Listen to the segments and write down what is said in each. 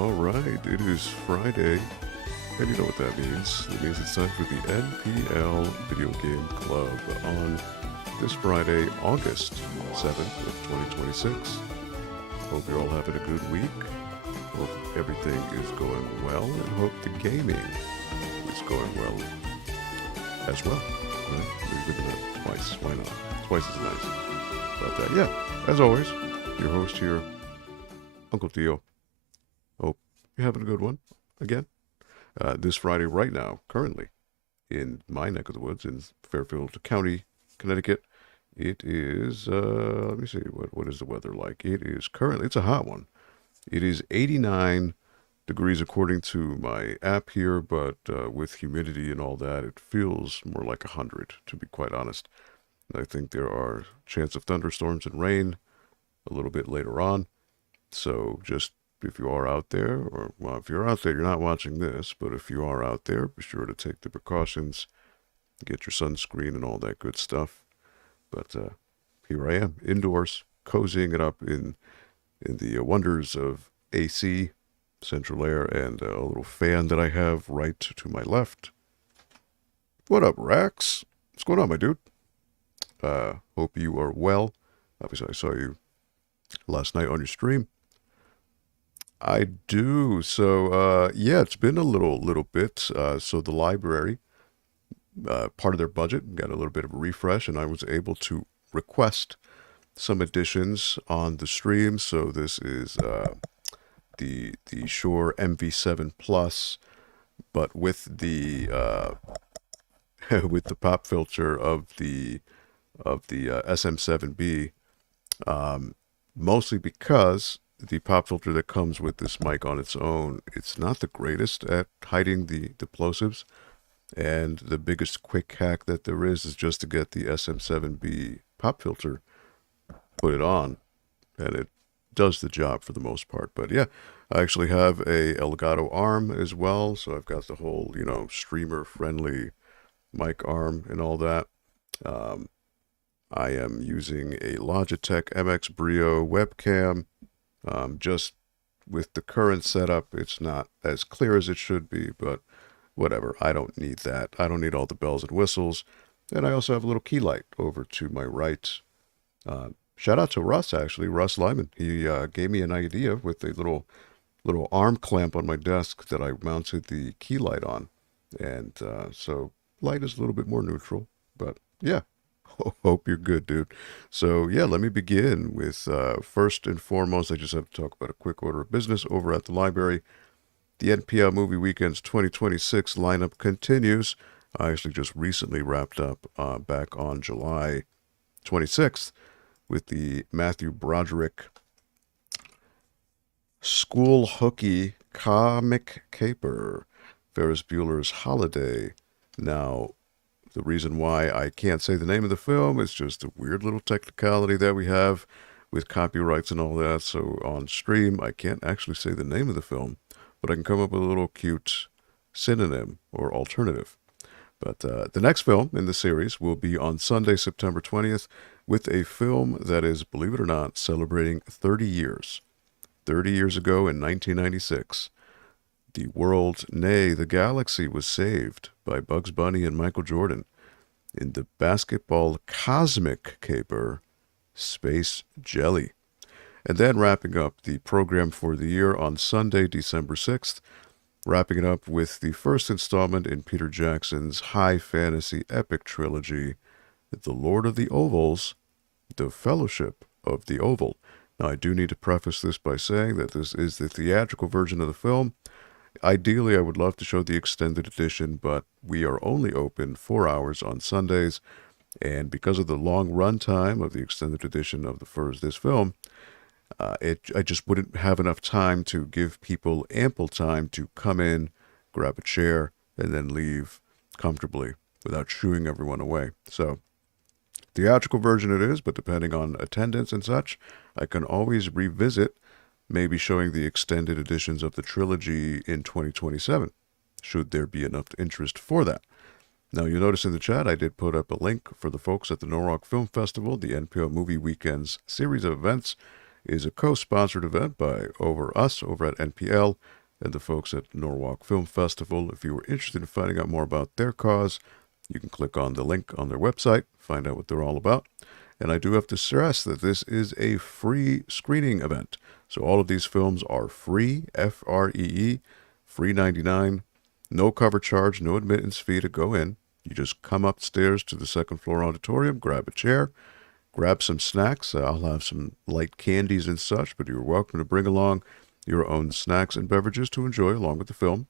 All right, it is Friday, and you know what that means. It means it's time for the NPL Video Game Club on this Friday, August 7th of 2026. Hope you're all having a good week. Hope everything is going well, and hope the gaming is going well as well. Right? We're giving it twice. Why not? Twice is nice. But yeah, as always, your host here, Uncle Theo. Hope you're having a good one again. This Friday, right now, currently in my neck of the woods in Fairfield County, Connecticut, it is, let me see, what is the weather like? It is currently, it's a hot one. It is 89 degrees according to my app here, but with humidity and all that, it feels more like 100, to be quite honest. And I think there are chance of thunderstorms and rain a little bit later on. So just if you are out there, or well, if you're out there, you're not watching this, but if you are out there, be sure to take the precautions, get your sunscreen and all that good stuff. But here I am, indoors, cozying it up in the wonders of AC, central air, and a little fan that I have right to my left. What up, Rax? What's going on, my dude? Hope you are well. Obviously, I saw you last night on your stream. I do. So, yeah, it's been a little bit. So the library, part of their budget, got a little bit of a refresh, and I was able to request some additions on the stream. So this is the Shure MV7 Plus, but with the with the pop filter of the SM7B, mostly because the pop filter that comes with this mic on its own, it's not the greatest at hiding the plosives, and the biggest quick hack that there is just to get the SM7B pop filter, put it on, and it does the job for the most part. But yeah, I actually have a Elgato arm as well, so I've got the whole, streamer friendly mic arm and all that. I am using a Logitech MX Brio webcam. Just with the current setup, it's not as clear as it should be, but whatever. I don't need that. I don't need all the bells and whistles. And I also have a little key light over to my right. Shout out to Russ, actually, Russ Lyman. He gave me an idea with a little arm clamp on my desk that I mounted the key light on. And so light is a little bit more neutral, but yeah. Hope you're good, dude. So yeah, let me begin with first and foremost, I just have to talk about a quick order of business over at the library. The NPL Movie Weekends 2026 lineup continues. I actually just recently wrapped up back on July 26th with the Matthew Broderick School Hooky Comic Caper, Ferris Bueller's Holiday. Now, the reason why I can't say the name of the film is just a weird little technicality that we have with copyrights and all that. So on stream, I can't actually say the name of the film, but I can come up with a little cute synonym or alternative. But the next film in the series will be on Sunday, September 20th, with a film that is, believe it or not, celebrating 30 years. 30 years ago in 1996. The world, nay, the galaxy was saved by Bugs Bunny and Michael Jordan in the basketball cosmic caper, Space Jelly. And then wrapping up the program for the year on Sunday, December 6th, wrapping it up with the first installment in Peter Jackson's high fantasy epic trilogy, The Lord of the Ovals, The Fellowship of the Oval. Now, I do need to preface this by saying that this is the theatrical version of the film. Ideally, I would love to show the extended edition, but we are only open 4 hours on Sundays, and because of the long run time of the extended edition of this film, I just wouldn't have enough time to give people ample time to come in, grab a chair, and then leave comfortably without shooing everyone away. So, theatrical version it is, but depending on attendance and such, I can always revisit maybe showing the extended editions of the trilogy in 2027, should there be enough interest for that. Now, you'll notice in the chat, I did put up a link for the folks at the Norwalk Film Festival, the NPL Movie Weekends series of events. is a co-sponsored event by us over at NPL and the folks at Norwalk Film Festival. If you were interested in finding out more about their cause, you can click on the link on their website, find out what they're all about. And I do have to stress that this is a free screening event. So all of these films are free, F-R-E-E, free 99, no cover charge, no admittance fee to go in. You just come upstairs to the second floor auditorium, grab a chair, grab some snacks. I'll have some light candies and such, but you're welcome to bring along your own snacks and beverages to enjoy along with the film.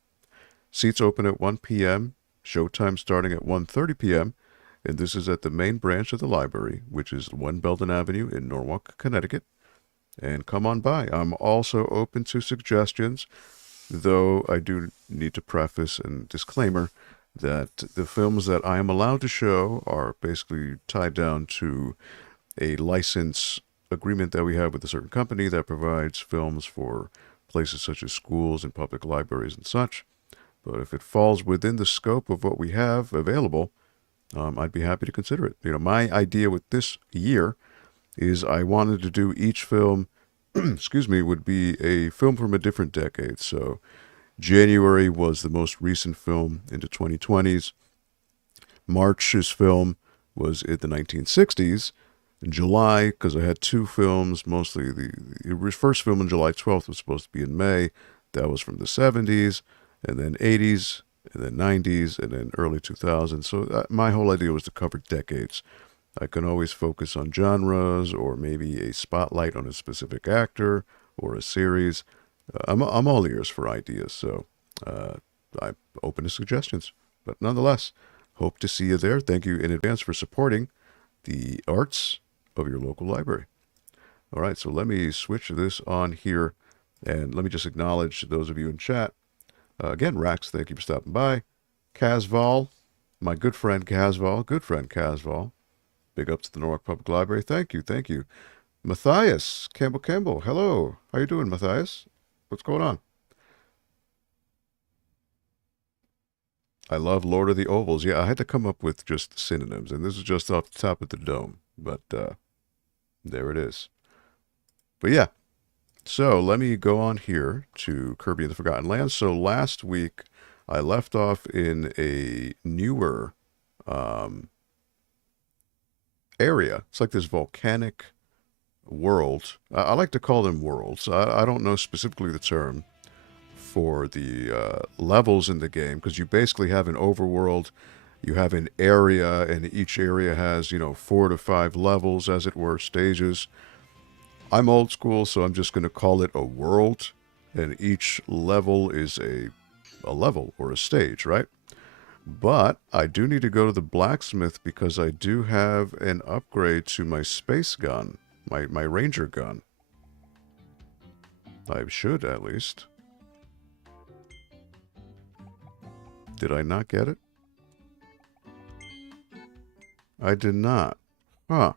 Seats open at 1 p.m., showtime starting at 1:30 p.m., and this is at the main branch of the library, which is 1 Belden Avenue in Norwalk, Connecticut. And come on by. I'm also open to suggestions, though I do need to preface and disclaimer that the films that I am allowed to show are basically tied down to a license agreement that we have with a certain company that provides films for places such as schools and public libraries and such. But if it falls within the scope of what we have available, I'd be happy to consider it. You know, my idea with this year is I wanted to do each film, excuse me, would be a film from a different decade. So January was the most recent film into 2020s. March's film was in the 1960s. In July, because I had 2 films, mostly the first film on July 12th was supposed to be in May. That was from the 70s, and then 80s, and then 90s, and then early 2000s. So my whole idea was to cover decades. I can always focus on genres or maybe a spotlight on a specific actor or a series. I'm all ears for ideas, so I'm open to suggestions. But nonetheless, hope to see you there. Thank you in advance for supporting the arts of your local library. All right, so let me switch this on here, and let me just acknowledge those of you in chat. Again, Rax, thank you for stopping by. Casval, my good friend Casval. Big ups to the Norwalk Public Library. Thank you. Matthias, Campbell. Hello. How you doing, Matthias? What's going on? I love Lord of the Ovals. Yeah, I had to come up with just synonyms, and this is just off the top of the dome. But there it is. But yeah, so let me go on here to Kirby and the Forgotten Lands. So last week, I left off in a newer area. It's like this volcanic world. I like to call them worlds. I don't know specifically the term for the levels in the game, because you basically have an overworld, you have an area, and each area has, 4 to 5 levels, as it were, stages. I'm old school, so I'm just going to call it a world, and each level is a level or a stage, right? But I do need to go to the blacksmith because I do have an upgrade to my space gun, my ranger gun. I should, at least. Did I not get it? I did not. Huh.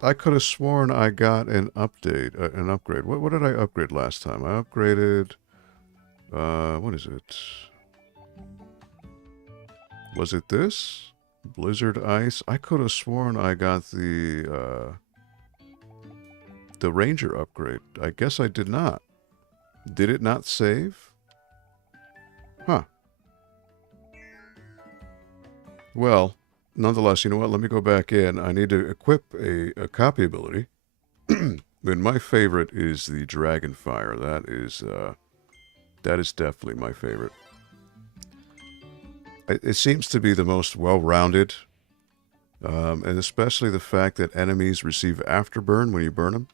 I could have sworn I got an update, an upgrade. What did I upgrade last time? I upgraded... what is it? Was it this? Blizzard Ice? I could have sworn I got the Ranger upgrade. I guess I did not. Did it not save? Huh. Well, nonetheless, you know what? Let me go back in. I need to equip a copy ability. And my favorite is the Dragonfire. That is definitely my favorite. It seems to be the most well-rounded, and especially the fact that enemies receive afterburn when you burn them.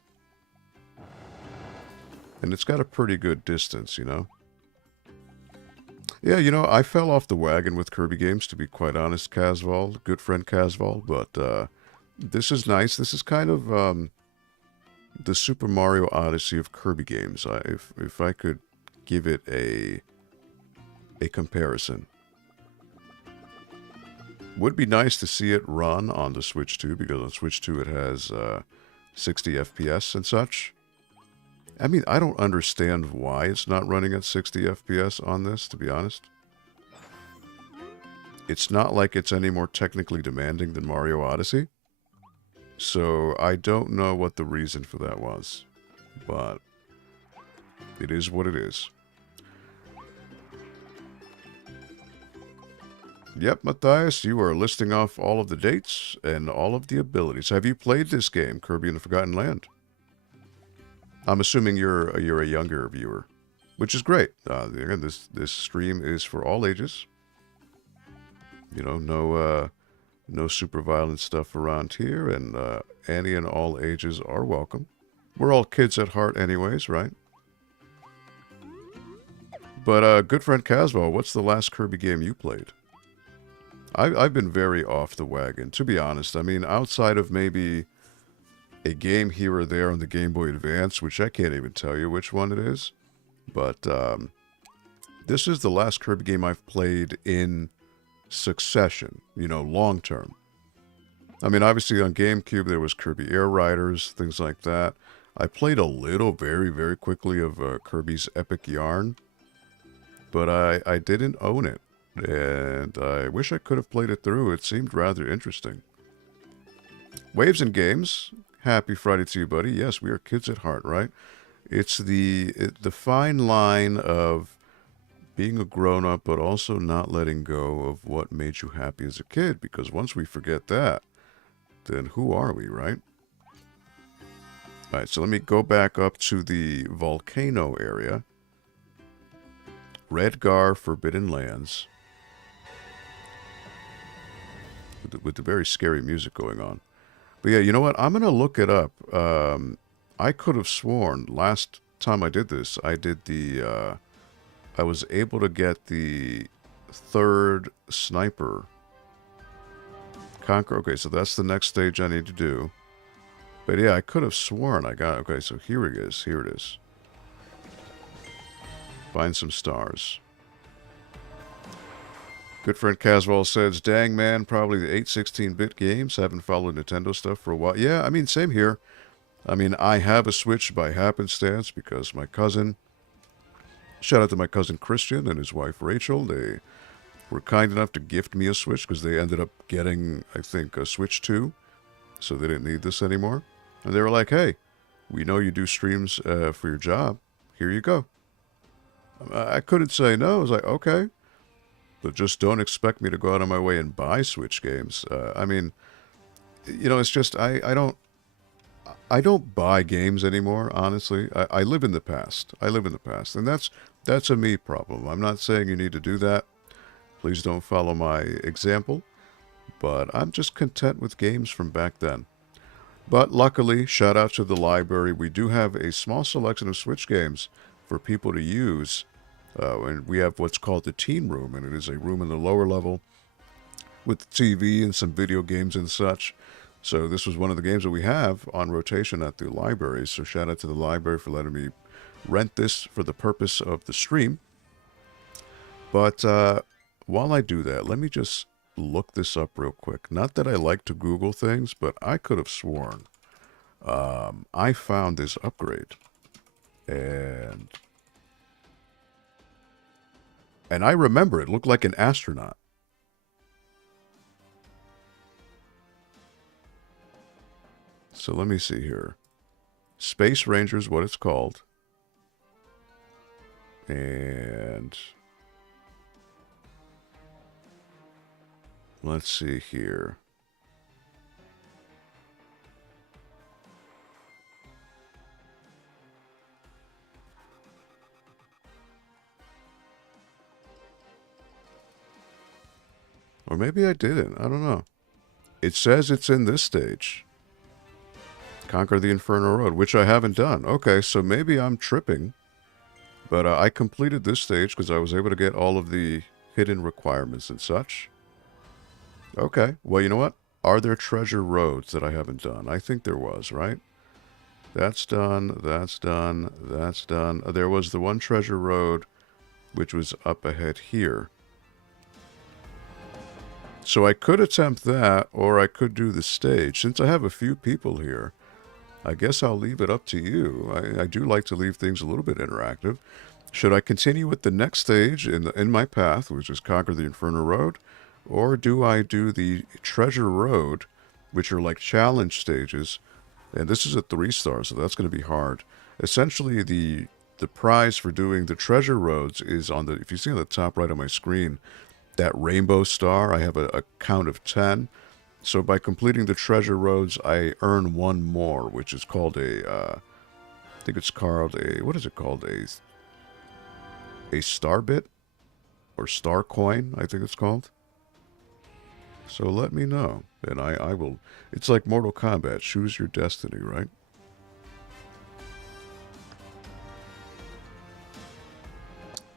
And it's got a pretty good distance, Yeah, I fell off the wagon with Kirby games, to be quite honest, Casval, good friend Casval, but this is nice. This is kind of the Super Mario Odyssey of Kirby games, if I could give it a comparison. Would be nice to see it run on the Switch 2, because on Switch 2 it has 60 FPS and such. I mean, I don't understand why it's not running at 60 FPS on this, to be honest. It's not like it's any more technically demanding than Mario Odyssey. So I don't know what the reason for that was, but it is what it is. Yep, Matthias, you are listing off all of the dates and all of the abilities. Have you played this game, Kirby and the Forgotten Land? I'm assuming you're a younger viewer, which is great. Again, this stream is for all ages. You know, no super violent stuff around here, and any and all ages are welcome. We're all kids at heart anyways, right? But good friend Caswell, what's the last Kirby game you played? I've been very off the wagon, to be honest. I mean, outside of maybe a game here or there on the Game Boy Advance, which I can't even tell you which one it is. But this is the last Kirby game I've played in succession, you know, long term. I mean, obviously on GameCube there was Kirby Air Riders, things like that. I played a little, very, very quickly of Kirby's Epic Yarn, but I didn't own it. And I wish I could have played it through. It seemed rather interesting. Waves and Games. Happy Friday to you, buddy. Yes, we are kids at heart, right? It's the fine line of being a grown-up, but also not letting go of what made you happy as a kid. Because once we forget that, then who are we, right? All right, so let me go back up to the volcano area. Redgar Forbidden Lands. With the very scary music going on. But yeah, you know what? I'm going to look it up. I could have sworn last time I did this, I did the, I was able to get the third sniper. Conquer, okay, so that's the next stage I need to do. But yeah, I could have sworn I got, okay, so here it is, here it is. Find some stars. Good friend Caswell says, dang man, probably the 8-16-bit games. Haven't followed Nintendo stuff for a while. Yeah, I mean, same here. I mean, I have a Switch by happenstance because my cousin, shout out to my cousin Christian and his wife Rachel, they were kind enough to gift me a Switch because they ended up getting, I think, a Switch 2. So they didn't need this anymore. And they were like, hey, we know you do streams for your job. Here you go. I couldn't say no. I was like, okay. But just don't expect me to go out of my way and buy Switch games. I mean, you know, it's just, I don't buy games anymore, honestly. I live in the past. I live in the past. And that's a me problem. I'm not saying you need to do that. Please don't follow my example. But I'm just content with games from back then. But luckily, shout out to the library. We do have a small selection of Switch games for people to use. And we have what's called the Teen Room, and it is a room in the lower level with TV and some video games and such. So this was one of the games that we have on rotation at the library. So shout out to the library for letting me rent this for the purpose of the stream. But while I do that, let me just look this up real quick. Not that I like to Google things, but I could have sworn I found this upgrade. And I remember it looked like an astronaut. So let me see here. Space Ranger is what it's called. And let's see here. Or maybe I didn't. I don't know. It says it's in this stage. Conquer the Inferno Road, which I haven't done. Okay, so maybe I'm tripping. But I completed this stage because I was able to get all of the hidden requirements and such. Okay, well, you know what? Are there treasure roads that I haven't done? I think there was, right? That's done, that's done, that's done. There was the one treasure road, which was up ahead here. So I could attempt that, or I could do the stage. Since I have a few people here, I guess I'll leave it up to you. I do like to leave things a little bit interactive. Should I continue with the next stage in my path, which is Conquer the Inferno Road, or do I do the treasure road which are like challenge stages. And this is a 3-star, so that's going to be hard. Essentially, the prize for doing the treasure roads is on the, if you see on the top right of my screen, that rainbow star. I have a count of 10. So by completing the treasure roads, I earn one more, which is called a, I think it's called a, what is it called? A star bit? Or star coin, I think it's called. So let me know, and I will, it's like Mortal Kombat, choose your destiny, right?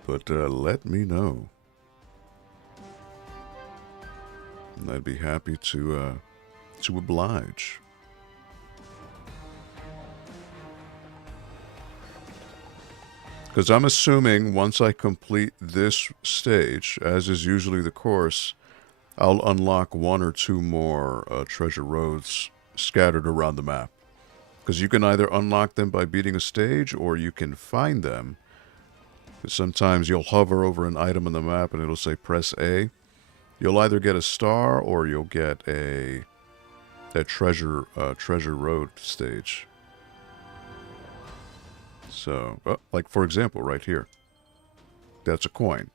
But let me know. And I'd be happy to oblige. Because I'm assuming once I complete this stage, as is usually the course, I'll unlock 1 or 2 more treasure roads scattered around the map. Because you can either unlock them by beating a stage, or you can find them. Sometimes you'll hover over an item on the map and it'll say press A. You'll either get a star or you'll get a treasure road stage. So, like for example, right here. That's a coin,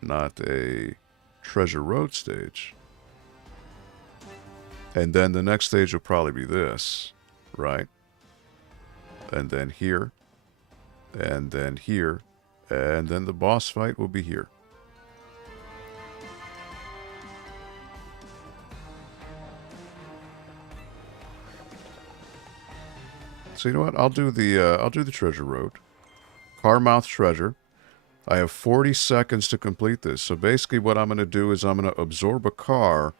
not a treasure road stage. And then the next stage will probably be this, right? And then here, and then here, and then the boss fight will be here. So you know what? I'll do the treasure road. Carmouth treasure. I have 40 seconds to complete this. So basically what I'm going to do is I'm going to absorb a car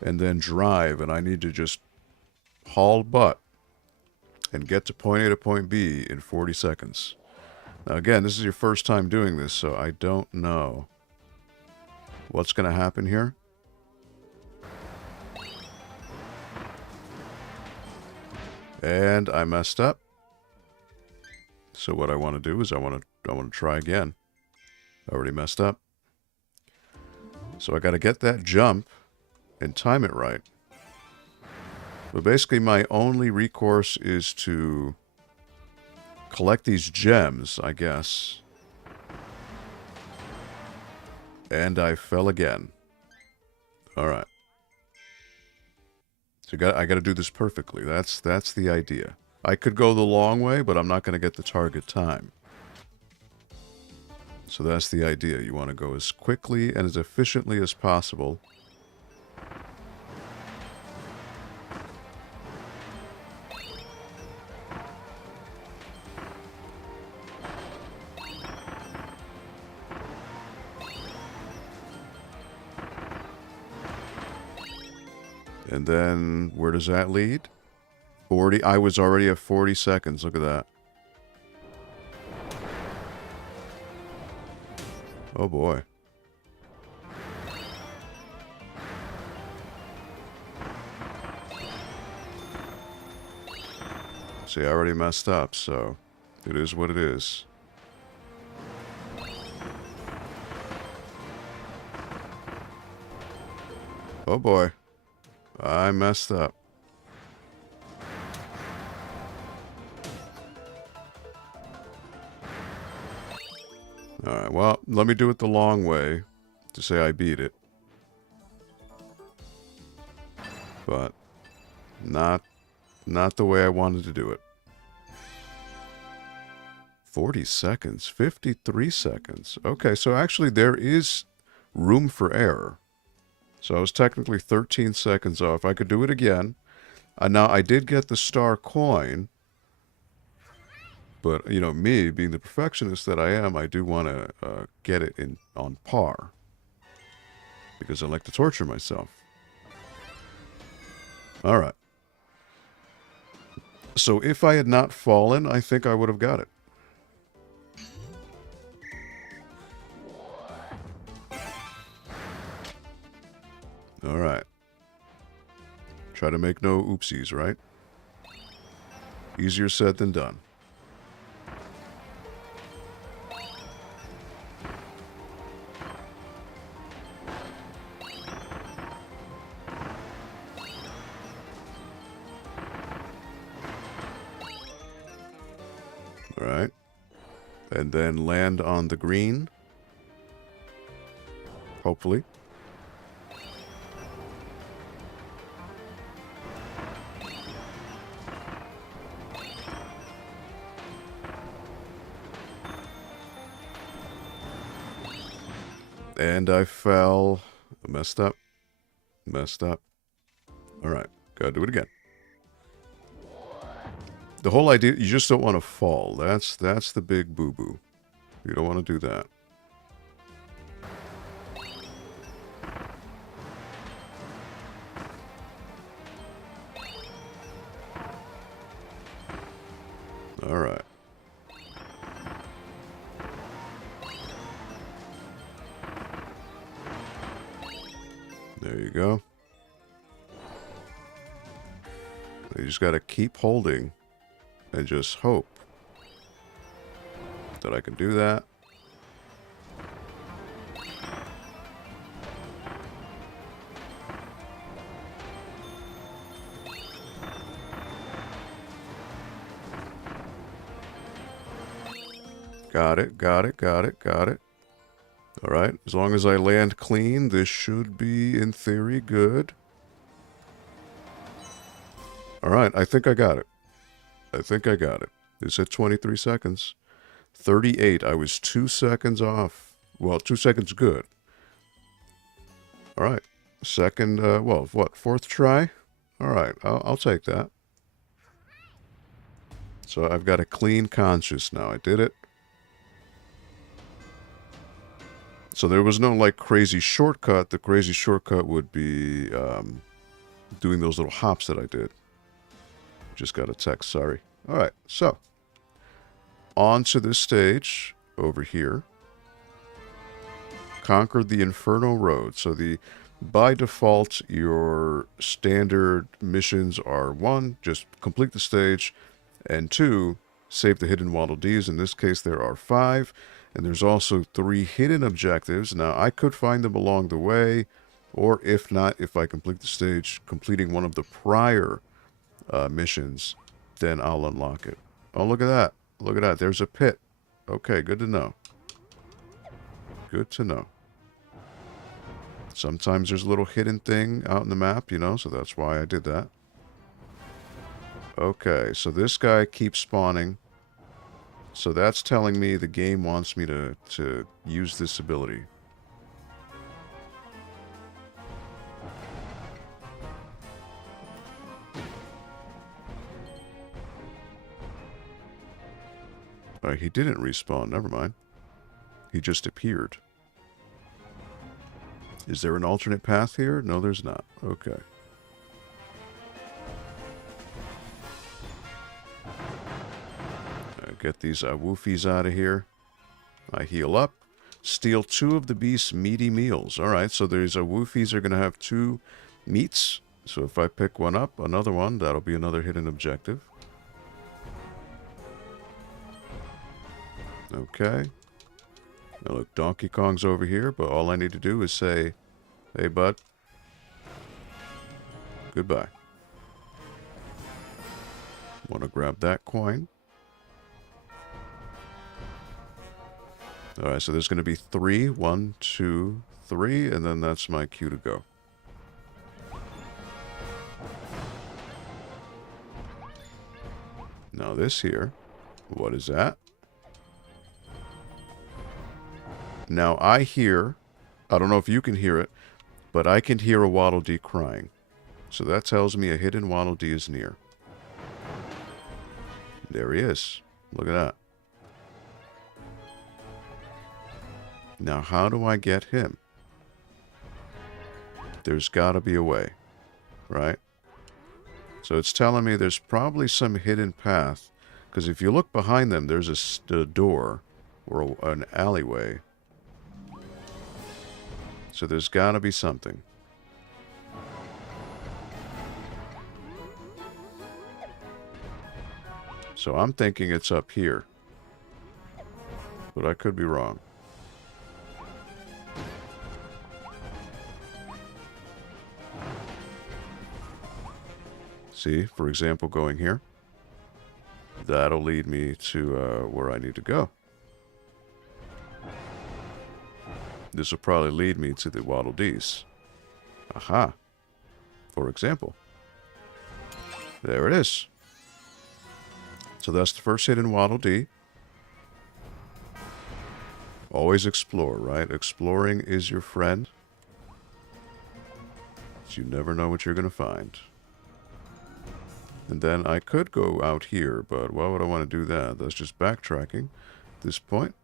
and then drive, and I need to just haul butt and get to point A to point B in 40 seconds. Now again, this is your first time doing this, so I don't know what's going to happen here. And I messed up. So what I want to do is I want to try again. I already messed up. So I got to get that jump and time it right. But basically my only recourse is to collect these gems, I guess. And I fell again. Alright. So I got to do this perfectly. That's the idea. I could go the long way, but I'm not going to get the target time. So that's the idea. You want to go as quickly and as efficiently as possible. And then, where does that lead? 40. I was already at 40 seconds. Look at that. Oh boy. See, I already messed up, so it is what it is. Oh boy. I messed up. Alright, well, let me do it the long way to say I beat it. But not the way I wanted to do it. 40 seconds, 53 seconds. Okay, so actually there is room for error. So I was technically 13 seconds off. I could do it again. Now, I did get the star coin. But, you know, me, being the perfectionist that I am, I do want to get it on par. Because I like to torture myself. Alright. So if I had not fallen, I think I would have got it. Alright. Try to make no oopsies, right? Easier said than done. Alright. And then land on the green. Hopefully. And I fell. Messed up. Messed up. Alright. Gotta do it again. The whole idea, you just don't want to fall. That's the big boo-boo. You don't want to do that. Alright. There you go. You just gotta keep holding and just hope that I can do that. Got it, got it, got it, got it. Alright, as long as I land clean, this should be, in theory, good. Alright, I think I got it. I think I got it. It said 23 seconds. 38, I was 2 seconds off. Well, 2 seconds good. Alright, second, well, what, fourth try? Alright, I'll take that. So I've got a clean conscience now. I did it. So there was no, like, crazy shortcut. The crazy shortcut would be doing those little hops that I did. Just got a text, sorry. Alright, so. On to this stage over here. Conquered the Inferno Road. So by default, your standard missions are 1, just complete the stage, and 2, save the hidden Waddle Dees. In this case, there are 5. And there's also 3 hidden objectives. Now, I could find them along the way, or if not, if I complete the stage, completing one of the prior missions, then I'll unlock it. Oh, look at that. Look at that. There's a pit. Okay, good to know. Good to know. Sometimes there's a little hidden thing out in the map, you know, so that's why I did that. Okay, so this guy keeps spawning. So that's telling me the game wants me to use this ability. Alright, he didn't respawn. Never mind. He just appeared. Is there an alternate path here? No, there's not. Okay. Get these woofies out of here. I heal up. Steal 2 of the beast's meaty meals. Alright, so these woofies are going to have 2 meats. So if I pick one up, another one, that'll be another hidden objective. Okay. Now look, Donkey Kong's over here, but all I need to do is say, hey bud, goodbye. Want to grab that coin. Alright, so there's going to be 3. 1, 2, 3, and then that's my cue to go. Now this here, what is that? Now I hear, I don't know if you can hear it, but I can hear a Waddle Dee crying. So that tells me a hidden Waddle Dee is near. There he is. Look at that. Now, how do I get him? There's got to be a way, right? So it's telling me there's probably some hidden path. Because if you look behind them, there's a door or an alleyway. So there's got to be something. So I'm thinking it's up here. But I could be wrong. See, for example, going here. that'll lead me to where I need to go. This will probably lead me to the Waddle Dees. Aha. For example. There it is. So that's the first hidden Waddle Dee. Always explore, right? Exploring is your friend. So you never know what you're going to find. And then I could go out here, but why would I want to do that? That's just backtracking at this point.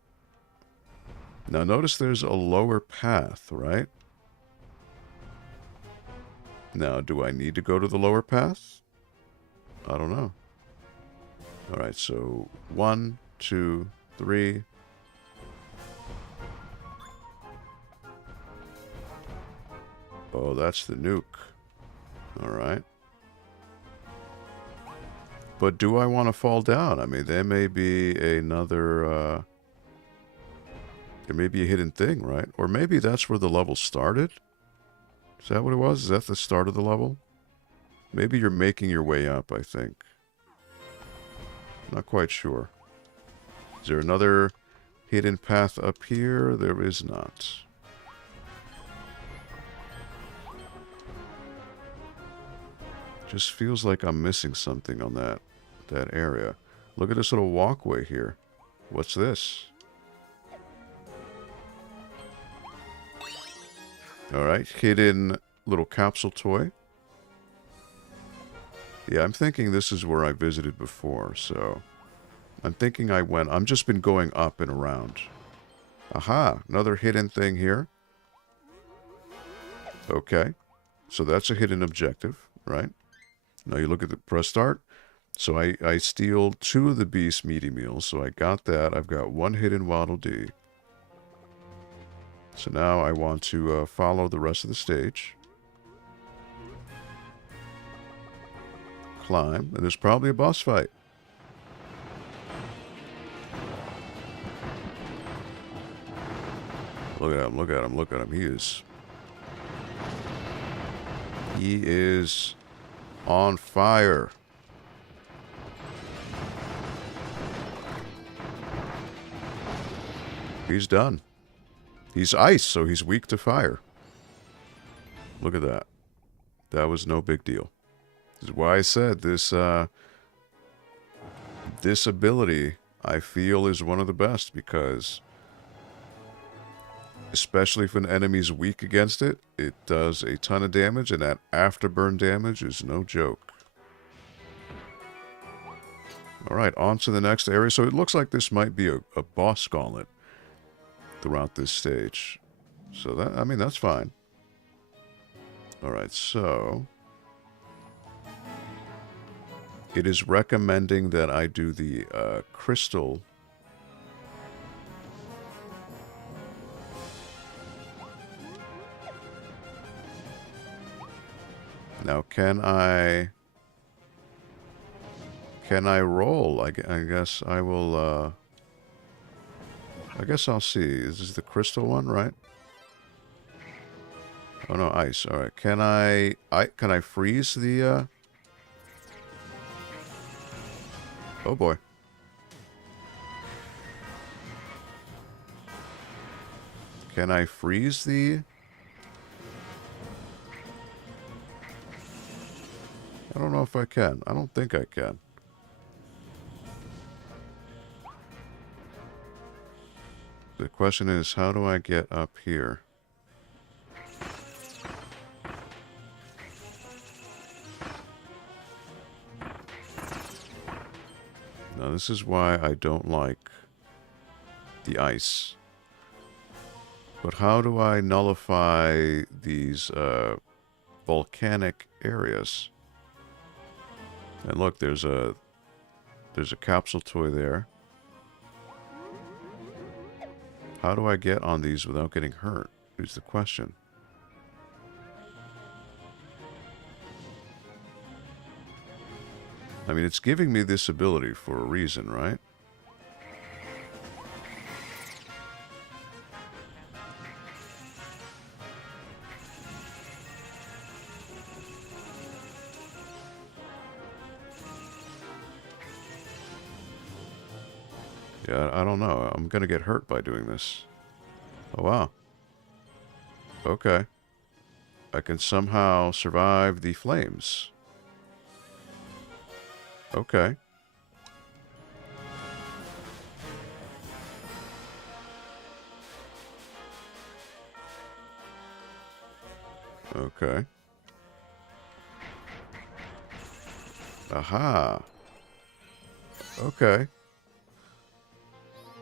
Now notice there's a lower path, right? Now, do I need to go to the lower path? I don't know. Alright, so 1, 2, 3. Oh, that's the nuke. Alright. But do I want to fall down? I mean, there may be another... There may be a hidden thing, right? Or maybe that's where the level started? Is that what it was? Is that the start of the level? Maybe you're making your way up, I think. Not quite sure. Is there another hidden path up here? There is not. Just feels like I'm missing something on that area. Look at this little walkway here. What's this? Alright, hidden little capsule toy. Yeah, I'm thinking this is where I visited before, so... I'm thinking I've just been going up and around. Aha, another hidden thing here. Okay, so that's a hidden objective, right? Now you look at the press start. So I steal 2 of the beast meaty meals, so I got that. I've got 1 hidden Waddle Dee. So now I want to follow the rest of the stage. Climb, and there's probably a boss fight. Look at him, look at him, look at him. He is on fire. He's done. He's ice, so he's weak to fire. Look at that. That was no big deal. This is why I said this this ability, I feel, is one of the best, because especially if an enemy's weak against it, it does a ton of damage, and that afterburn damage is no joke. Alright, on to the next area. So it looks like this might be a boss gauntlet throughout this stage. So that, I mean, that's fine. Alright, so it is recommending that I do the crystal. Now, can I roll? I guess I will, I guess I'll see. This is the crystal one, right? Oh no, ice. All right. Can I freeze the Oh boy. Can I freeze the I don't know if I can. I don't think I can. The question is, how do I get up here? Now, this is why I don't like the ice. But how do I nullify these volcanic areas? And look, there's a capsule toy there. How do I get on these without getting hurt? Is the question. I mean, it's giving me this ability for a reason, right? Yeah, I don't know. I'm gonna get hurt by doing this. Oh, wow. Okay. I can somehow survive the flames. Okay. Okay. Aha. Okay.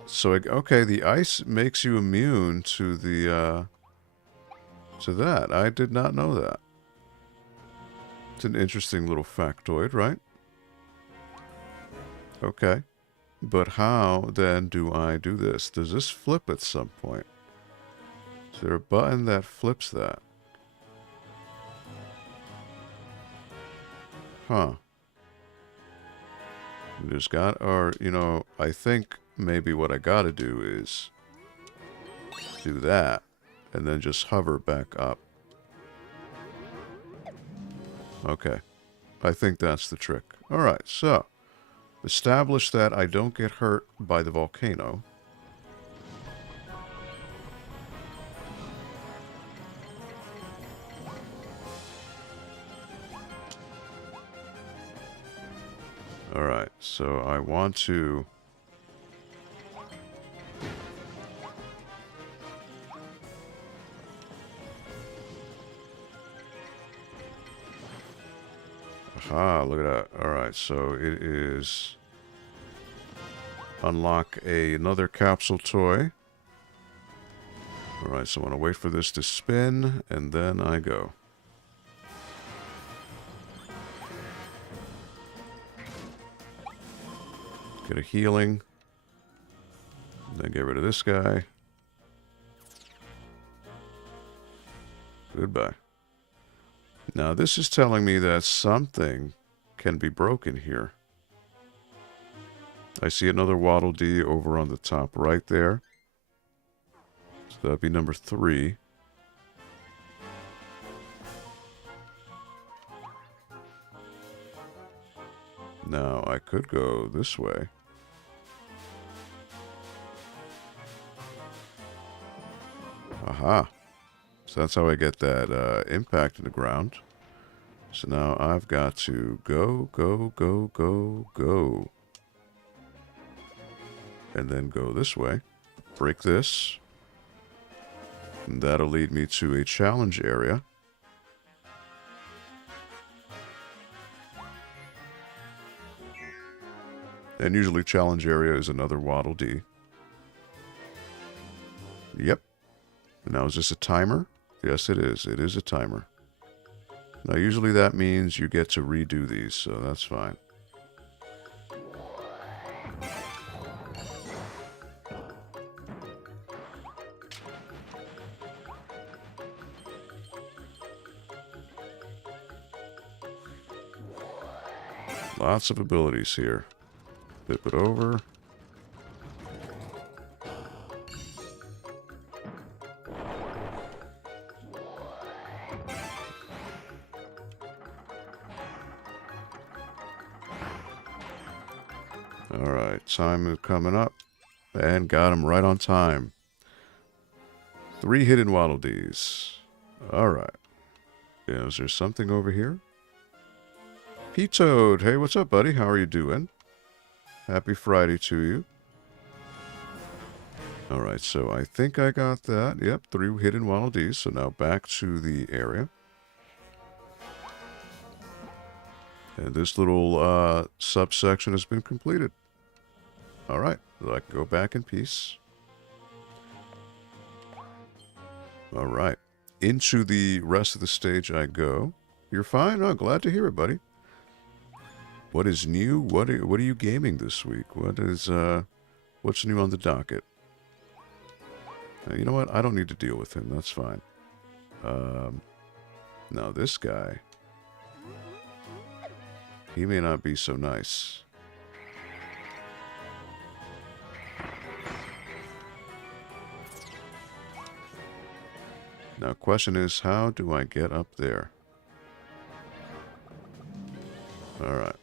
So, okay, the ice makes you immune to the, to that. I did not know that. It's an interesting little factoid, right? Okay. But how, then, do I do this? Does this flip at some point? Is there a button that flips that? Huh. There's got, or, you know, I think maybe what I gotta do is do that, and then just hover back up. Okay. I think that's the trick. Alright, so, establish that I don't get hurt by the volcano. Alright, so I want to... Aha, look at that. Alright, so it is... Unlock another capsule toy. Alright, so I want to wait for this to spin, and then I go. Get a healing. Then get rid of this guy. Goodbye. Now this is telling me that something can be broken here. I see another Waddle Dee over on the top right there. So that'd be number 3. Now I could go this way. Aha. So that's how I get that impact in the ground. So now I've got to go, go, go, go, go. And then go this way. Break this. And that'll lead me to a challenge area. And usually challenge area is another Waddle Dee. Yep. Now is this a timer? Yes, it is. It is a timer. Now usually that means you get to redo these, so that's fine. Lots of abilities here. Flip it over. Alright, time is coming up. And got him right on time. 3 hidden Waddle Dees. Alright. Yeah, is there something over here? P-Toad, hey, what's up, buddy? How are you doing? Happy Friday to you. Alright, so I think I got that. Yep, 3 hidden Waddle Dees. So now back to the area. And this little subsection has been completed. Alright, so I can go back in peace. Alright, into the rest of the stage I go. You're fine? Oh, glad to hear it, buddy. What is new? What are you gaming this week? What's new on the docket? You know what? I don't need to deal with him. That's fine. Now this guy, he may not be so nice. Now, question is, how do I get up there? All right.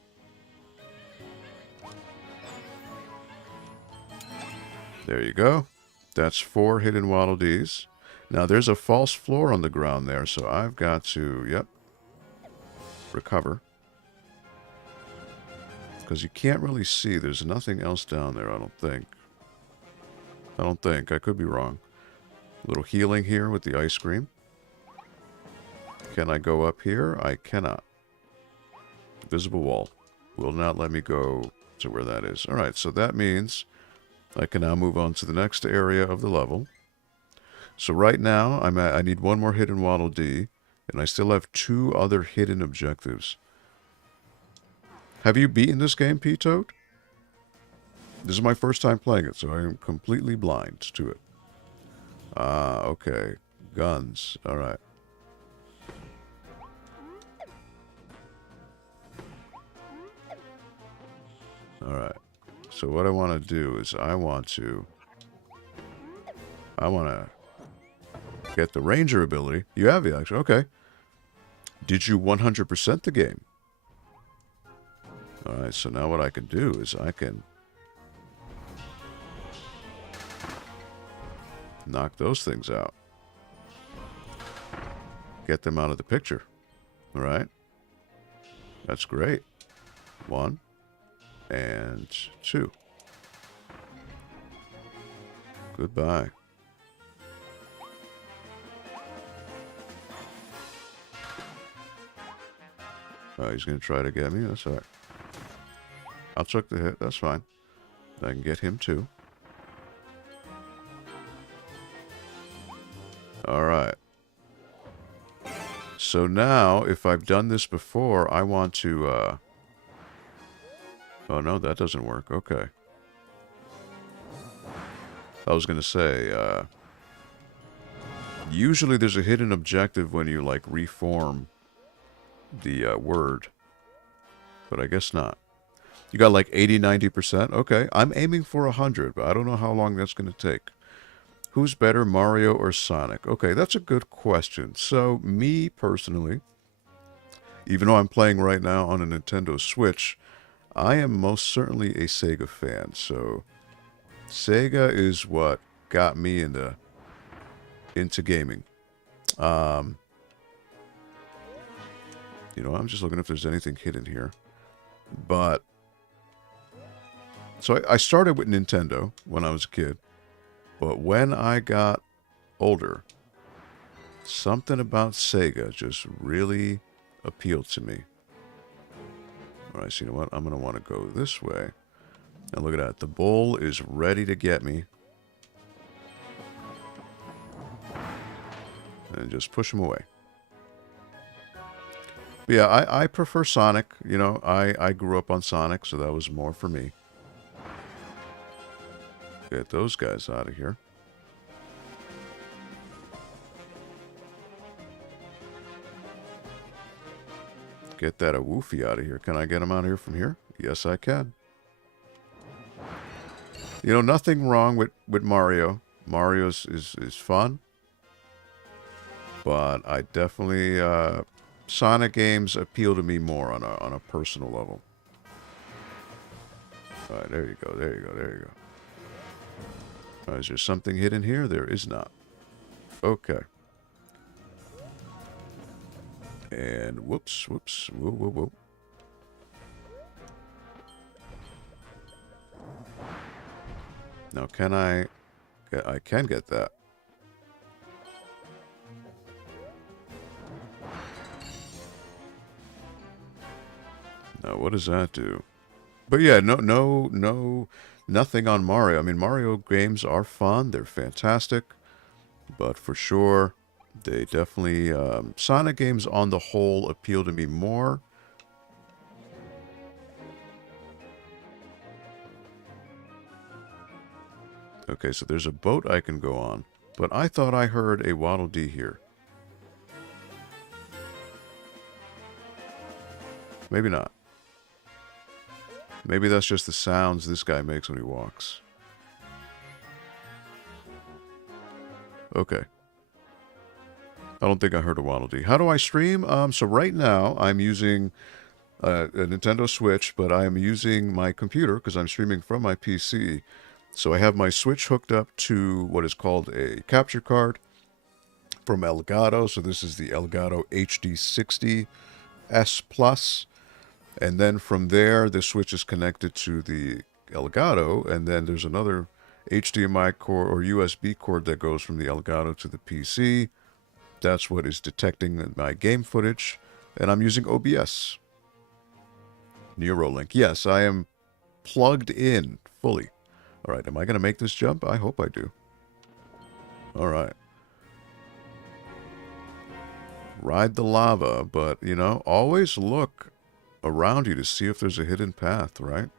There you go. That's 4 hidden Waddle Dees. Now, there's a false floor on the ground there, so I've got to, yep, recover. Because you can't really see. There's nothing else down there, I don't think. I could be wrong. A little healing here with the ice cream. Can I go up here? I cannot. Visible wall. Will not let me go to where that is. Alright, so that means I can now move on to the next area of the level. So right now, I need one more hidden Waddle Dee, and I still have 2 other hidden objectives. Have you beaten this game, P-Toad? This is my first time playing it, so I am completely blind to it. Okay. Guns. Alright. Alright. So what I want to do is I want to get the ranger ability. You have the action. Okay. Did you 100% the game? Alright, so now what I can do is I can knock those things out. Get them out of the picture. Alright. That's great. 1 and 2. Goodbye. Oh, he's going to try to get me. That's all right. I'll chuck the hit. That's fine. I can get him too. All right. So now, if I've done this before, I want to... Oh, no, that doesn't work. Okay. I was going to say... Usually there's a hidden objective when you, like, reform the word. But I guess not. You got like 80-90%? Okay, I'm aiming for 100, but I don't know how long that's going to take. Who's better, Mario or Sonic? Okay, that's a good question. So, me personally, even though I'm playing right now on a Nintendo Switch, I am most certainly a Sega fan. So, Sega is what got me into gaming. You know, I'm just looking if there's anything hidden here. But, so I started with Nintendo when I was a kid. But when I got older, something about Sega just really appealed to me. Alright, so you know what? I'm going to want to go this way. And look at that. The bull is ready to get me. And just push him away. But yeah, I prefer Sonic. You know, I grew up on Sonic, so that was more for me. Get those guys out of here. Get that Woofy out of here. Can I get him out of here from here? Yes, I can. You know, nothing wrong with Mario. Mario is fun. But I definitely... Sonic games appeal to me more on a personal level. Alright, there you go, there you go, there you go. Alright, is there something hidden here? There is not. Okay. And whoops, whoops, whoa, whoa, whoa. Now can I can get that. Now, what does that do? But yeah, nothing on Mario. I mean, Mario games are fun. They're fantastic. But for sure, they definitely... Sonic games on the whole appeal to me more. Okay, so there's a boat I can go on. But I thought I heard a Waddle Dee here. Maybe not. Maybe that's just the sounds this guy makes when he walks. Okay. I don't think I heard a Waddle Dee. How do I stream? So right now, I'm using a Nintendo Switch, but I am using my computer, because I'm streaming from my PC. So I have my Switch hooked up to what is called a capture card from Elgato. So this is the Elgato HD60 S Plus. And then from there, the Switch is connected to the Elgato, and then there's another HDMI cord or USB cord that goes from the Elgato to the PC. That's what is detecting my game footage, and I'm using OBS. Neuralink. Yes, I am plugged in fully. All right, am I going to make this jump? I hope I do. All right. Ride the lava, but, you know, always look around you to see if there's a hidden path, right?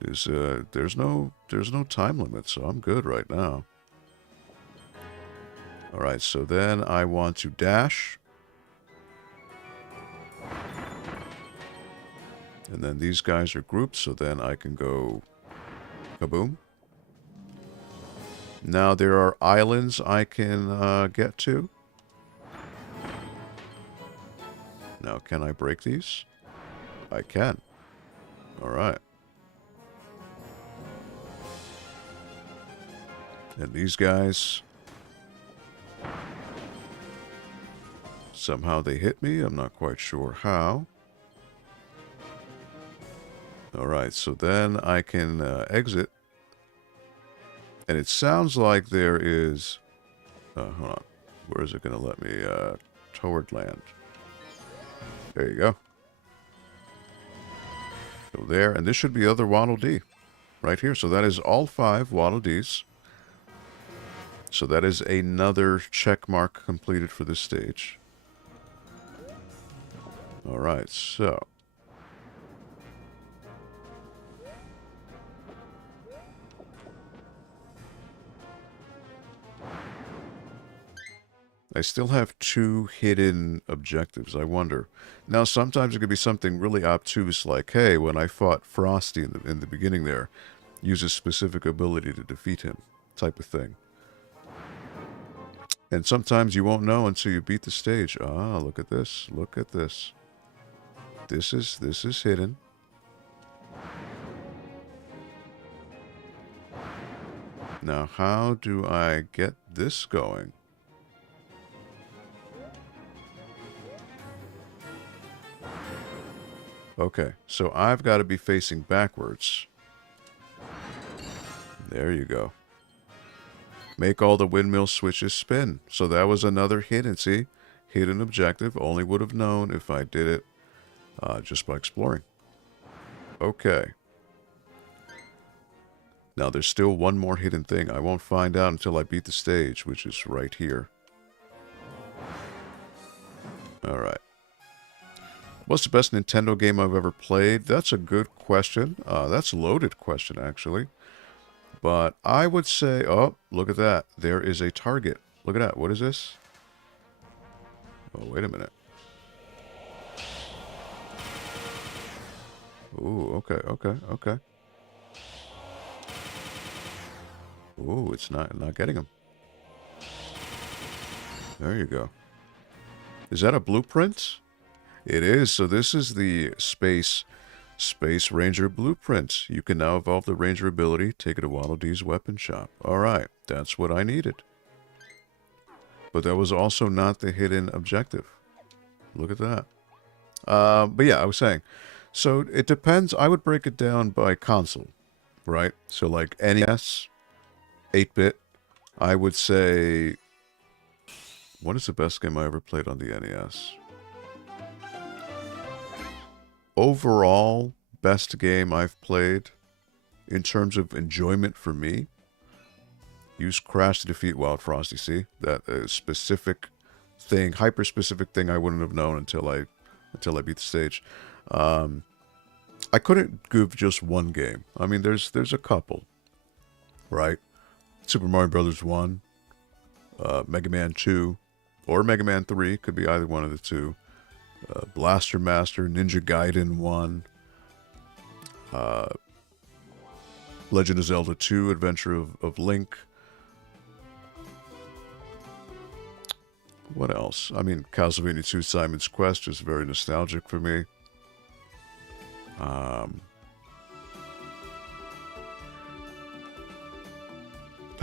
There's no time limit, so I'm good right now. All right, so then I want to dash. And then these guys are grouped, so then I can go kaboom. Now there are islands I can get to. Now, can I break these? I can. All right. And these guys, somehow they hit me. I'm not quite sure how. All right, so then I can exit. And it sounds like there is... hold on. Where is it going to let me toward land? There you go. Go there, and this should be other Waddle Dee right here. So that is all 5 Waddle Dees. So that is another check mark completed for this stage. All right, so I still have 2 hidden objectives. I wonder. Now, sometimes it could be something really obtuse, like, hey, when I fought Frosty in the beginning there, use a specific ability to defeat him, type of thing. And sometimes you won't know until you beat the stage. Ah, look at this. Look at this. This is hidden. Now, how do I get this going? Okay, so I've got to be facing backwards. There you go. Make all the windmill switches spin. So that was another hidden, see? Hidden objective. Only would have known if I did it just by exploring. Okay. Now there's still one more hidden thing. I won't find out until I beat the stage, which is right here. Alright. What's the best Nintendo game I've ever played? That's a good question. That's a loaded question, actually. But I would say... Oh, look at that. There is a target. Look at that. What is this? Oh, wait a minute. Ooh, okay. Ooh, it's not getting him. There you go. Is that a blueprint? It is. So this is the Space Ranger blueprint. You can now evolve the Ranger ability. Take it to Waddle Dees weapon shop. Alright, that's what I needed. But that was also not the hidden objective. Look at that. But yeah, I was saying. So it depends. I would break it down by console, right? So like NES, 8-bit, I would say... What is the best game I ever played on the NES? Overall, best game I've played in terms of enjoyment for me. Use Crash to defeat Wild Frosty. See that specific thing, hyper-specific thing I wouldn't have known until I beat the stage. I couldn't give just one game. I mean, there's a couple, right? Super Mario Brothers 1, Mega Man 2, or Mega Man 3, could be either one of the two. Blaster Master, Ninja Gaiden 1, Legend of Zelda 2, Adventure of Link. What else? I mean, Castlevania 2, Simon's Quest is very nostalgic for me.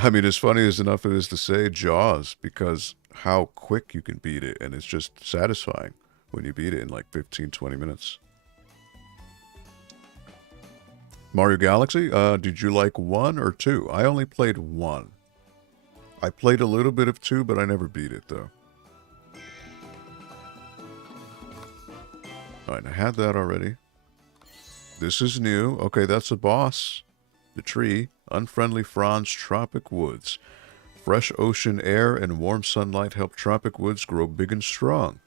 I mean, as funny as enough it is to say, Jaws, because how quick you can beat it, and it's just satisfying when you beat it in like 15, 20 minutes. Mario Galaxy, did you like 1 or 2? I only played 1. I played a little bit of 2, but I never beat it, though. Alright, I had that already. This is new. Okay, that's a boss. The tree. Unfriendly fronds, tropic woods. Fresh ocean air and warm sunlight help tropic woods grow big and strong.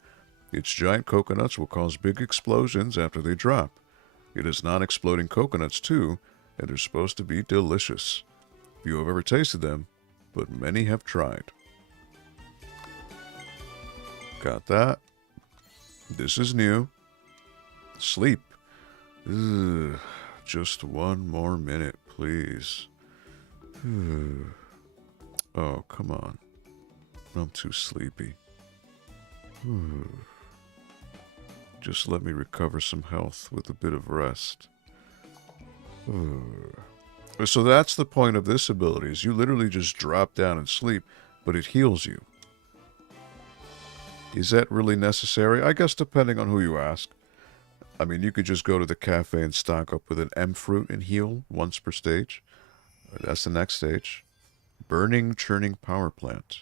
Its giant coconuts will cause big explosions after they drop. It has non-exploding coconuts, too, and they're supposed to be delicious. Few have ever tasted them, but many have tried. Got that. This is new. Sleep. Ugh, just 1 more minute, please. Oh, come on. I'm too sleepy. Just let me recover some health with a bit of rest. So that's the point of this ability, is you literally just drop down and sleep, but it heals you. Is that really necessary? I guess depending on who you ask. I mean, you could just go to the cafe and stock up with an M fruit and heal once per stage. That's the next stage. Burning Churning Power Plant.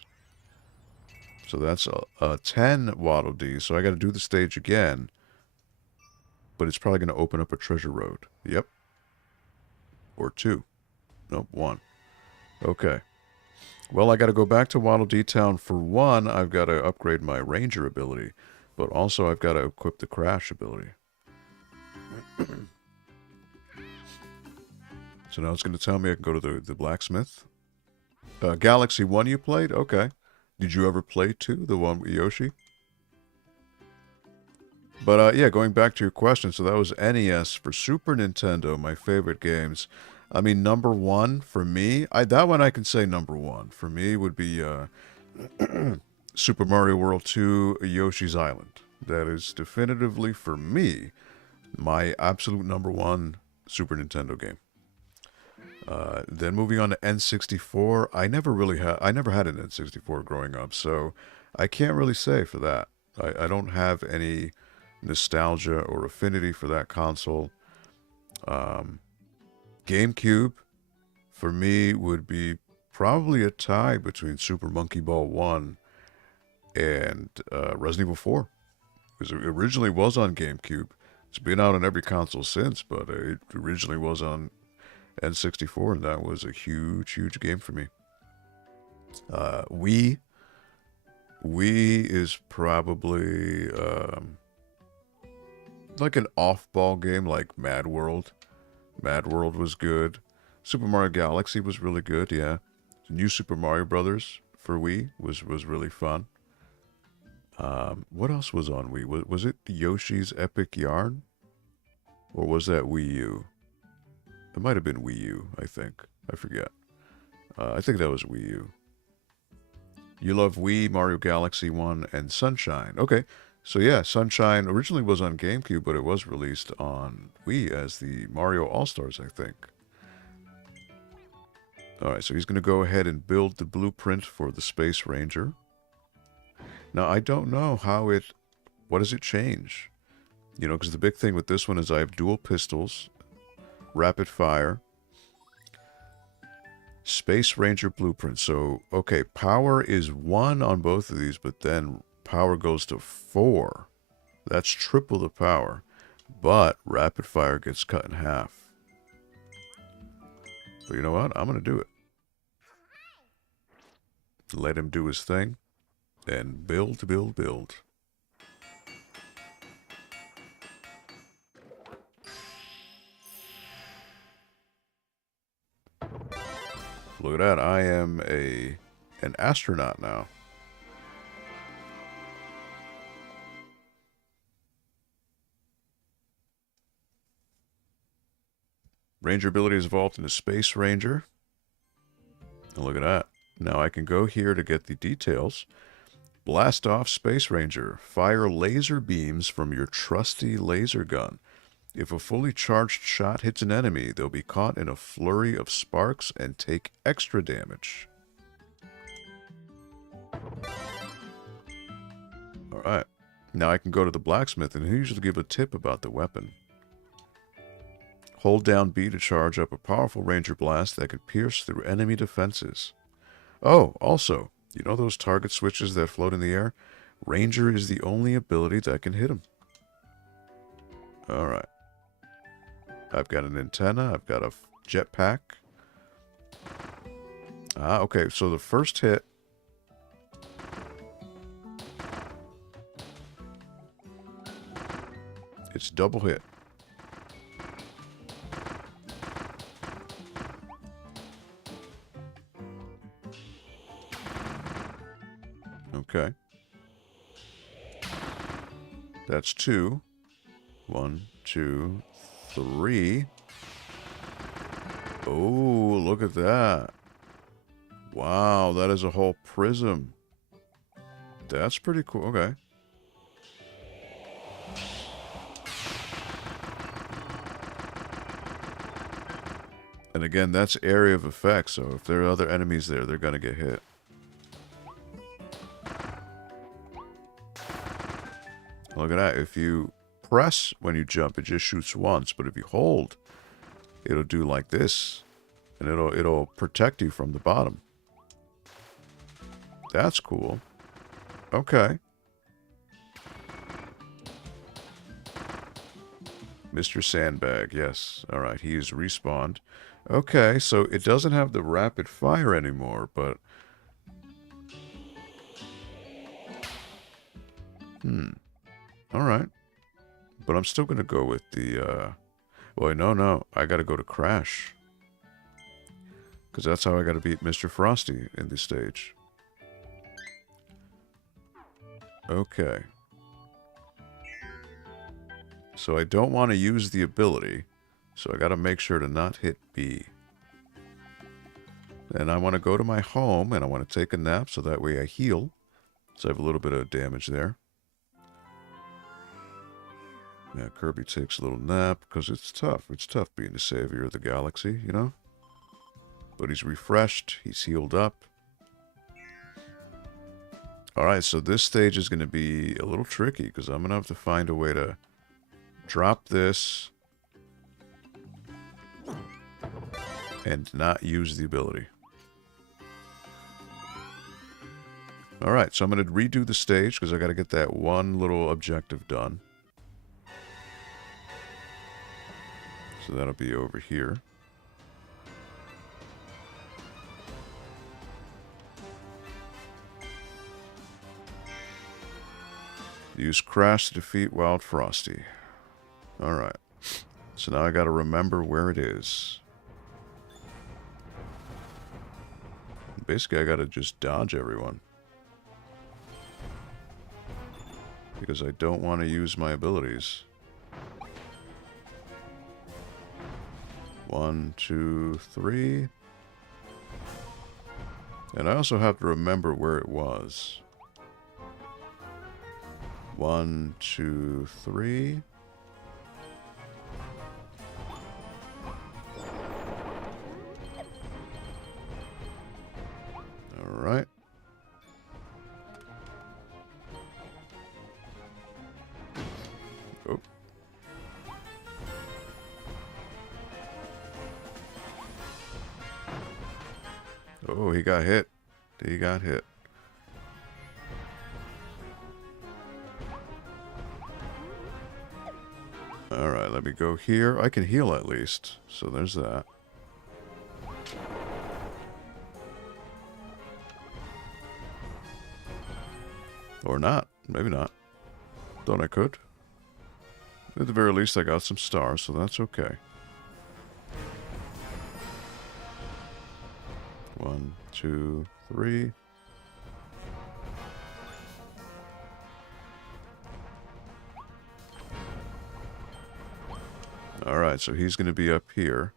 So that's a 10 Waddle Dees. So I got to do the stage again. But it's probably going to open up a treasure road. Yep. Or 2. Nope, 1. Okay. Well, I got to go back to Waddle Dee Town. For 1, I've got to upgrade my Ranger ability. But also I've got to equip the Crash ability. So now it's going to tell me I can go to the blacksmith. Galaxy 1 you played? Okay. Did you ever play 2? The one with Yoshi? But yeah, going back to your question. So that was NES. For Super Nintendo, my favorite games. I mean, number 1 for me. That one I can say number 1. For me would be Super Mario World 2 Yoshi's Island. That is definitively, for me, my absolute number 1 Super Nintendo game. Then moving on to N64, I never had an N64 growing up, so I can't really say for that. I don't have any nostalgia or affinity for that console. GameCube, for me, would be probably a tie between Super Monkey Ball 1 and Resident Evil 4. Because it originally was on GameCube. It's been out on every console since, but it originally was on N64, and that was a huge, huge game for me. Wii is probably like an off-ball game, like Mad World. Mad World was good. Super Mario Galaxy was really good, yeah. New Super Mario Brothers for Wii was really fun. What else was on Wii? Was it Yoshi's Epic Yarn? Or was that Wii U? It might have been Wii U, I think. I forget. I think that was Wii U. You love Wii, Mario Galaxy 1, and Sunshine. Okay, so yeah, Sunshine originally was on GameCube, but it was released on Wii as the Mario All-Stars, I think. Alright, so he's going to go ahead and build the blueprint for the Space Ranger. Now, I don't know what does it change? You know, because the big thing with this one is I have dual pistols, rapid fire, Space Ranger blueprint. So, okay, power is 1 on both of these, but then power goes to 4. That's triple the power, but rapid fire gets cut in half. But you know what? I'm going to do it. Let him do his thing. And build, build, build. Look at that. I am an astronaut now. Ranger ability is evolved into Space Ranger. And look at that. Now I can go here to get the details. Blast off Space Ranger. Fire laser beams from your trusty laser gun. If a fully charged shot hits an enemy, they'll be caught in a flurry of sparks and take extra damage. Alright. Now I can go to the blacksmith and he'll usually give a tip about the weapon. Hold down B to charge up a powerful ranger blast that can pierce through enemy defenses. Oh, also, you know those target switches that float in the air? Ranger is the only ability that can hit them. Alright. I've got an antenna. I've got a jetpack. Ah, okay. So the first hit. It's double hit. Okay. That's 2. 1, 2, 3. Oh, look at that. Wow, that is a whole prism. That's pretty cool. Okay. And again, that's area of effect, so if there are other enemies there, they're going to get hit. Look at that. If you press when you jump, it just shoots once. But if you hold, it'll do like this. And it'll protect you from the bottom. That's cool. Okay. Mr. Sandbag, yes. Alright, he is respawned. Okay, so it doesn't have the rapid fire anymore, but... Alright. But I'm still going to go with the, Well, no. I got to go to Crash. Because that's how I got to beat Mr. Frosty in this stage. Okay. So I don't want to use the ability. So I got to make sure to not hit B. And I want to go to my home and I want to take a nap so that way I heal. So I have a little bit of damage there. Yeah, Kirby takes a little nap because it's tough. It's tough being the savior of the galaxy, you know? But he's refreshed. He's healed up. Alright, so this stage is going to be a little tricky because I'm going to have to find a way to drop this and not use the ability. Alright, so I'm going to redo the stage because I got to get that one little objective done. So that'll be over here. Use Crash to defeat Wild Frosty. Alright. So now I gotta remember where it is. Basically, I gotta just dodge everyone. Because I don't want to use my abilities. 1, 2, 3. And I also have to remember where it was. 1, 2, 3. All right. Oh. Oh, he got hit. He got hit. Alright, let me go here. I can heal at least. So there's that. Or not. Maybe not. Thought I could. At the very least, I got some stars, so that's okay. 1, 2, 3. Alright, so he's going to be up here.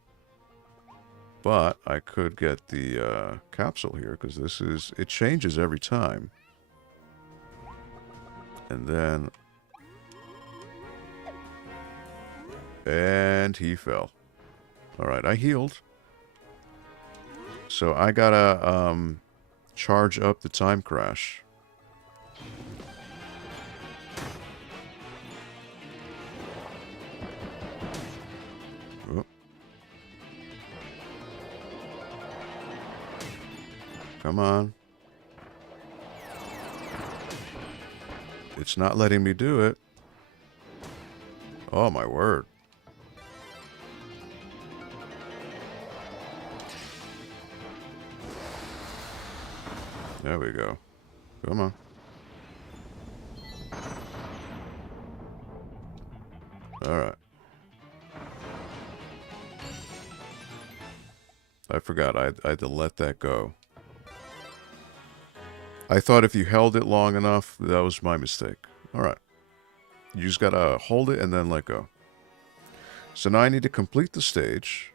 But I could get the capsule here, because this is... It changes every time. And then... And he fell. Alright, I healed. So I gotta charge up the time crash. Oh. Come on. It's not letting me do it. Oh my word. There we go. Come on. Alright. I forgot. I had to let that go. I thought if you held it long enough, that was my mistake. Alright. You just gotta hold it and then let go. So now I need to complete the stage.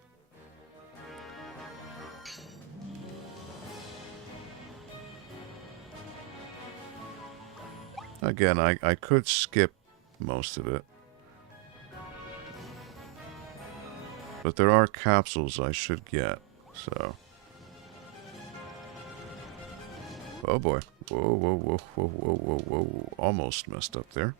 Again, I could skip most of it. But there are capsules I should get, so... Oh boy. Whoa, whoa, whoa, whoa, whoa, whoa, whoa. Almost messed up there.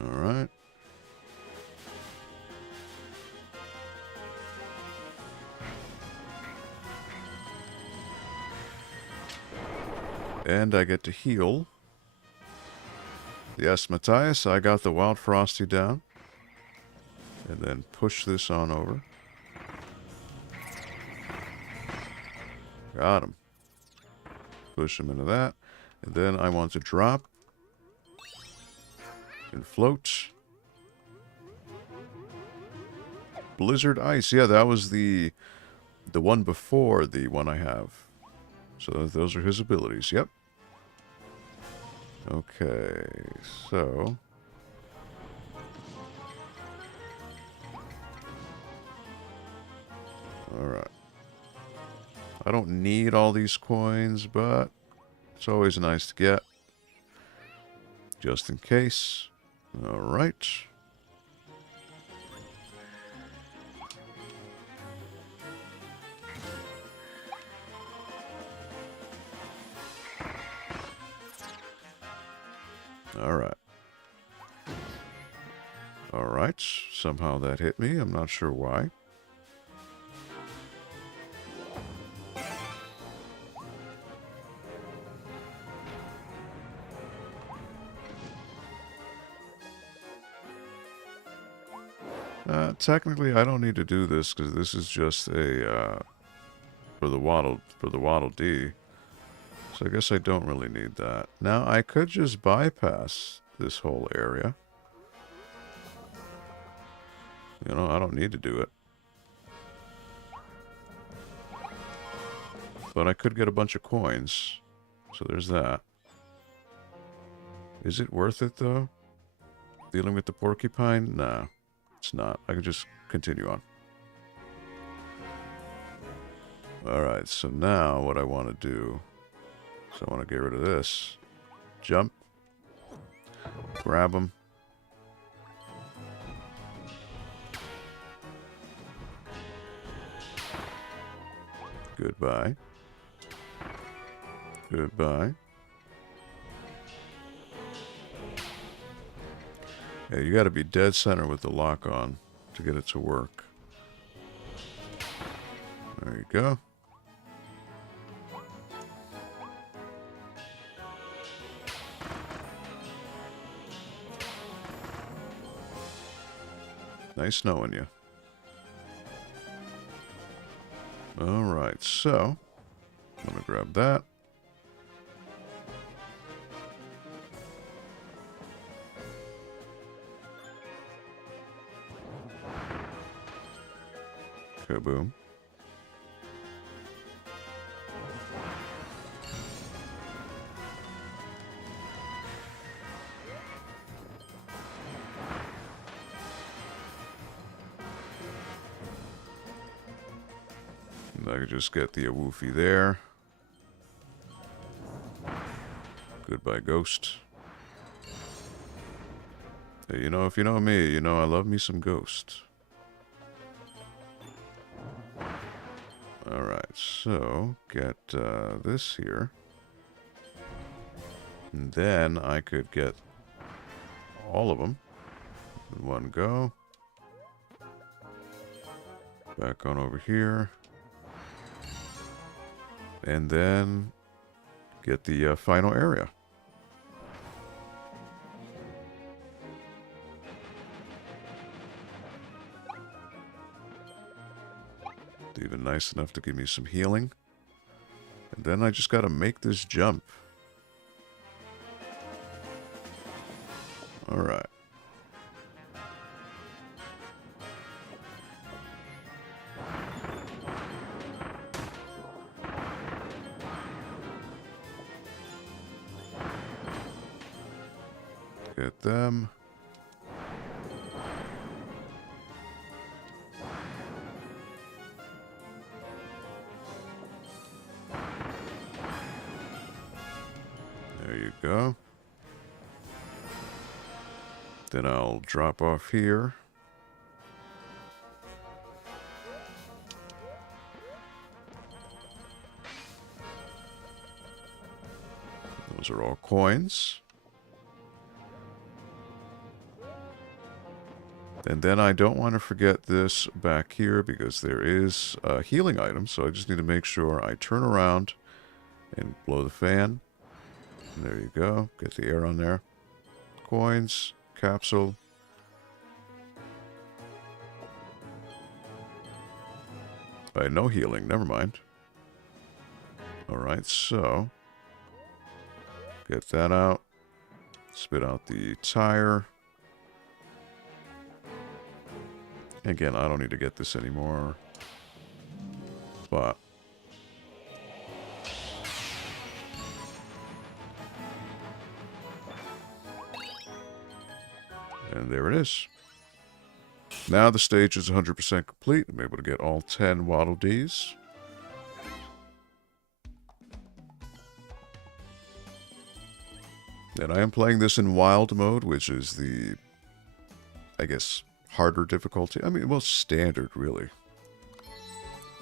Alright. And I get to heal. Yes, Matthias, I got the Wild Frosty down. And then push this on over. Got him. Push him into that. And then I want to drop. And float. Blizzard Ice. Yeah, that was the one before the one I have. So those are his abilities. Yep. Okay, so... Alright. I don't need all these coins, but it's always nice to get. Just in case. Alright. Alright. Alright. Somehow that hit me. I'm not sure why. Technically, I don't need to do this because this is just a for the Waddle Dee. So I guess I don't really need that. Now I could just bypass this whole area. You know, I don't need to do it. But I could get a bunch of coins. So there's that. Is it worth it though? Dealing with the porcupine? Nah. It's not. I can just continue on. Alright, so now what I want to do... So I want to get rid of this. Jump. Grab him. Goodbye. Goodbye. Yeah, you got to be dead center with the lock on to get it to work. There you go. Nice knowing you. Alright, so I'm going to grab that. Kaboom. And I could just get the woofy there. Goodbye, ghost. Hey, you know, if you know me, you know I love me some ghost. Alright, so get this here. And then I could get all of them in one go. Back on over here. And then get the final area. Even nice enough to give me some healing. And then I just gotta make this jump. Alright. Get them. There you go. Then I'll drop off here. Those are all coins. And then I don't want to forget this back here because there is a healing item. So I just need to make sure I turn around and blow the fan. And there you go. Get the air on there. Coins. Capsule. No healing. Never mind. Alright, so. Get that out. Spit out the tire. Again, I don't need to get this anymore. But. And there it is. Now the stage is 100% complete. I'm able to get all 10 Waddle Dees. And I am playing this in wild mode, which is the, I guess, harder difficulty. I mean, well, standard, really.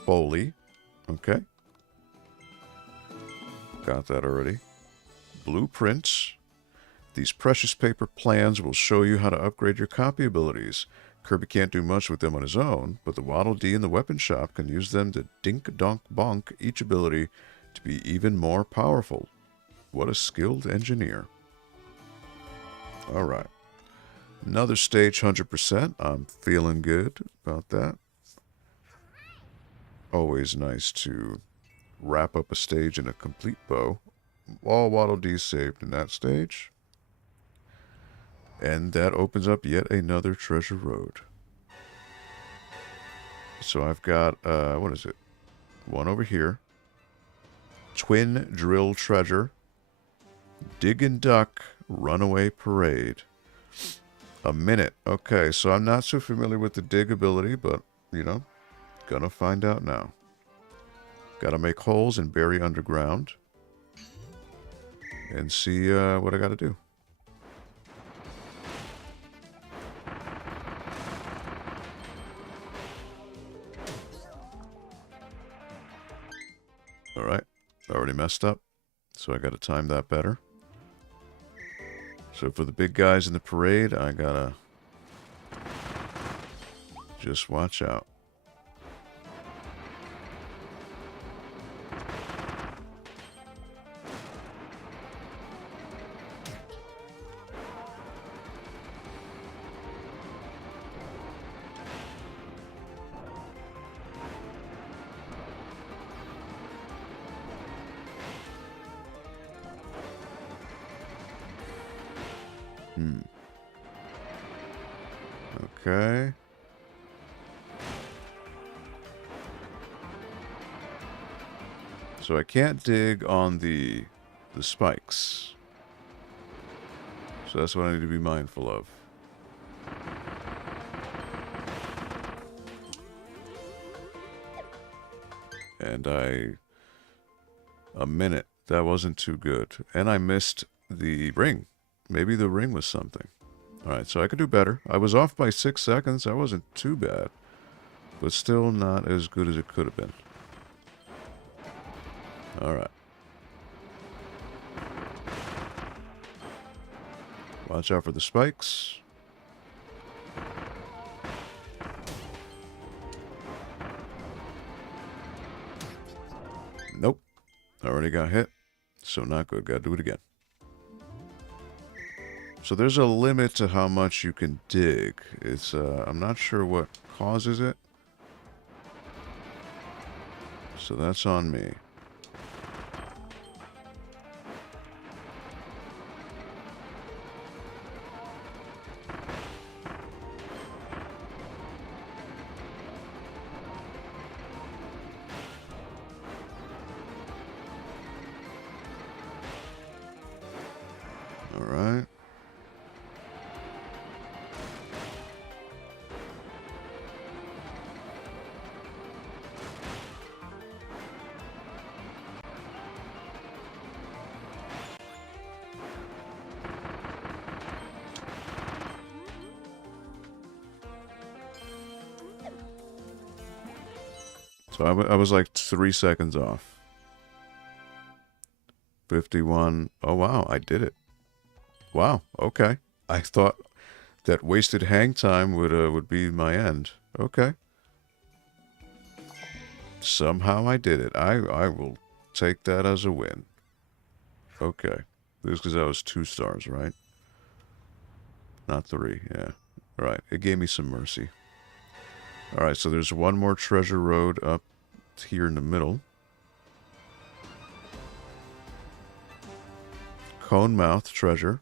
Foley. Okay. Got that already. Blueprints. These precious paper plans will show you how to upgrade your copy abilities. Kirby can't do much with them on his own, but the Waddle Dee in the weapon shop can use them to dink-donk-bonk each ability to be even more powerful. What a skilled engineer. Alright. Another stage 100%. I'm feeling good about that. Always nice to wrap up a stage in a complete bow. All Waddle Dees saved in that stage. And that opens up yet another treasure road. So I've got, what is it? One over here. Twin Drill Treasure. Dig and Duck. Runaway Parade. A minute. Okay, so I'm not so familiar with the dig ability, but, you know, gonna find out now. Gotta make holes and bury underground. And see what I gotta do. Alright, already messed up, so I gotta time that better. So for the big guys in the parade, I gotta just watch out. Okay. So I can't dig on the spikes. So that's what I need to be mindful of. And a minute. That wasn't too good. And I missed the ring. Maybe the ring was something. Alright, so I could do better. I was off by 6 seconds. That wasn't too bad. But still not as good as it could have been. Alright. Watch out for the spikes. Nope. Already got hit. So not good. Gotta do it again. So there's a limit to how much you can dig. It's, I'm not sure what causes it. So that's on me. All right. So I was like 3 seconds off. 51. Oh, wow. I did it. Wow. Okay. I thought that wasted hang time would be my end. Okay. Somehow I did it. I will take that as a win. Okay. This is because I was 2 stars, right? Not 3. Yeah. All right. It gave me some mercy. All right. So there's one more treasure road up here in the middle. Cone mouth treasure.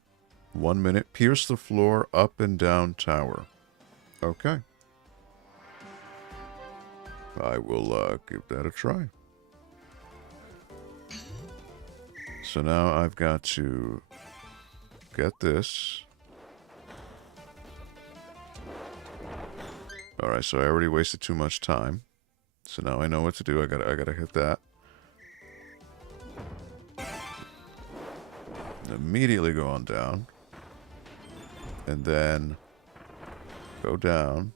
1 minute. Pierce the floor up and down tower. Okay. I will give that a try. So now I've got to get this. Alright, so I already wasted too much time. So now I know what to do. I gotta hit that. Immediately go on down. And then go down.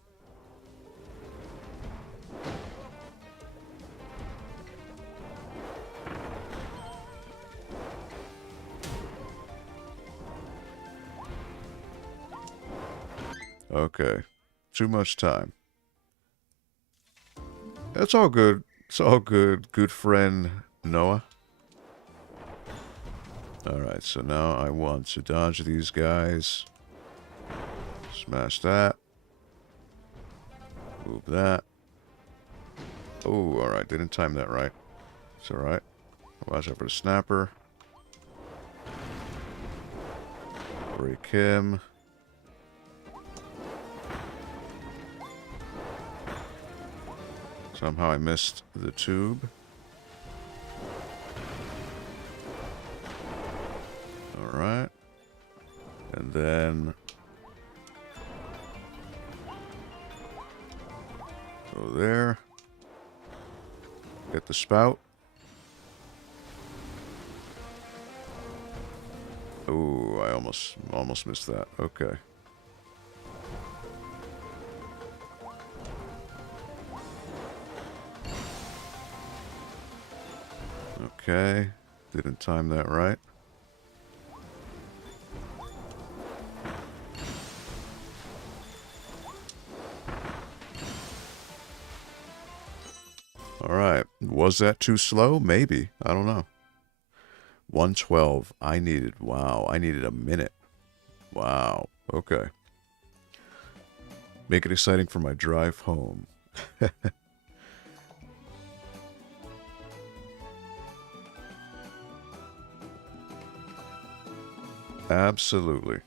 Okay. Too much time. It's all good. It's all good. Good friend Noah. Alright, so now I want to dodge these guys. Smash that. Move that. Oh, alright. Didn't time that right. It's alright. Watch out for the snapper. Break him. Somehow I missed the tube. Alright. And then go there. Get the spout. Oh, I almost missed that. Okay. Okay. Didn't time that right. Alright. Was that too slow? Maybe. I don't know. 112. I needed a minute. Wow. Okay. Make it exciting for my drive home. Absolutely.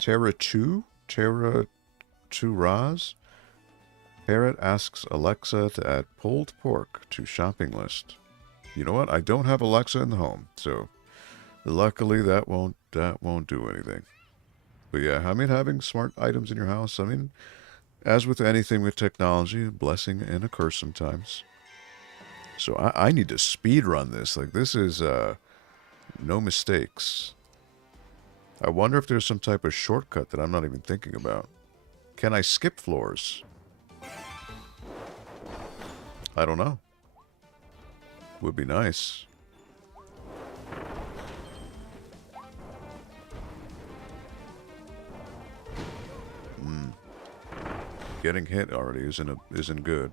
Terra 2? Terra 2 Raz? Parrot asks Alexa to add pulled pork to shopping list. You know what? I don't have Alexa in the home, so luckily that won't do anything. But yeah, I mean, having smart items in your house, I mean, as with anything with technology, a blessing and a curse sometimes. So I need to speed run this. Like, this is no mistakes. I wonder if there's some type of shortcut that I'm not even thinking about. Can I skip floors? I don't know. Would be nice. Getting hit already isn't good.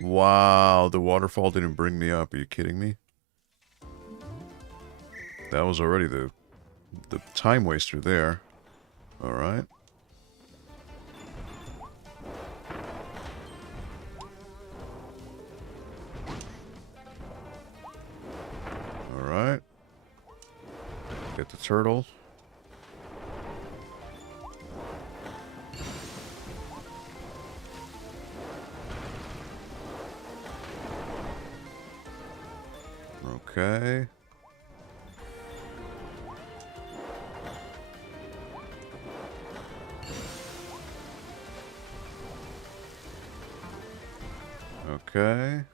Wow, the waterfall didn't bring me up. Are you kidding me? That was already the time waster there. All right. All right. Get the turtle. Okay. Okay.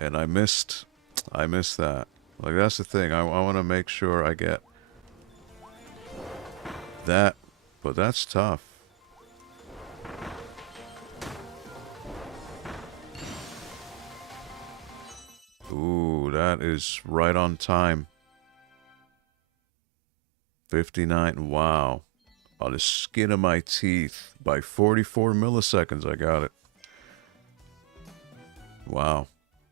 And I missed that. Like, that's the thing. I want to make sure I get that, but that's tough. Ooh, that is right on time. 59, wow. On the skin of my teeth. By 44 milliseconds, I got it. Wow.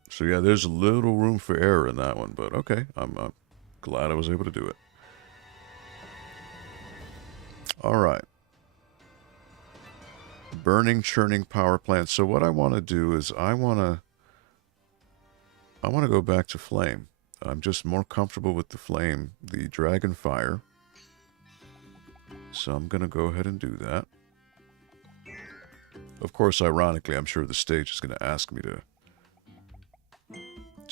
So yeah, there's a little room for error in that one, but okay. I'm glad I was able to do it. Alright. Burning, churning power plant. So what I want to do is I want to go back to flame. I'm just more comfortable with the flame, the dragon fire. So I'm going to go ahead and do that. Of course, ironically, I'm sure the stage is going to ask me to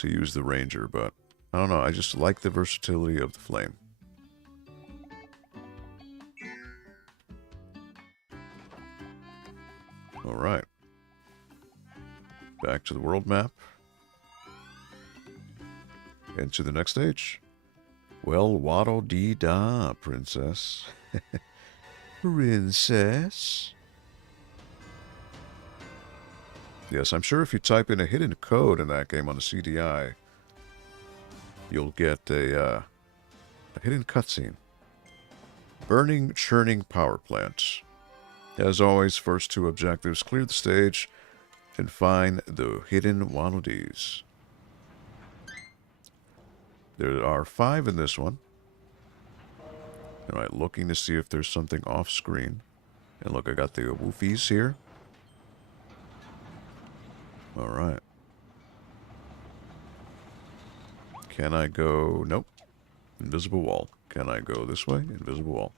use the ranger, but I don't know. I just like the versatility of the flame. All right. Back to the world map. And to the next stage. Well, Waddle Dee da, princess. Princess. Yes, I'm sure if you type in a hidden code in that game on the CDI, you'll get a hidden cutscene. Burning, churning power plant. As always, first two objectives: clear the stage and find the hidden Waddle Dees. There are 5 in this one. Alright, looking to see if there's something off screen. And look, I got the woofies here. Alright. Can I go... Nope. Invisible wall. Can I go this way? Invisible wall.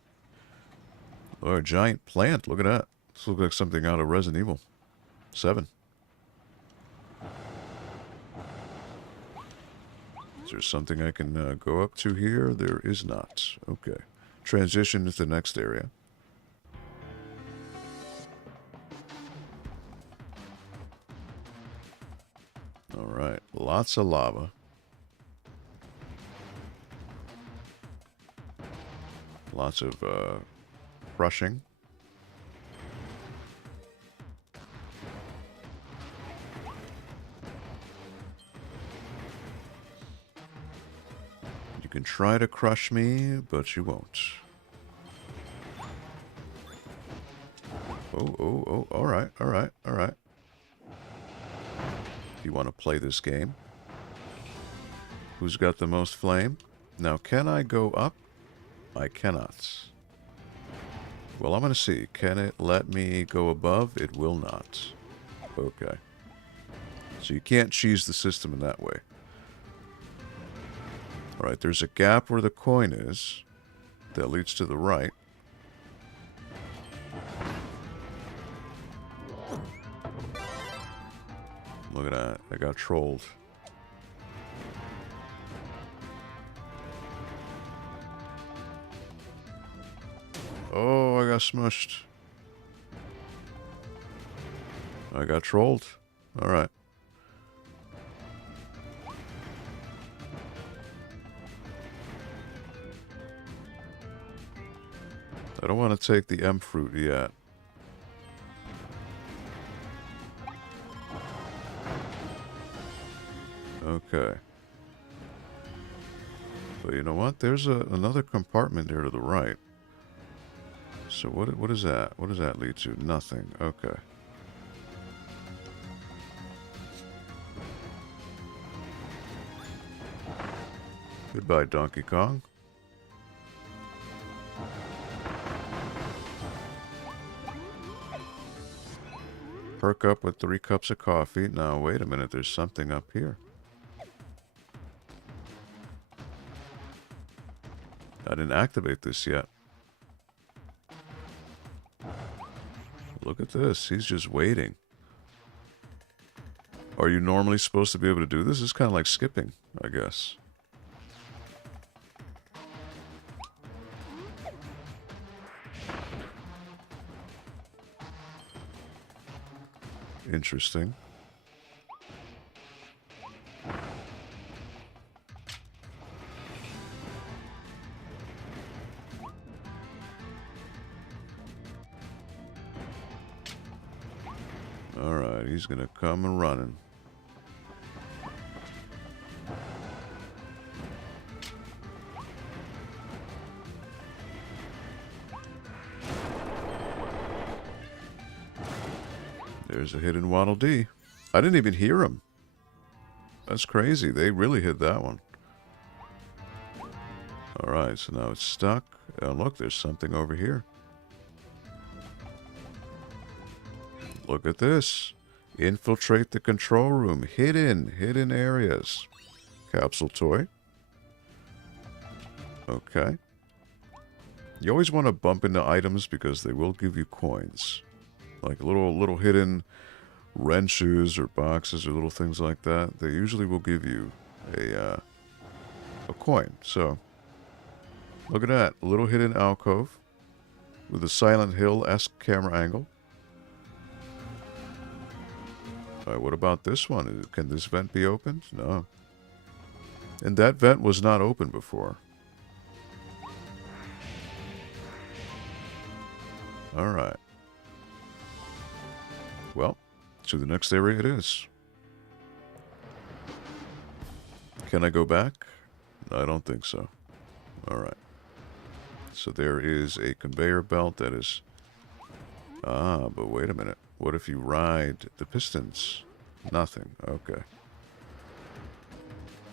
Oh, a giant plant. Look at that. This looks like something out of Resident Evil 7. Is there something I can go up to here? There is not. Okay. Transition to the next area. Alright. Lots of lava. Lots of crushing. You can try to crush me, but you won't. Oh, alright. You want to play this game? Who's got the most flame? Now, can I go up? I cannot. Well, I'm going to see. Can it let me go above? It will not. Okay. So you can't cheese the system in that way. Alright, there's a gap where the coin is that leads to the right. Look at that. I got trolled. Oh, I got smushed. I got trolled. Alright. I don't want to take the M fruit yet. Okay. But you know what? There's another compartment there to the right. So what is that? What does that lead to? Nothing. Okay. Goodbye, Donkey Kong. Perk up with 3 cups of coffee. Now, wait a minute. There's something up here. I didn't activate this yet. Look at this. He's just waiting. Are you normally supposed to be able to do this? It's kind of like skipping, I guess. Interesting. Alright, he's gonna come and running. There's a hidden Waddle Dee. I didn't even hear him. That's crazy. They really hit that one. Alright, so now it's stuck. Oh, look, there's something over here. Look at this. Infiltrate the control room. Hidden areas. Capsule toy. Okay. You always want to bump into items because they will give you coins. Like little hidden wrenches or boxes or little things like that. They usually will give you a coin. So, look at that. A little hidden alcove with a Silent Hill-esque camera angle. Alright, what about this one? Can this vent be opened? No. And that vent was not open before. Alright. Well, to the next area it is. Can I go back? I don't think so. Alright. So there is a conveyor belt that is... Ah, but wait a minute. What if you ride the pistons? Nothing. Okay.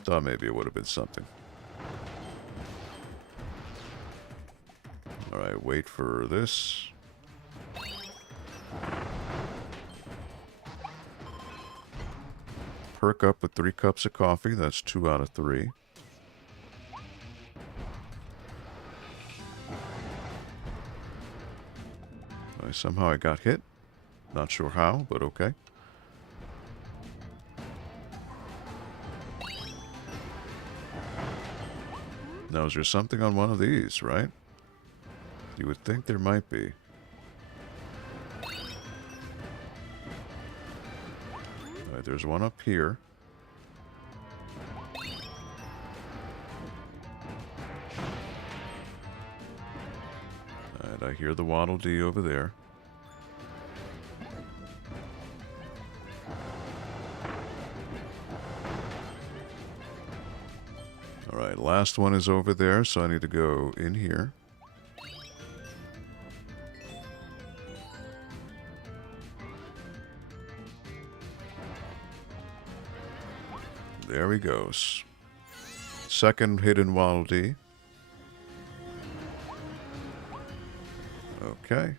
Thought maybe it would have been something. Alright, wait for this. Perk up with 3 cups of coffee. That's 2 out of 3. Somehow I got hit. Not sure how, but okay. Now, is there something on one of these, right? You would think there might be. Alright, there's one up here. And I hear the Waddle Dee over there. Alright, last one is over there, so I need to go in here. There he goes. Second hidden Waddle Dee. Okay.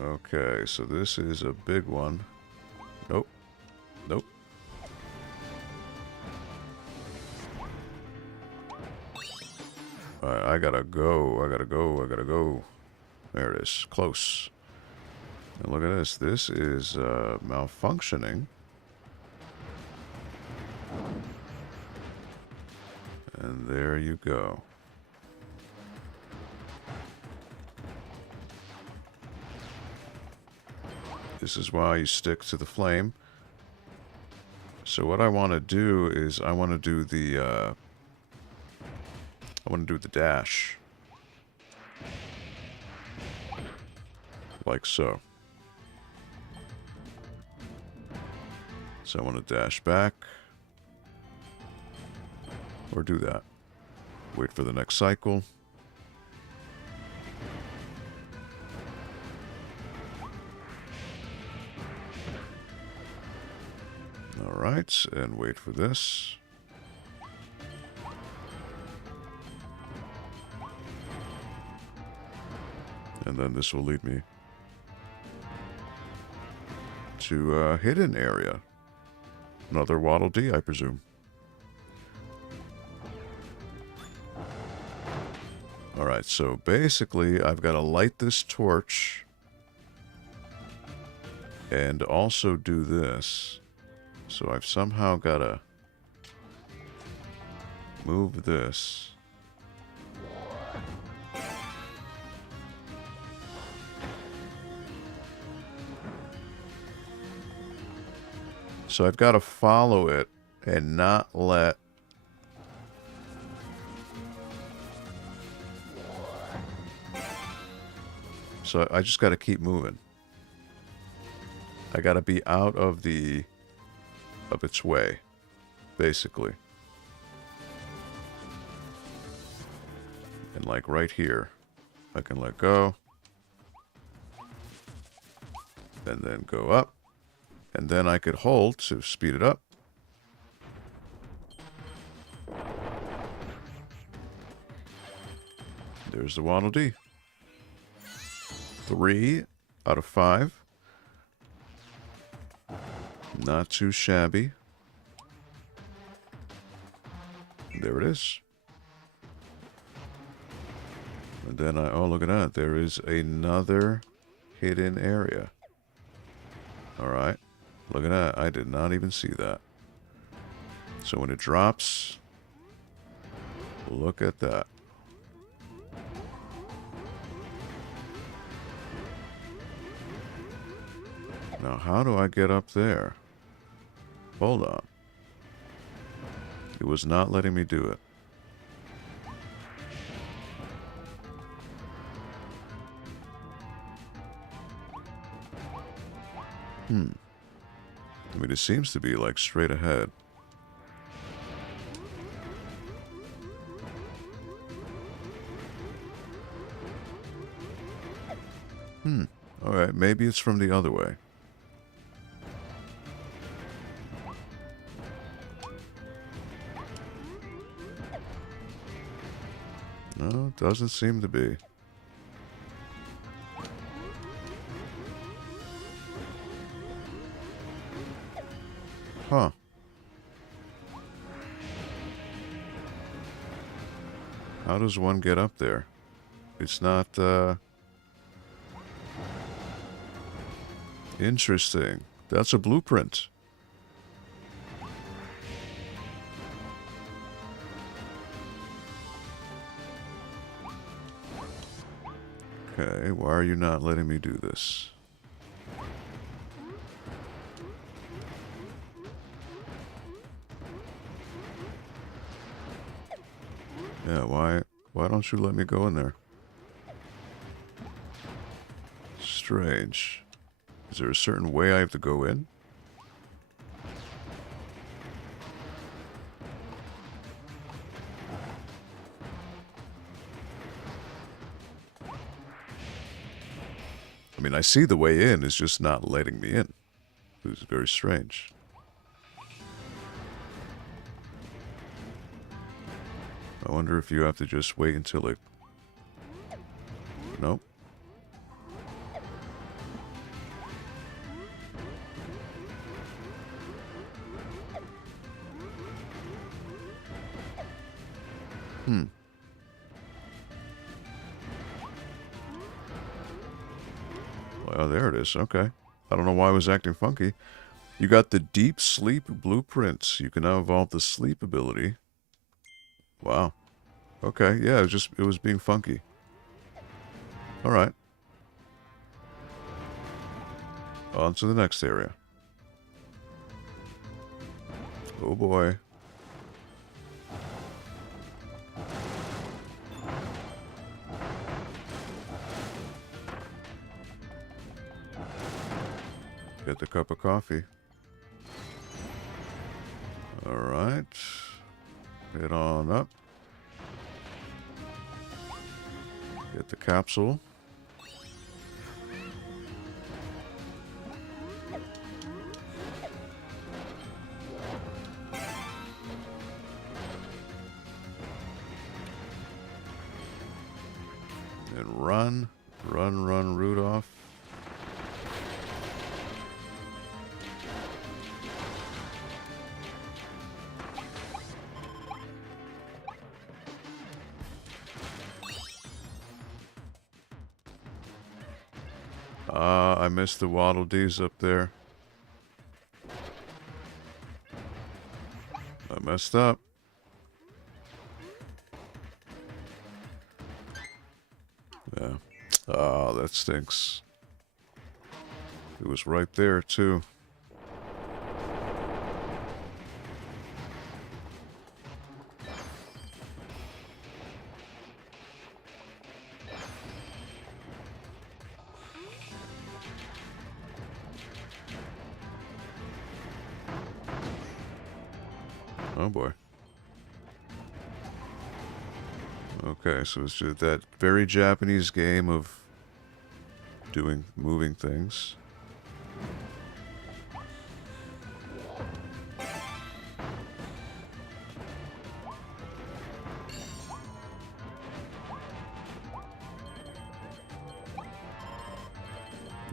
Okay, so this is a big one. Nope. Nope. Alright, I gotta go. I gotta go. There it is. Close. And look at this. This is malfunctioning. And there you go. This is why you stick to the flame. So what I want to do is I want to do the dash. Like so. So I want to dash back. Or do that. Wait for the next cycle. Alright, and wait for this. And then this will lead me to a hidden area. Another Waddle Dee, I presume. Alright, so basically I've got to light this torch and also do this. So I've somehow got to move this. So I've got to follow it and not let... So I just got to keep moving. I got to be out of its way, basically. And like right here, I can let go. And then go up. And then I could hold to speed it up. There's the Waddle Dee. 3 out of 5. Not too shabby. There it is. And then oh, look at that. There is another hidden area. Alright. Look at that. I did not even see that. So when it drops, look at that. Now, how do I get up there? Hold on. It was not letting me do it. I mean, it seems to be like straight ahead. Alright, maybe it's from the other way. No, it doesn't seem to be. Huh. How does one get up there? It's not, Interesting. That's a blueprint. Okay, why are you not letting me do this? Yeah, why don't you let me go in there? Strange. Is there a certain way I have to go in? I mean, I see the way in, it's just not letting me in. It's very strange. I wonder if you have to just wait until it... Nope. Oh, there it is. Okay. I don't know why it was acting funky. You got the Deep Sleep Blueprints. You can now evolve the sleep ability. Wow. Okay, yeah, it was being funky. Alright. On to the next area. Oh boy. Get the cup of coffee. Alright. Head on up. Get the capsule. And run. Run, Rudolph. I missed the Waddle Dees up there. I messed up. Yeah. Oh, that stinks. It was right there, too. Oh boy. Okay, so it's just that very Japanese game of moving things.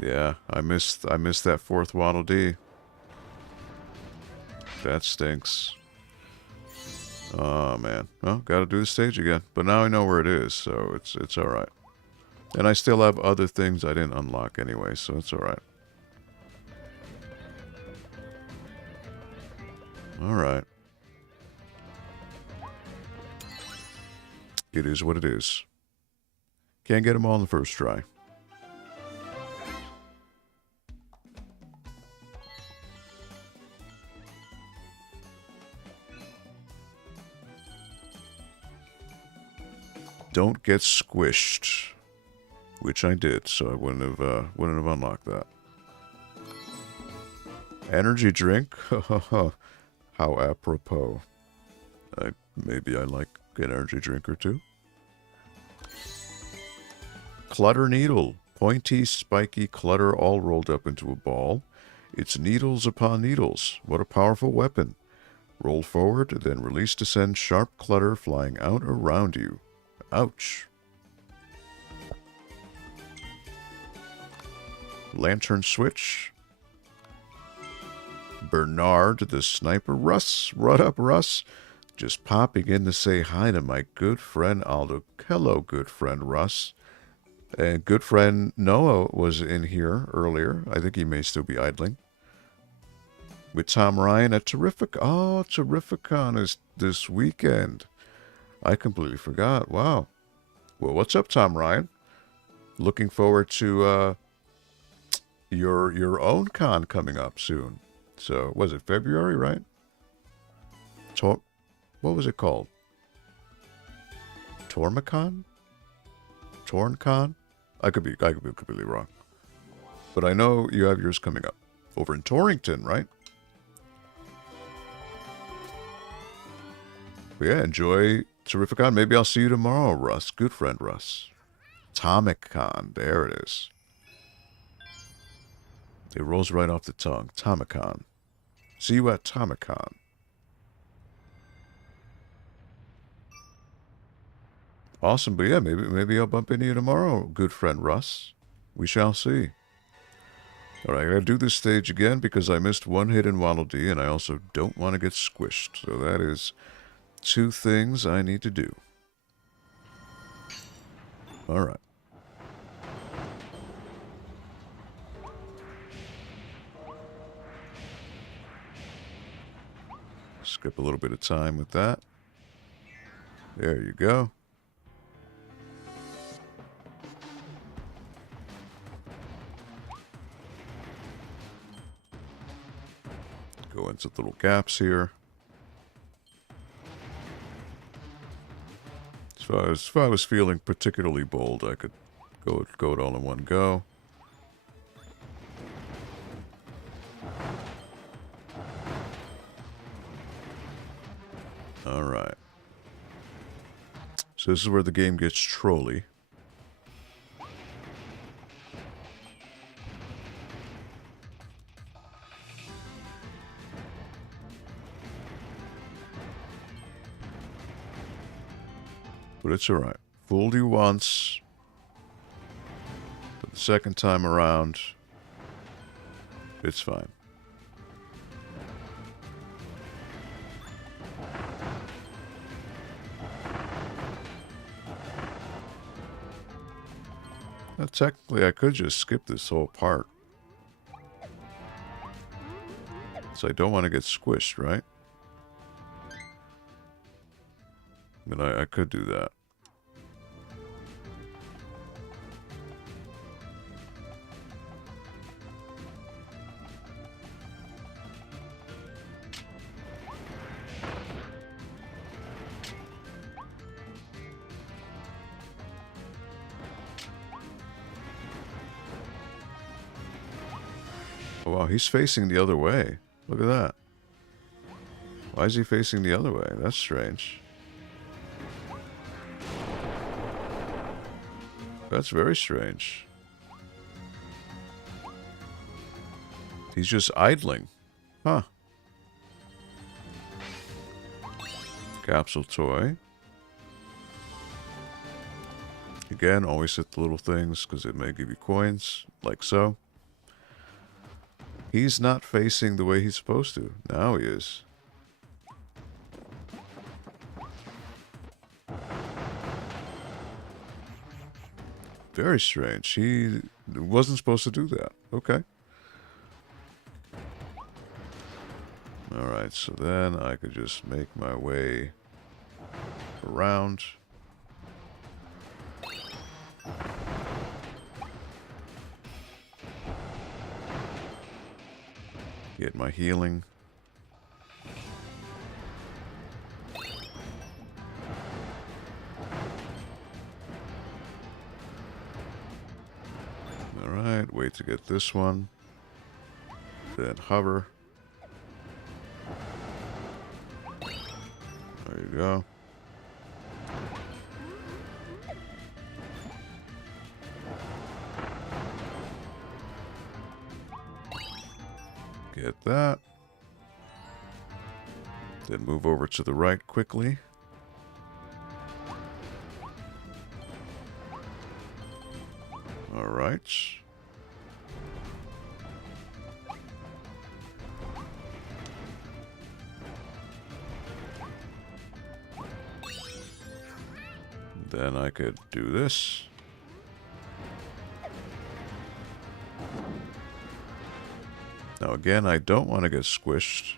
Yeah, I missed that fourth Waddle Dee. That stinks. Oh man. Well, gotta do the stage again. But now I know where it is, so it's alright. And I still have other things I didn't unlock anyway, so it's alright. Alright. It is what it is. Can't get them all in the first try. Don't get squished, which I did, so I wouldn't have unlocked that. Energy drink, how apropos. Maybe I like an energy drink or two. Clutter needle, pointy, spiky clutter all rolled up into a ball. It's needles upon needles. What a powerful weapon! Roll forward, then release to send sharp clutter flying out around you. Ouch. Lantern switch. Bernard the sniper. Russ. What up, Russ? Just popping in to say hi to my good friend Aldo. Hello, good friend Russ. And good friend Noah was in here earlier. I think he may still be idling. With Tom Ryan at Terrific. Oh, Terrificon is this weekend. I completely forgot. Wow. Well, what's up, Tom Ryan? Looking forward to your own con coming up soon. So, was it February, right? What was it called? Tormicon? Torncon? I could be completely wrong. But I know you have yours coming up. Over in Torrington, right? But yeah, enjoy Terrificon. Maybe I'll see you tomorrow, Russ. Good friend, Russ. Tomicon. There it is. It rolls right off the tongue. Tomicon. See you at Tomicon. Awesome, but yeah, maybe I'll bump into you tomorrow, good friend Russ. We shall see. Alright, I gotta do this stage again because I missed one hidden Waddle Dee, and I also don't want to get squished. So that is 2 things I need to do. Alright. Skip a little bit of time with that. There you go. Go into the little gaps here. So if I was feeling particularly bold, I could go it all in one go. All right. So this is where the game gets trolly. But it's alright. Fooled you once. But the second time around, it's fine. Now, technically, I could just skip this whole part. So I don't want to get squished, right? But I could do that. Oh, wow, he's facing the other way. Look at that. Why is he facing the other way? That's strange. That's very strange. He's just idling. Huh. Capsule toy. Again, always hit the little things because it may give you coins, like so. He's not facing the way he's supposed to. Now he is. Very strange. He wasn't supposed to do that. Okay. Alright, so then I could just make my way around. Get my healing. Alright, wait to get this one. Then hover. There you go. Get that. Then move over to the right quickly. All right. Then I could do this. Now again, I don't want to get squished.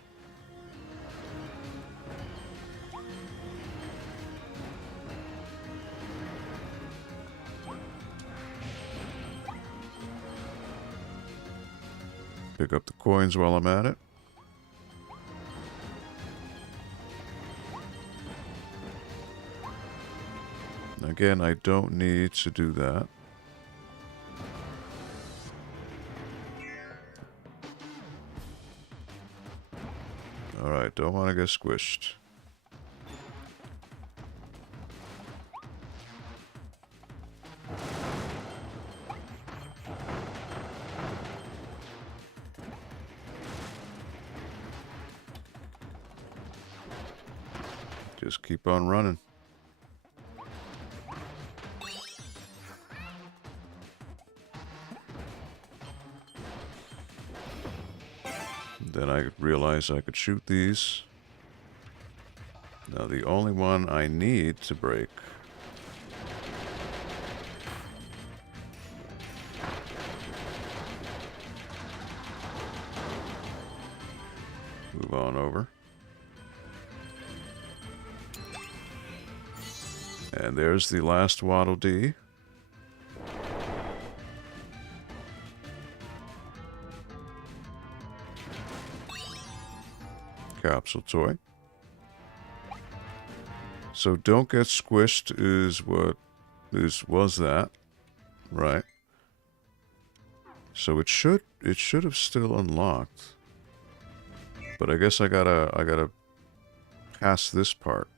Pick up the coins while I'm at it. Again, I don't need to do that. Alright, don't want to get squished. Just keep on running. Then I realized I could shoot these. Now the only one I need to break move on over. And there's the last Waddle Dee. Capsule toy. So don't get squished was that, right? So it should have still unlocked. But I guess I gotta pass this part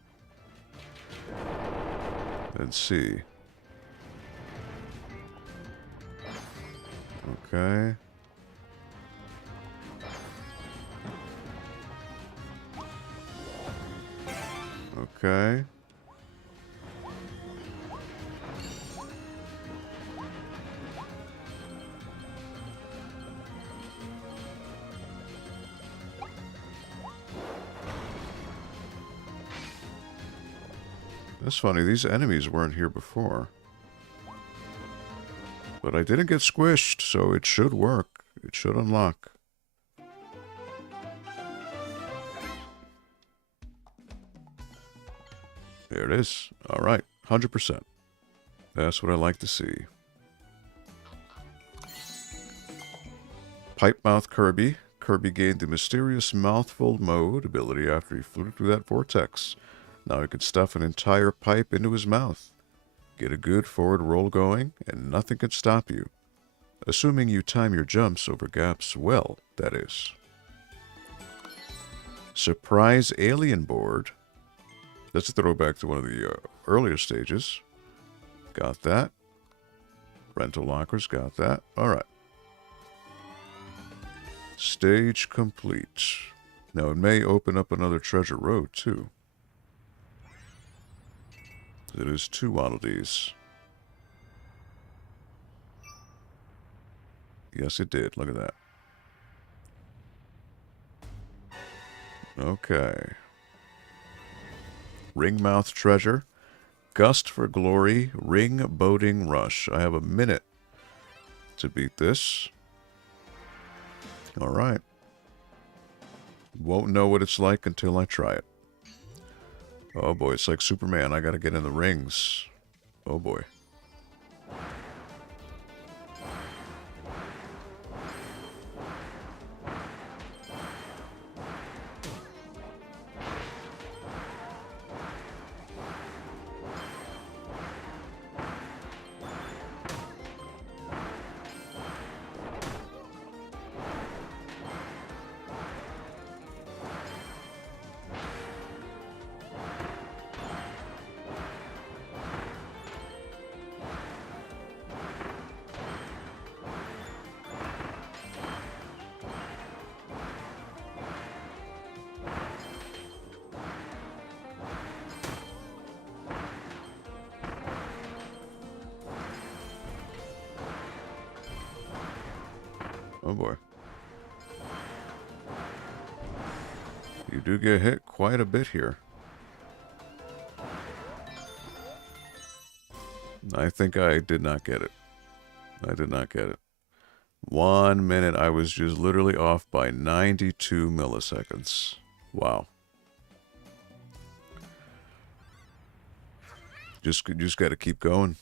and see. Okay. Okay. That's funny, these enemies weren't here before. But I didn't get squished, so it should work. It should unlock. There it is. Alright, 100%. That's what I like to see. Pipe Mouth Kirby. Kirby gained the mysterious Mouthful Mode ability after he flew through that vortex. Now he could stuff an entire pipe into his mouth. Get a good forward roll going, and nothing can stop you. Assuming you time your jumps over gaps well, that is. Surprise Alien Board. That's a throwback to one of the earlier stages. Got that. Rental lockers, got that. Alright. Stage complete. Now it may open up another treasure road, too. It is 2 Waddle Dees. Yes, it did. Look at that. Okay. Ringmouth Treasure. Gust for Glory. Ring Boating Rush. I have a minute to beat this. Alright. Won't know what it's like until I try it. Oh boy, it's like Superman. I gotta get in the rings. Oh boy. Oh boy. You do get hit quite a bit here. I think I did not get it. I did not get it. 1 minute, I was just literally off by 92 milliseconds. Wow. Just got to keep going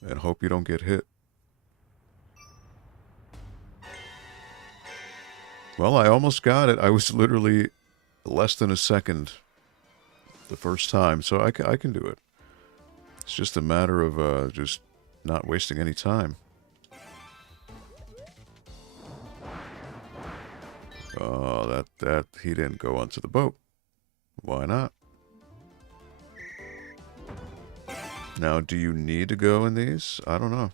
and hope you don't get hit. Well, I almost got it. I was literally less than a second the first time, so I can do it. It's just a matter of just not wasting any time. Oh, that he didn't go onto the boat. Why not? Now, do you need to go in these? I don't know.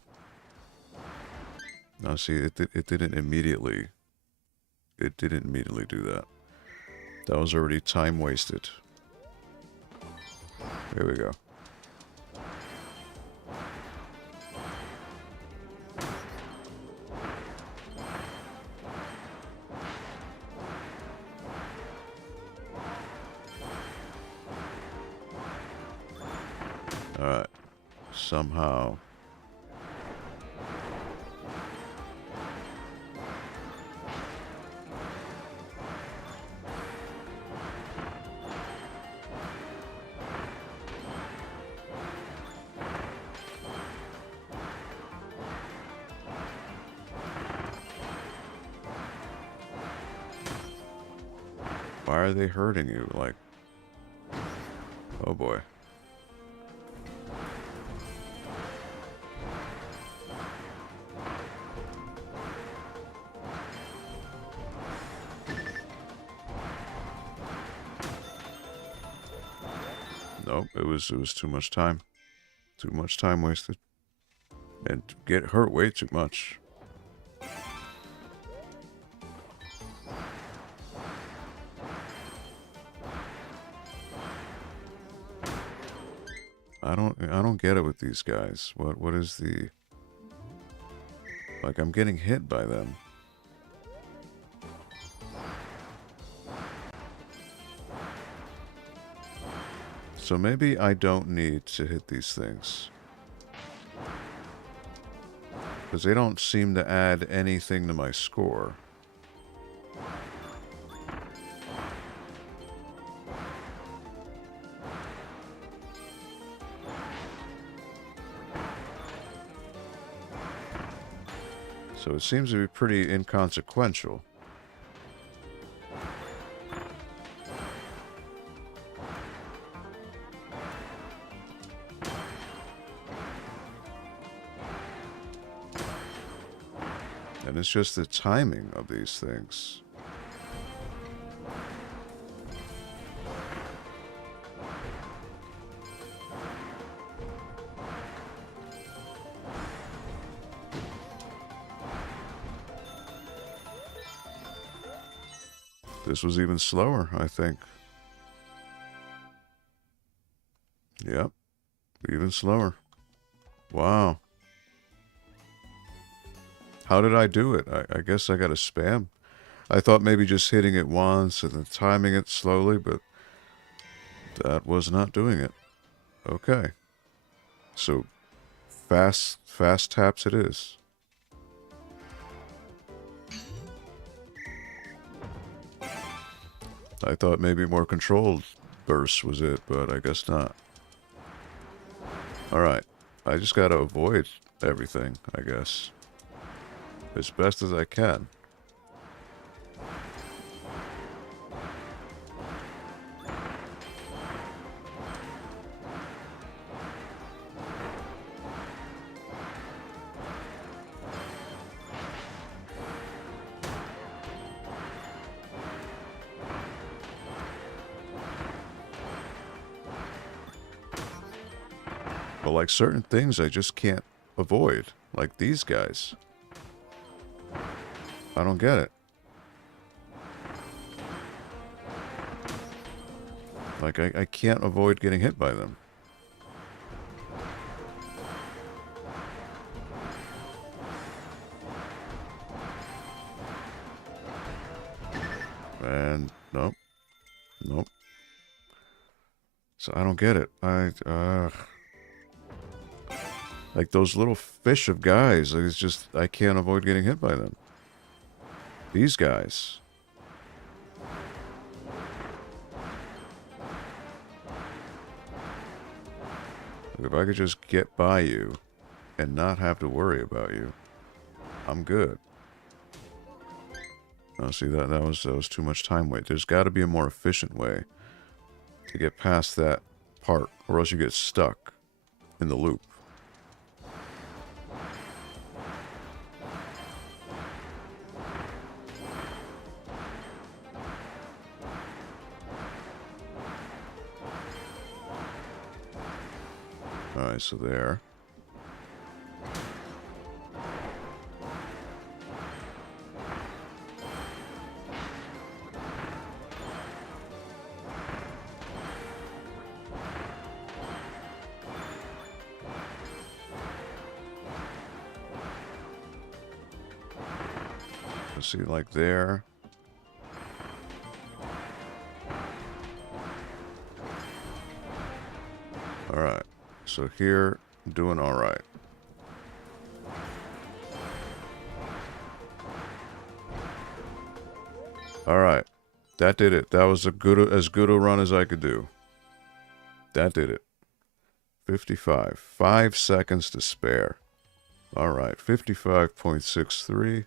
Now, see, it didn't immediately. It didn't immediately do that. That was already time wasted. Here we go. Alright. Somehow. Why are they hurting you? Like, oh boy. Nope, it was too much time. Too much time wasted. And get hurt way too much. I don't get it with these guys. What is the... Like, I'm getting hit by them. So maybe I don't need to hit these things. Because they don't seem to add anything to my score. So it seems to be pretty inconsequential. And it's just the timing of these things. This was even slower, I think. Yep. Even slower. Wow. How did I do it? I guess I got to spam. I thought maybe just hitting it once and then timing it slowly, but that was not doing it. Okay. So, fast taps it is. I thought maybe more controlled bursts was it, but I guess not. Alright. I just gotta avoid everything, I guess. As best as I can. But like certain things I just can't avoid. Like these guys. I don't get it. Like, I can't avoid getting hit by them. And, nope. Nope. So I don't get it. Like those little fish of guys, it's just, I can't avoid getting hit by them. These guys. If I could just get by you and not have to worry about you, I'm good. Oh, see, that was too much time wait. There's got to be a more efficient way to get past that part, or else you get stuck in the loop. Alright, so there. Let's see, like there. Alright. So here, I'm doing all right. All right, that did it. That was as good a run as I could do. That did it. 55. 5 seconds to spare. All right, 55.63.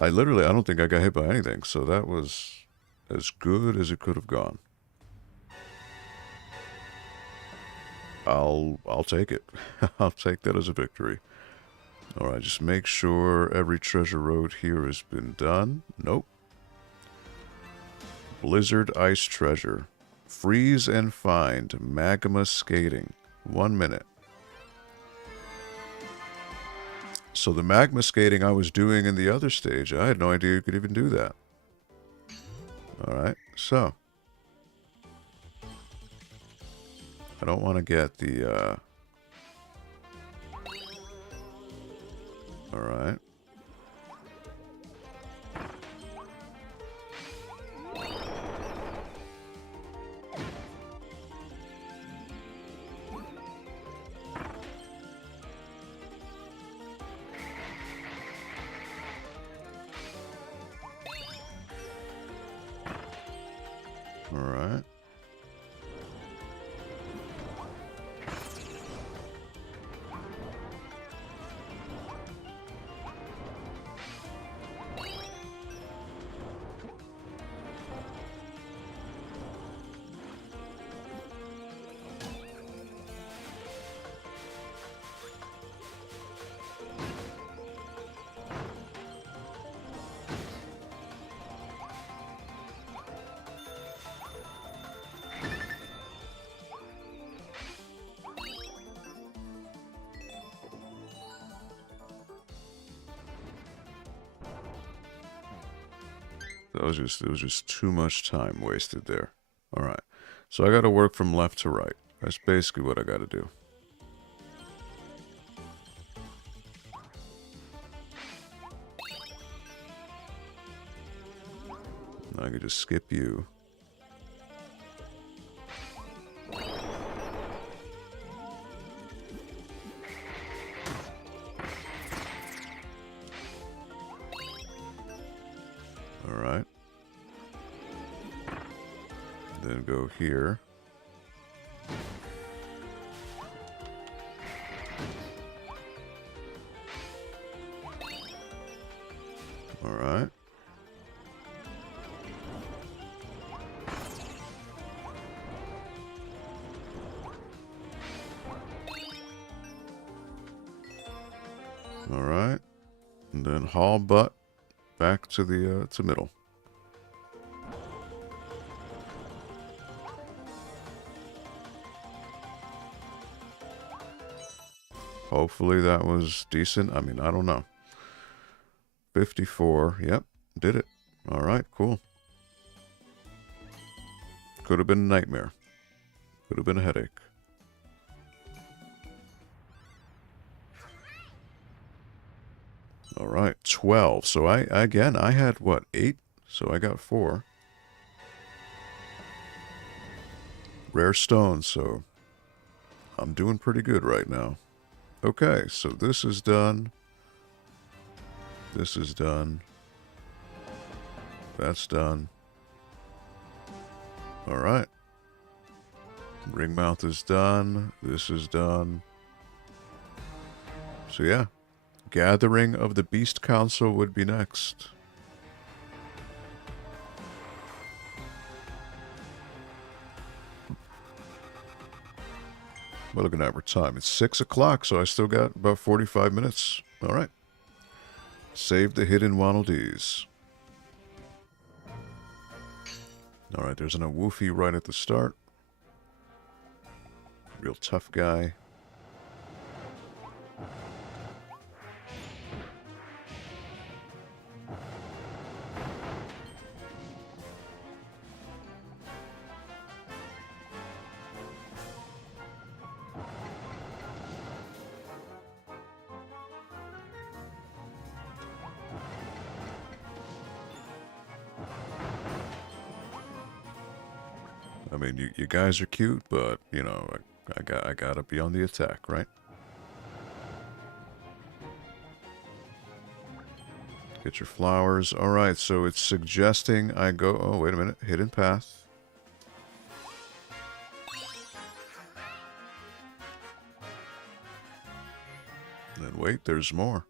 I don't think I got hit by anything, so that was as good as it could have gone. I'll take it. I'll take that as a victory. Alright, just make sure every treasure road here has been done. Nope. Blizzard Ice Treasure. Freeze and find. Magma Skating. 1 minute. So the magma skating I was doing in the other stage, I had no idea you could even do that. Alright, so. I don't want to get the, Alright. Alright. It was just too much time wasted there. Alright. So I gotta work from left to right. That's basically what I gotta do. I could just skip you. Alright. Then go here. Alright. Alright. And then haul butt back to the to middle. Hopefully that was decent. I mean, I don't know. 54. Yep, did it. Alright, cool. Could have been a nightmare. Could have been a headache. Alright, 12. So I had, what, 8? So I got 4. Rare stones, so I'm doing pretty good right now. Okay, so this is done. This is done. That's done. Alright. Ringmouth is done. This is done. So yeah. Gathering of the Beast Council would be next. We're looking at our time. It's 6 o'clock, so I still got about 45 minutes. Alright. Save the hidden Waddle Dees. Alright, there's an Woofy right at the start. Real tough guy. I mean, you guys are cute, but, you know, I gotta be on the attack, right? Get your flowers. Alright, so it's suggesting I go... Oh, wait a minute. Hidden path. And then wait, there's more.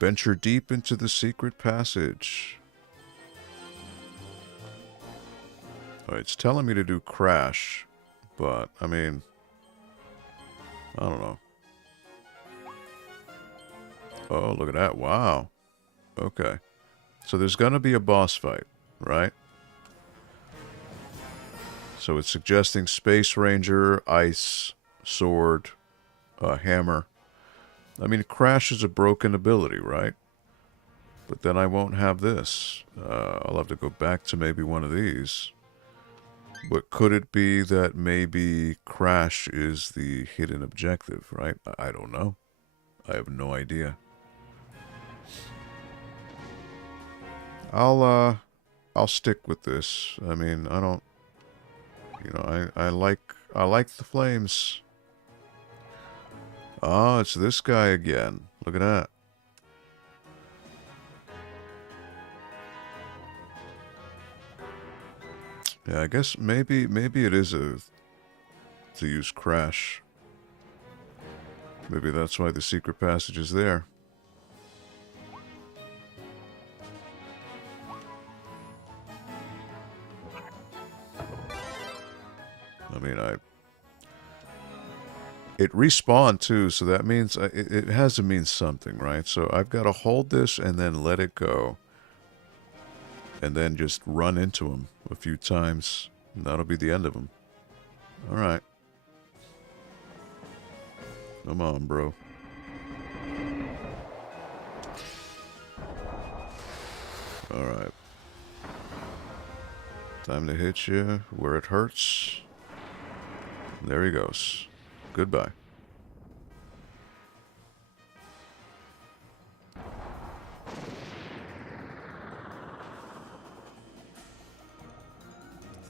Venture deep into the secret passage. Alright, it's telling me to do crash, but, I mean, I don't know. Oh, look at that. Wow. Okay. So there's going to be a boss fight, right? So it's suggesting Space Ranger, Ice, Sword, Hammer. I mean, Crash is a broken ability, right? But then I won't have this. I'll have to go back to maybe one of these. But could it be that maybe Crash is the hidden objective, right? I don't know. I have no idea. I'll stick with this. I mean, I don't, you know, I like the flames. Oh, it's this guy again. Look at that. Yeah, I guess maybe it is to use Crash. Maybe that's why the secret passage is there. I mean, it respawned too, so that means it has to mean something, right? So I've got to hold this and then let it go. And then just run into him a few times. And that'll be the end of him. Alright. Come on, bro. Alright. Time to hit you where it hurts. There he goes. Goodbye.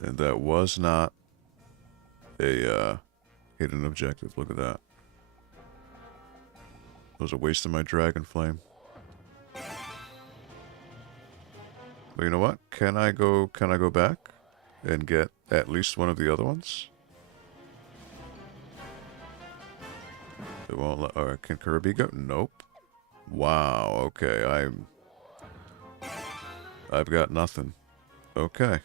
And that was not a hidden objective. Look at that. That was a waste of my dragon flame. But you know what? Can I go back and get at least one of the other ones? It won't let, or can Kirby go? Nope. Wow, okay, I've got nothing. Okay.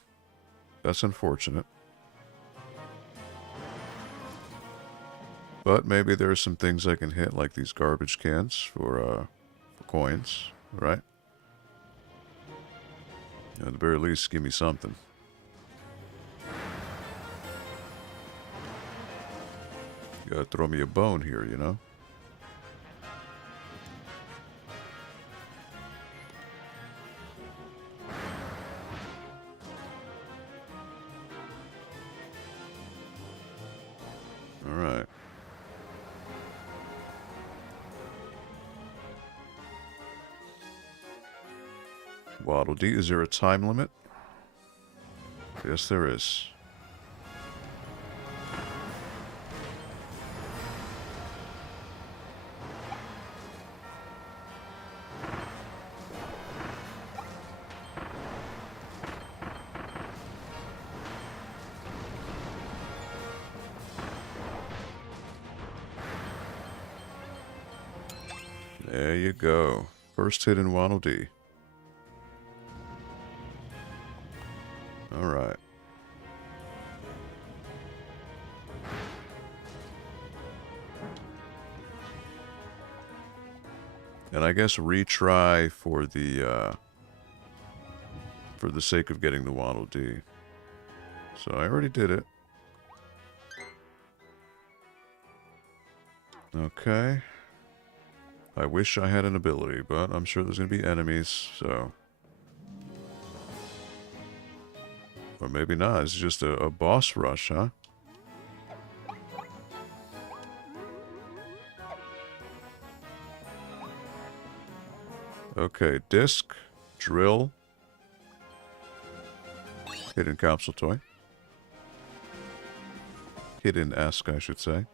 That's unfortunate. But maybe there are some things I can hit, like these garbage cans for coins, right? At the very least, give me something. You gotta throw me a bone here, you know? Alright. Waddle Dee, is there a time limit? Yes, there is. There you go. First hit in Waddle Dee. Alright. And I guess retry for the sake of getting the Waddle Dee. So I already did it. Okay. I wish I had an ability, but I'm sure there's going to be enemies, so... Or maybe not, it's just a boss rush, huh? Okay, disc, drill, hidden capsule toy. Hidden-esque, I should say.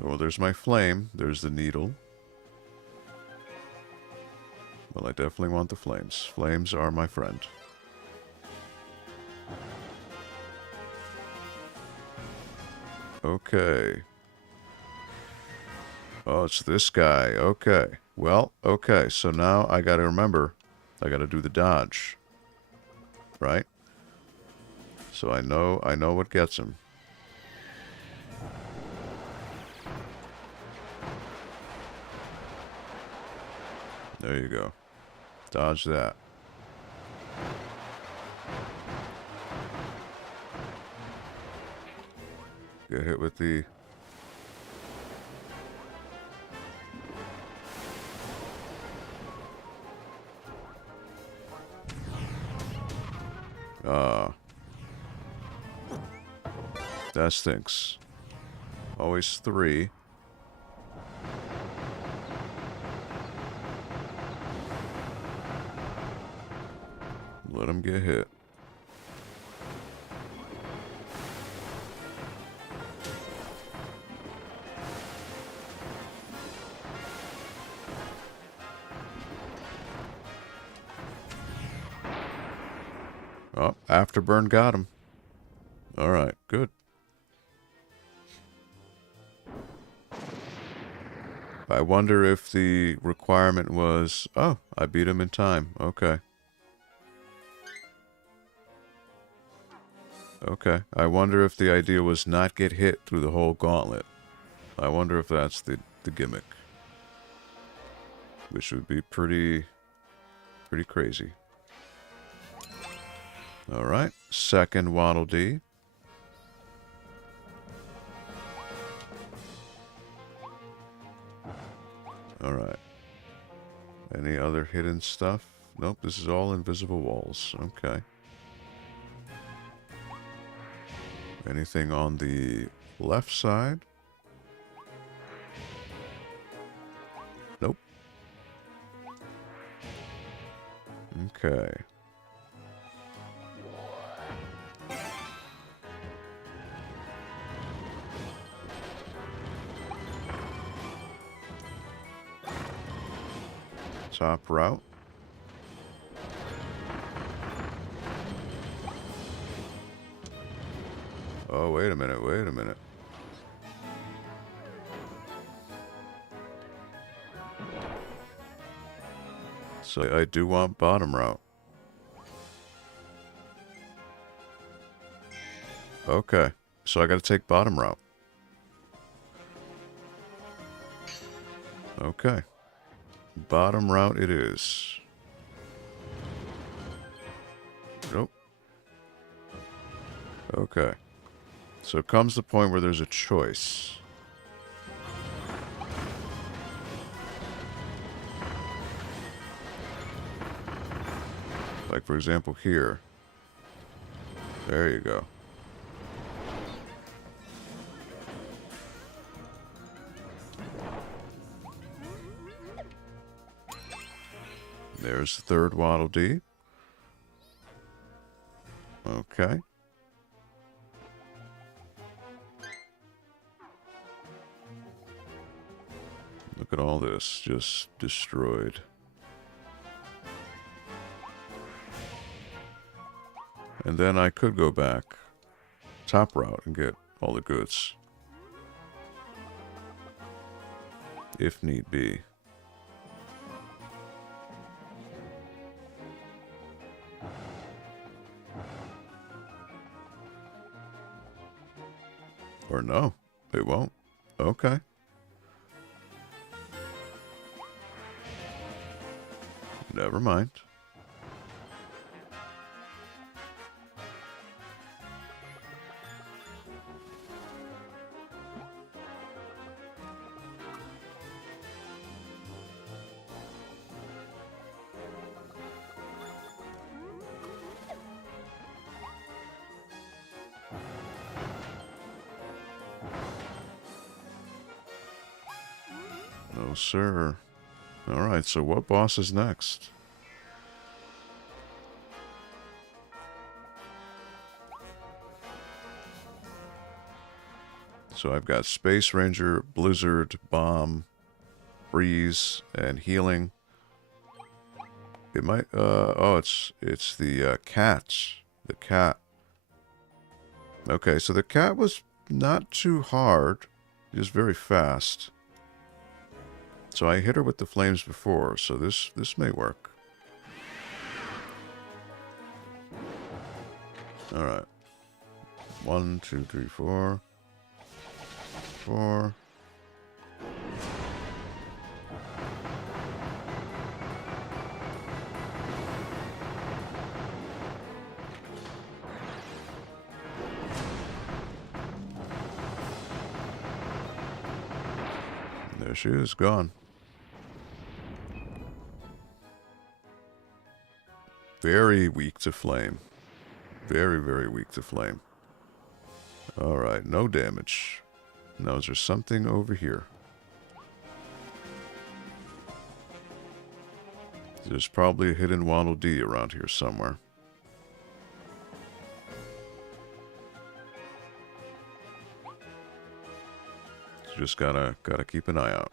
Well, there's my flame. There's the needle. Well, I definitely want the flames. Flames are my friend. Okay. Oh, it's this guy. Okay. Well, okay. So now I gotta remember, I gotta do the dodge. right? So I know what gets him. There you go. Dodge that. Get hit with the... that stinks. Always 3. Let him get hit. Oh, Afterburn got him. Alright, good. I wonder if the requirement was... Oh, I beat him in time. Okay. Okay. I wonder if the idea was not get hit through the whole gauntlet. I wonder if that's the gimmick. Which would be pretty crazy. Alright. Second Waddle Dee. Alright. Any other hidden stuff? Nope, this is all invisible walls. Okay. Anything on the left side? Nope. Okay. Top route. Oh, wait a minute, wait a minute. So I do want bottom route. Okay, so I gotta take bottom route. Okay. Bottom route it is. Nope. Okay. So it comes the point where there's a choice. Like, for example, here. There you go. There's the third Waddle Dee. Okay. Look at all this just destroyed. And then I could go back top route and get all the goods. If need be. Or no, it won't. Okay. Never mind. No, sir. Alright, so what boss is next? So I've got Space Ranger, Blizzard, Bomb, Breeze, and Healing. It might, oh, it's the cats. The cat. Okay, so the cat was not too hard, just very fast. So I hit her with the flames before, so this may work. Alright. 1, 2, 3, 4. 4. There she is, gone. Very weak to flame. Very, very weak to flame. Alright, no damage. Now, is there something over here? There's probably a hidden Waddle Dee around here somewhere. Just gotta keep an eye out.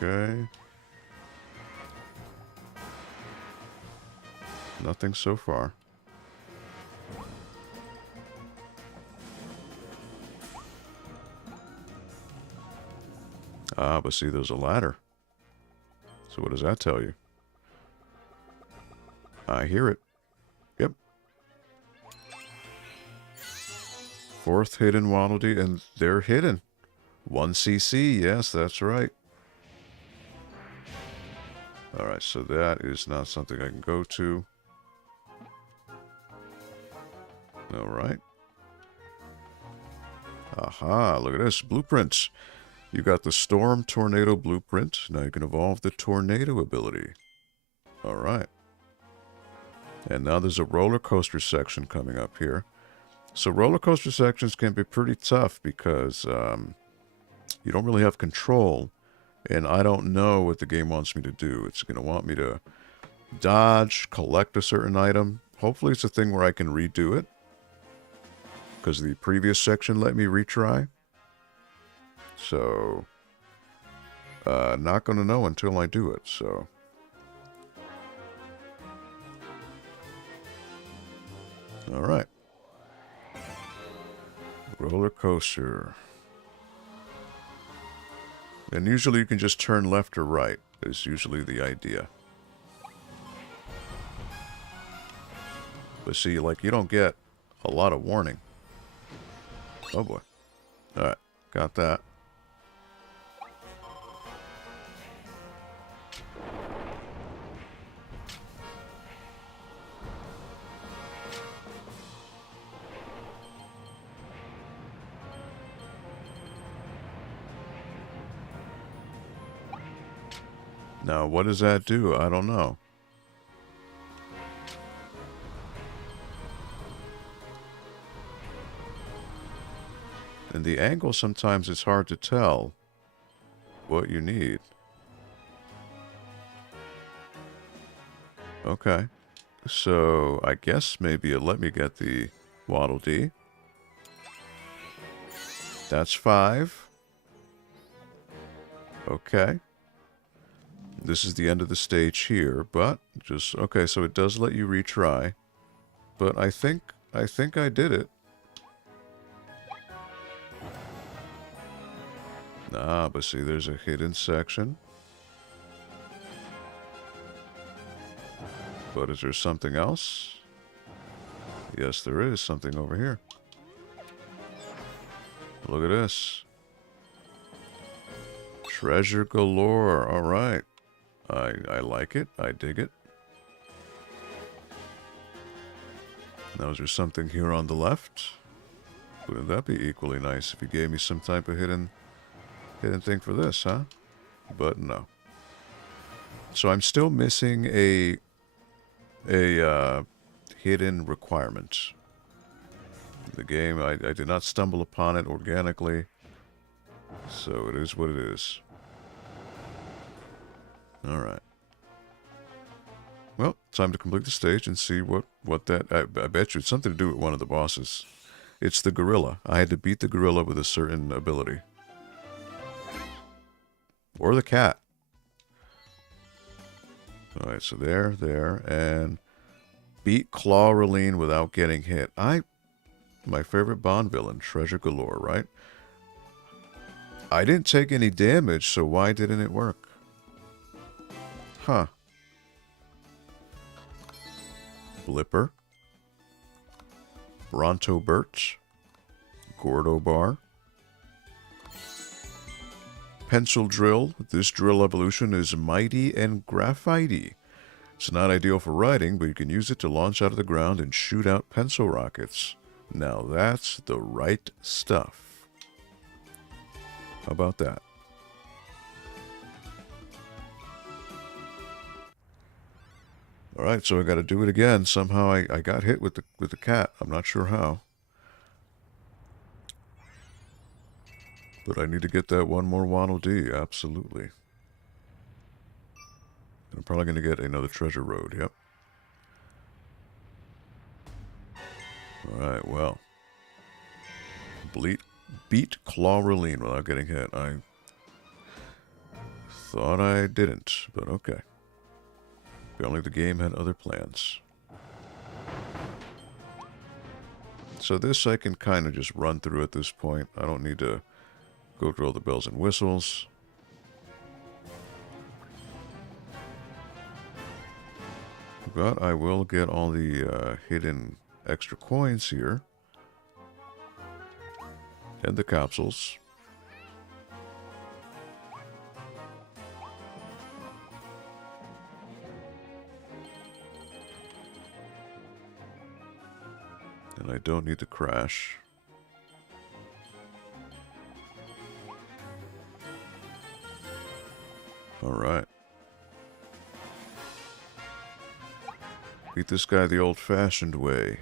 Okay. Nothing so far. Ah, but see, there's a ladder. So what does that tell you? I hear it. Yep. 4th hidden Waddle Dee, and they're hidden. 1 CC, yes, that's right. Alright, so that is not something I can go to. Alright. Aha, look at this. Blueprints. You got the Storm Tornado blueprint. Now you can evolve the Tornado ability. Alright. And now there's a roller coaster section coming up here. So roller coaster sections can be pretty tough because you don't really have control. And I don't know what the game wants me to do. It's going to want me to dodge, collect a certain item. Hopefully it's a thing where I can redo it, because the previous section let me retry. So, not going to know until I do it, so. Alright. Roller coaster. And usually you can just turn left or right, is usually the idea. But see, like, you don't get a lot of warning. Oh boy. Alright, got that. Now, what does that do? I don't know. And the angle, sometimes it's hard to tell what you need. Okay. So, I guess maybe it let me get the Waddle Dee. That's 5. Okay. This is the end of the stage here, but just, okay, so it does let you retry. But I think I did it. Ah, but see, there's a hidden section. But is there something else? Yes, there is something over here. Look at this. Treasure galore, alright. I like it. I dig it. Now, is there something here on the left? Wouldn't that be equally nice if you gave me some type of hidden thing for this, huh? But no. So I'm still missing a hidden requirement. The game, I did not stumble upon it organically. So it is what it is. Alright. Well, time to complete the stage and see what that... I bet you it's something to do with one of the bosses. It's the gorilla. I had to beat the gorilla with a certain ability. Or the cat. Alright, so there, and... beat Clawroline without getting hit. My favorite Bond villain, Treasure Galore, right? I didn't take any damage, so why didn't it work? Huh. Blipper, Bronto Birch, Gordo Bar, Pencil Drill. This drill evolution is mighty and graphite-y. It's not ideal for riding, but you can use it to launch out of the ground and shoot out pencil rockets. Now that's the right stuff. How about that? Alright, so I gotta do it again. Somehow I got hit with the cat. I'm not sure how. But I need to get that one more Waddle Dee, absolutely. I'm probably going to get another treasure road, yep. Alright, well. Beat Clawroline without getting hit. I thought I didn't, but okay. Apparently the game had other plans. So this I can kind of just run through at this point. I don't need to go through all the bells and whistles. But I will get all the hidden extra coins here. And the capsules. And I don't need to crash. Alright. Beat this guy the old-fashioned way.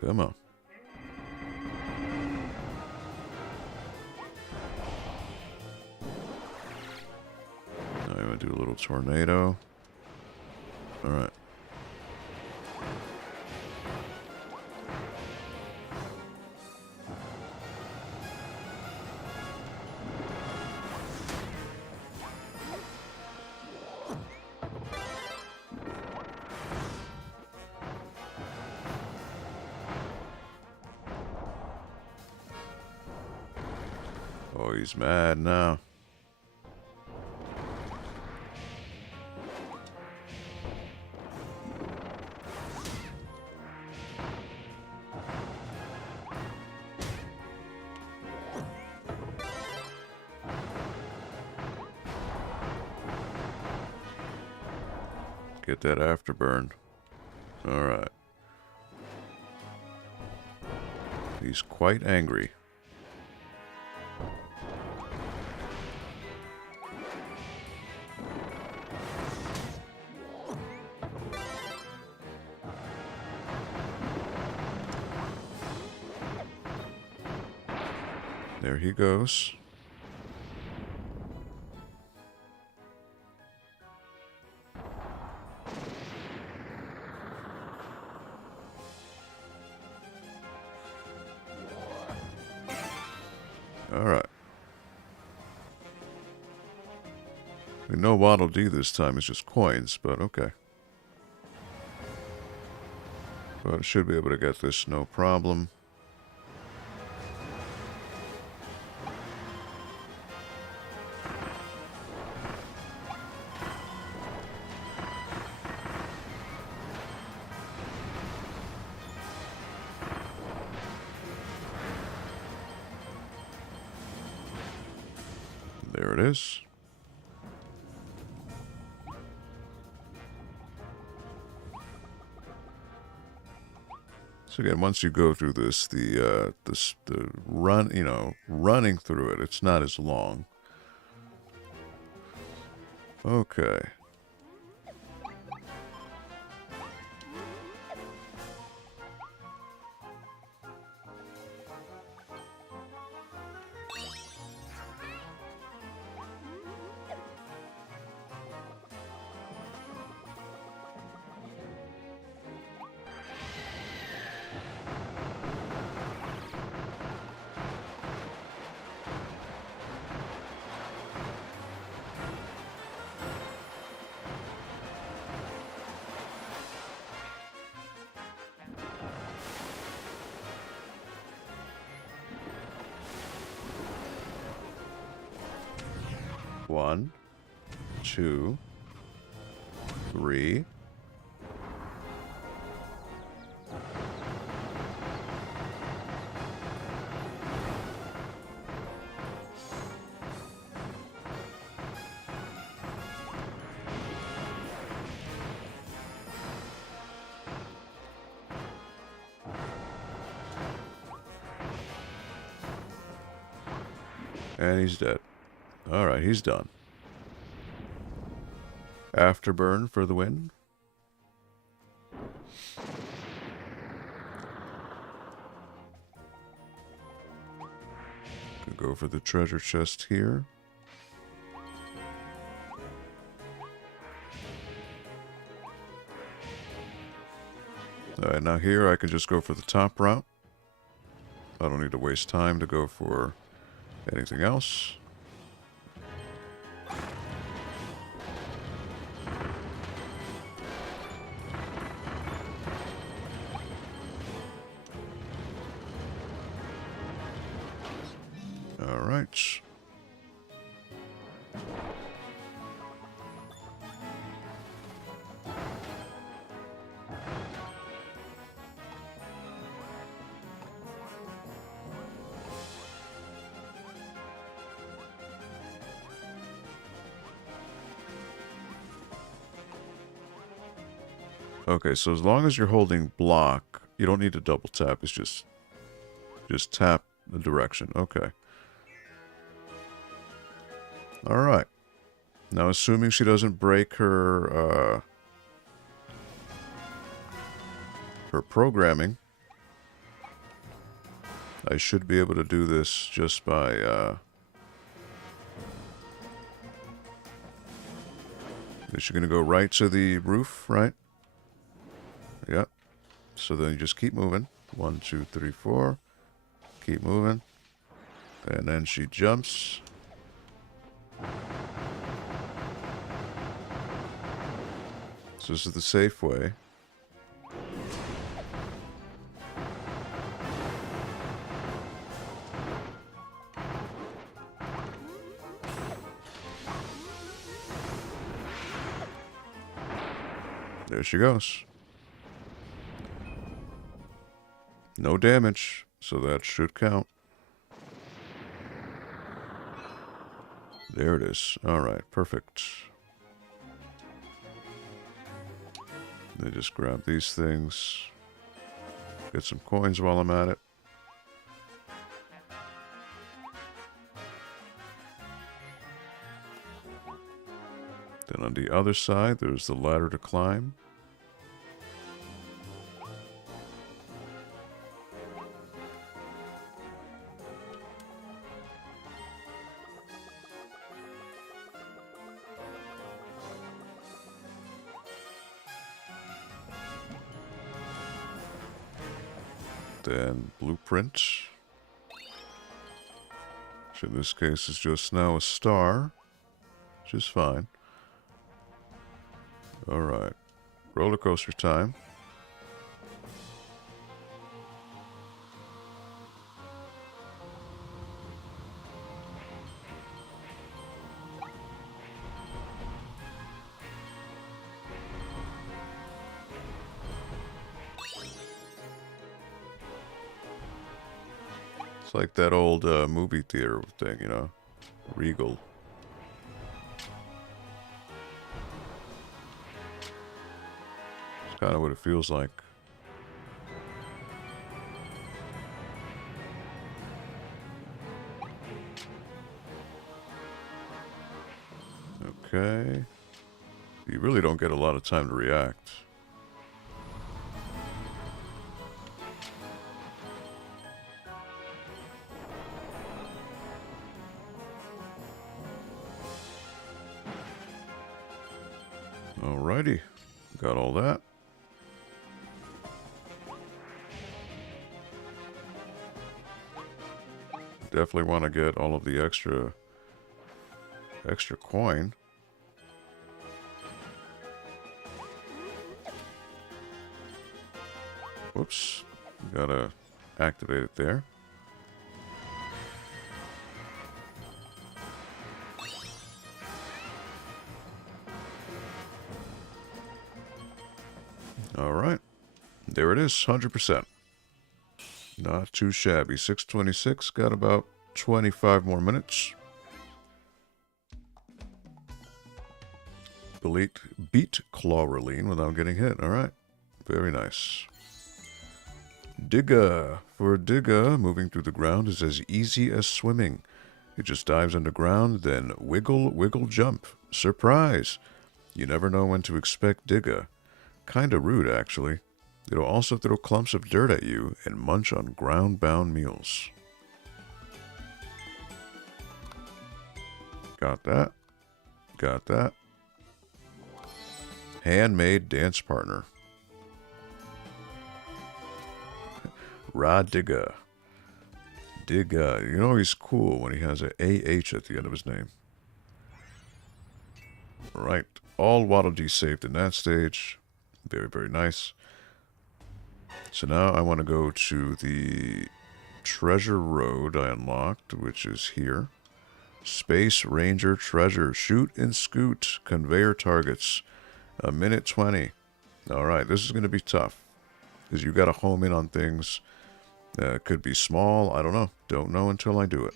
Come on. Now I'm going to do a little tornado. Alright. Oh, he's mad now. Get that afterburn. All right. He's quite angry. There he goes. All right. We know Waddle Dee this time is just coins, but okay. But I should be able to get this no problem. There it is. So again, once you go through this, the run, you know, running through it, it's not as long. Okay. One, two, 3. And he's dead. Alright, he's done. Afterburn for the win. Could go for the treasure chest here. Alright, now here I can just go for the top route. I don't need to waste time to go for anything else. All right. Okay, so as long as you're holding block, you don't need to double tap. It's just tap the direction. Okay. All right. Now, assuming she doesn't break her her programming, I should be able to do this just by is she going to go right to the roof, right? Yep. So then you just keep moving. 1, 2, 3, 4. Keep moving. And then she jumps. So this is the safe way. There she goes. No damage, so that should count. There it is. Alright, perfect. They just grab these things. Get some coins while I'm at it. Then on the other side, there's the ladder to climb. Then blueprint, which in this case is just now a star, which is fine. Alright, roller coaster time. It's like that old movie theater thing, you know, Regal. It's kind of what it feels like. Okay. You really don't get a lot of time to react. Alrighty, got all that. Definitely want to get all of the extra coin. Whoops, gotta activate it there. All right. There it is, 100%. Not too shabby. 6:26, got about 25 more minutes. Beat Clawreline without getting hit. All right. Very nice. Digga. For Digga, moving through the ground is as easy as swimming. It just dives underground, then wiggle, wiggle, jump. Surprise! You never know when to expect Digga. Kinda rude, actually. It'll also throw clumps of dirt at you and munch on ground-bound meals. Got that. Got that. Handmade dance partner. Digga. Digga. You know he's cool when he has an AH at the end of his name. Right. All Waddle Dees saved in that stage. Very, very nice. So now I want to go to the treasure road I unlocked, which is here. Space Ranger treasure. Shoot and scoot. Conveyor targets. 1:20. Alright, this is going to be tough. Because you got to home in on things. Could be small. I don't know. Don't know until I do it.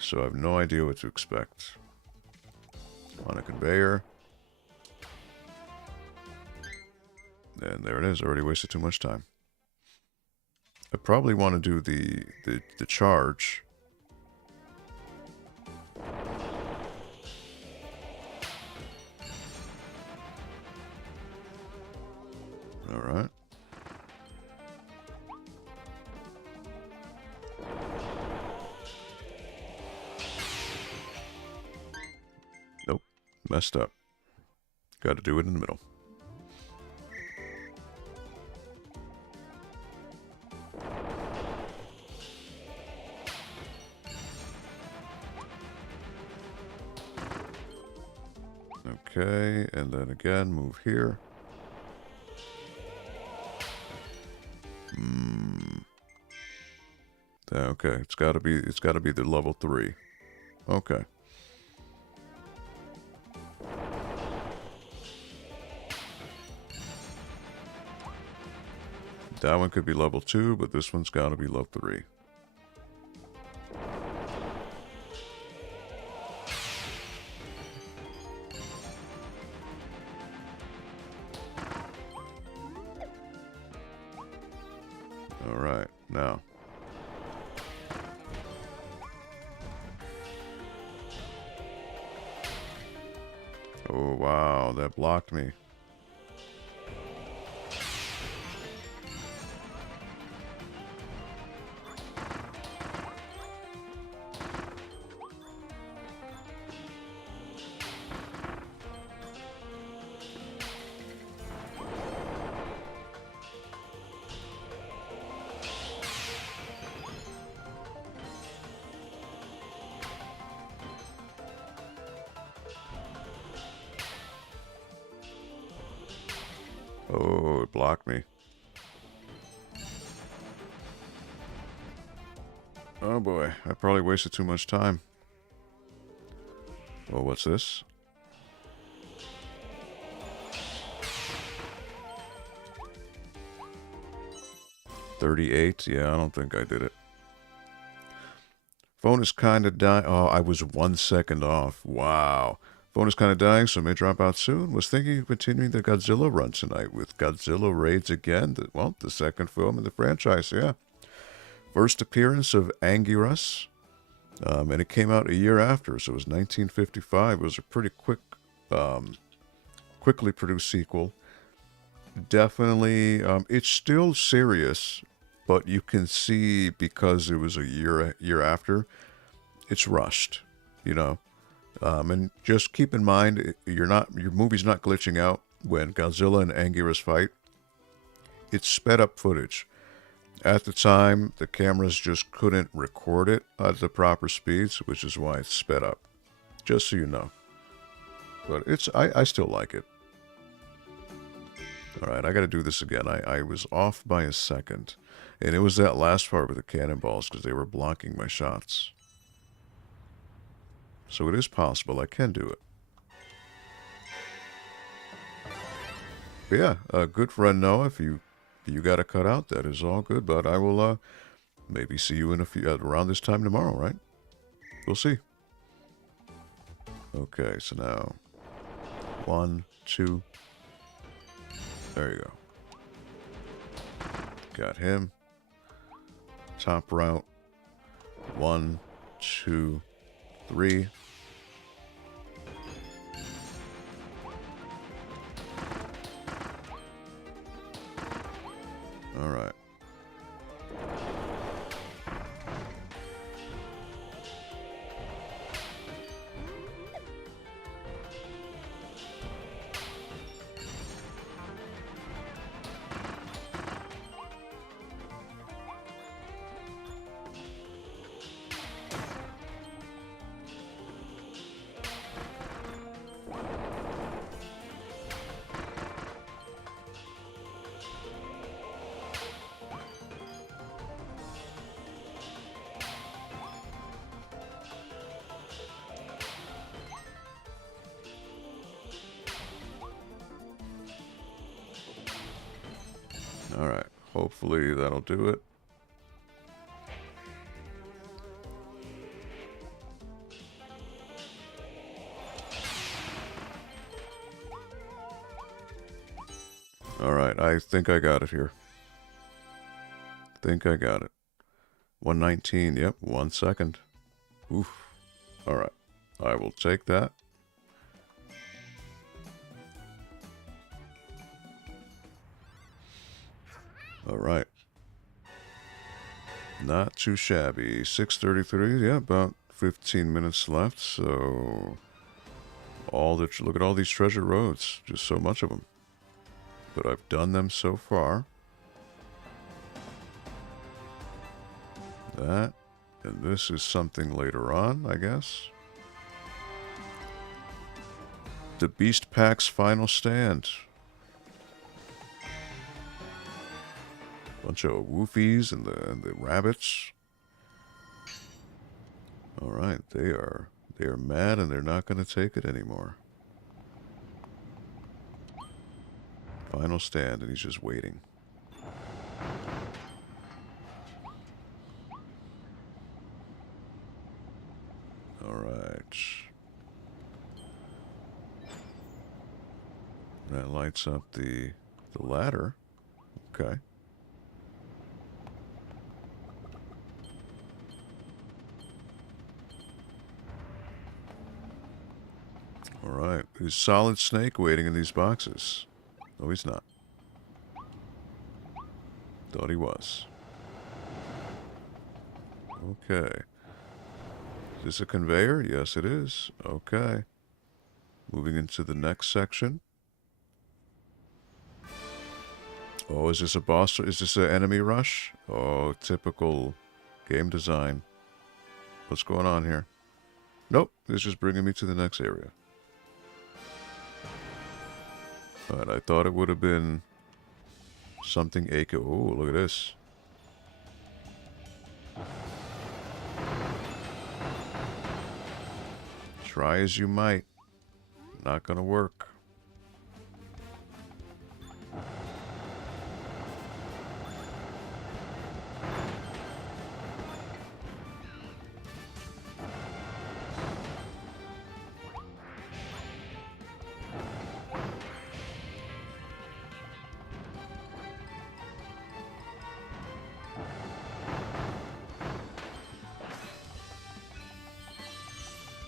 So I have no idea what to expect. On a conveyor. And there it is. Already wasted too much time. I probably want to do the charge. Alright. Nope. Messed up. Got to do it in the middle. Okay, and then again, move here. Okay, it's gotta be the level 3. Okay. That one could be level 2, but this one's gotta be level 3. Alright, now. Oh, wow, that blocked me. Oh, it blocked me. Oh boy, I probably wasted too much time. Oh, what's this? $38? Yeah, I don't think I did it. Phone is kind of dying. Oh, I was 1 second off. Wow. Phone is kind of dying, so may drop out soon. Was thinking of continuing the Godzilla run tonight with Godzilla Raids again. The second film in the franchise, yeah. First appearance of Anguirus, and it came out a year after, so it was 1955. It was a pretty quickly produced sequel. Definitely, it's still serious, but you can see because it was a year after, it's rushed, you know. And just keep in mind, your movie's not glitching out when Godzilla and Anguirus fight. It's sped up footage. At the time, the cameras just couldn't record it at the proper speeds, which is why it's sped up. Just so you know. But I still like it. Alright, I gotta do this again. I was off by a second. And it was that last part with the cannonballs because they were blocking my shots. So it is possible I can do it. But yeah, good friend Noah, if you got to cut out, that is all good. But I will maybe see you in a few around this time tomorrow, right? We'll see. Okay, so now 1, 2. There you go. Got him. Top route. 1, 2, 3. All right. All right. Hopefully that'll do it. All right. I think I got it here. Think I got it. 119. Yep. 1 second. Oof. All right. I will take that. All right. Not too shabby. 6:33. Yeah, about 15 minutes left. So look at all these treasure roads. Just so much of them. But I've done them so far. That. And this is something later on, I guess. The Beast Pack's final stand. Bunch of woofies and the rabbits. All right, they are mad and they're not going to take it anymore. Final stand, and he's just waiting. All right. That lights up the ladder. Okay. All right. Is Solid Snake waiting in these boxes? No, he's not. Thought he was. Okay. Is this a conveyor? Yes, it is. Okay. Moving into the next section. Oh, is this a boss? Is this an enemy rush? Oh, typical game design. What's going on here? Nope. It's just bringing me to the next area. But I thought it would have been something Aiko. Oh, look at this. Try as you might. Not gonna work.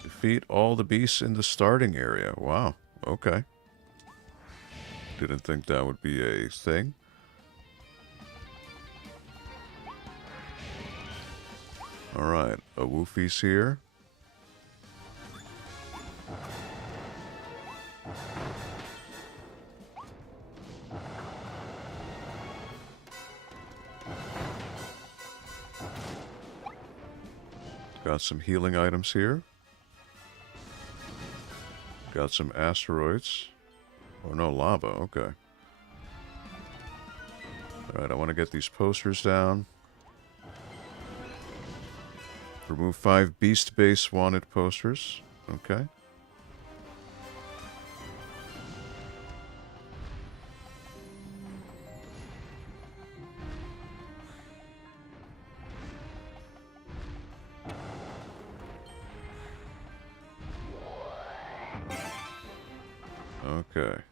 Defeat all the beasts in the starting area. Wow. Okay. Didn't think that would be a thing. Alright. A Woofie's here. Got some healing items here. Got some asteroids. Oh no, lava. Okay. Alright, I want to get these posters down. Remove 5 Beast Base wanted posters. Okay. Okay.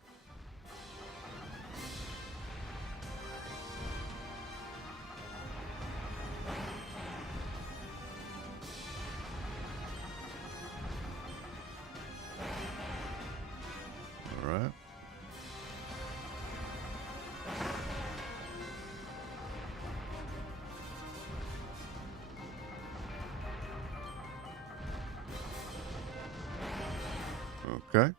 All right. Okay.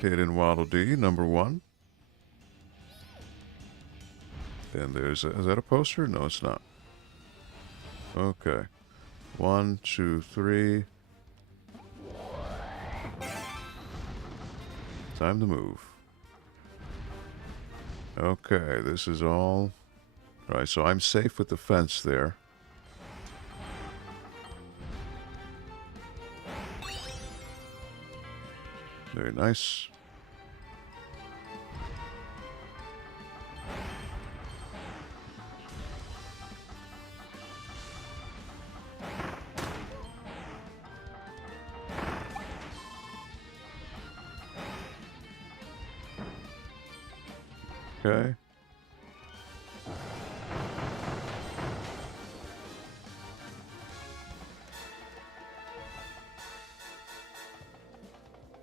Hidden Waddle Dee, number 1. And there's is that a poster? No, it's not. Okay. 1, 2, 3. Time to move. Okay, this is all... Alright, so I'm safe with the fence there. Very nice. Okay.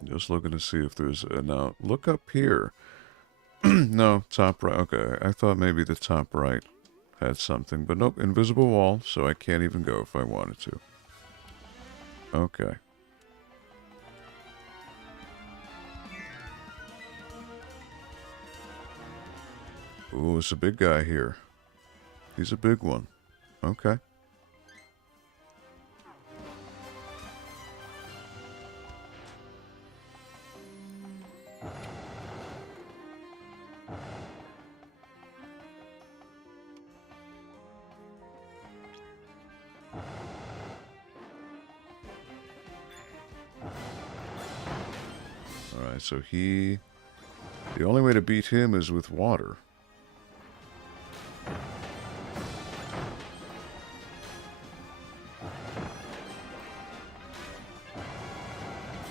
Just looking to see if there's now look up here. No, top right. Okay, I thought maybe the top right had something, but nope, invisible wall, so I can't even go if I wanted to. Okay. Ooh, it's a big guy here. He's a big one. Okay. Alright, so the only way to beat him is with water.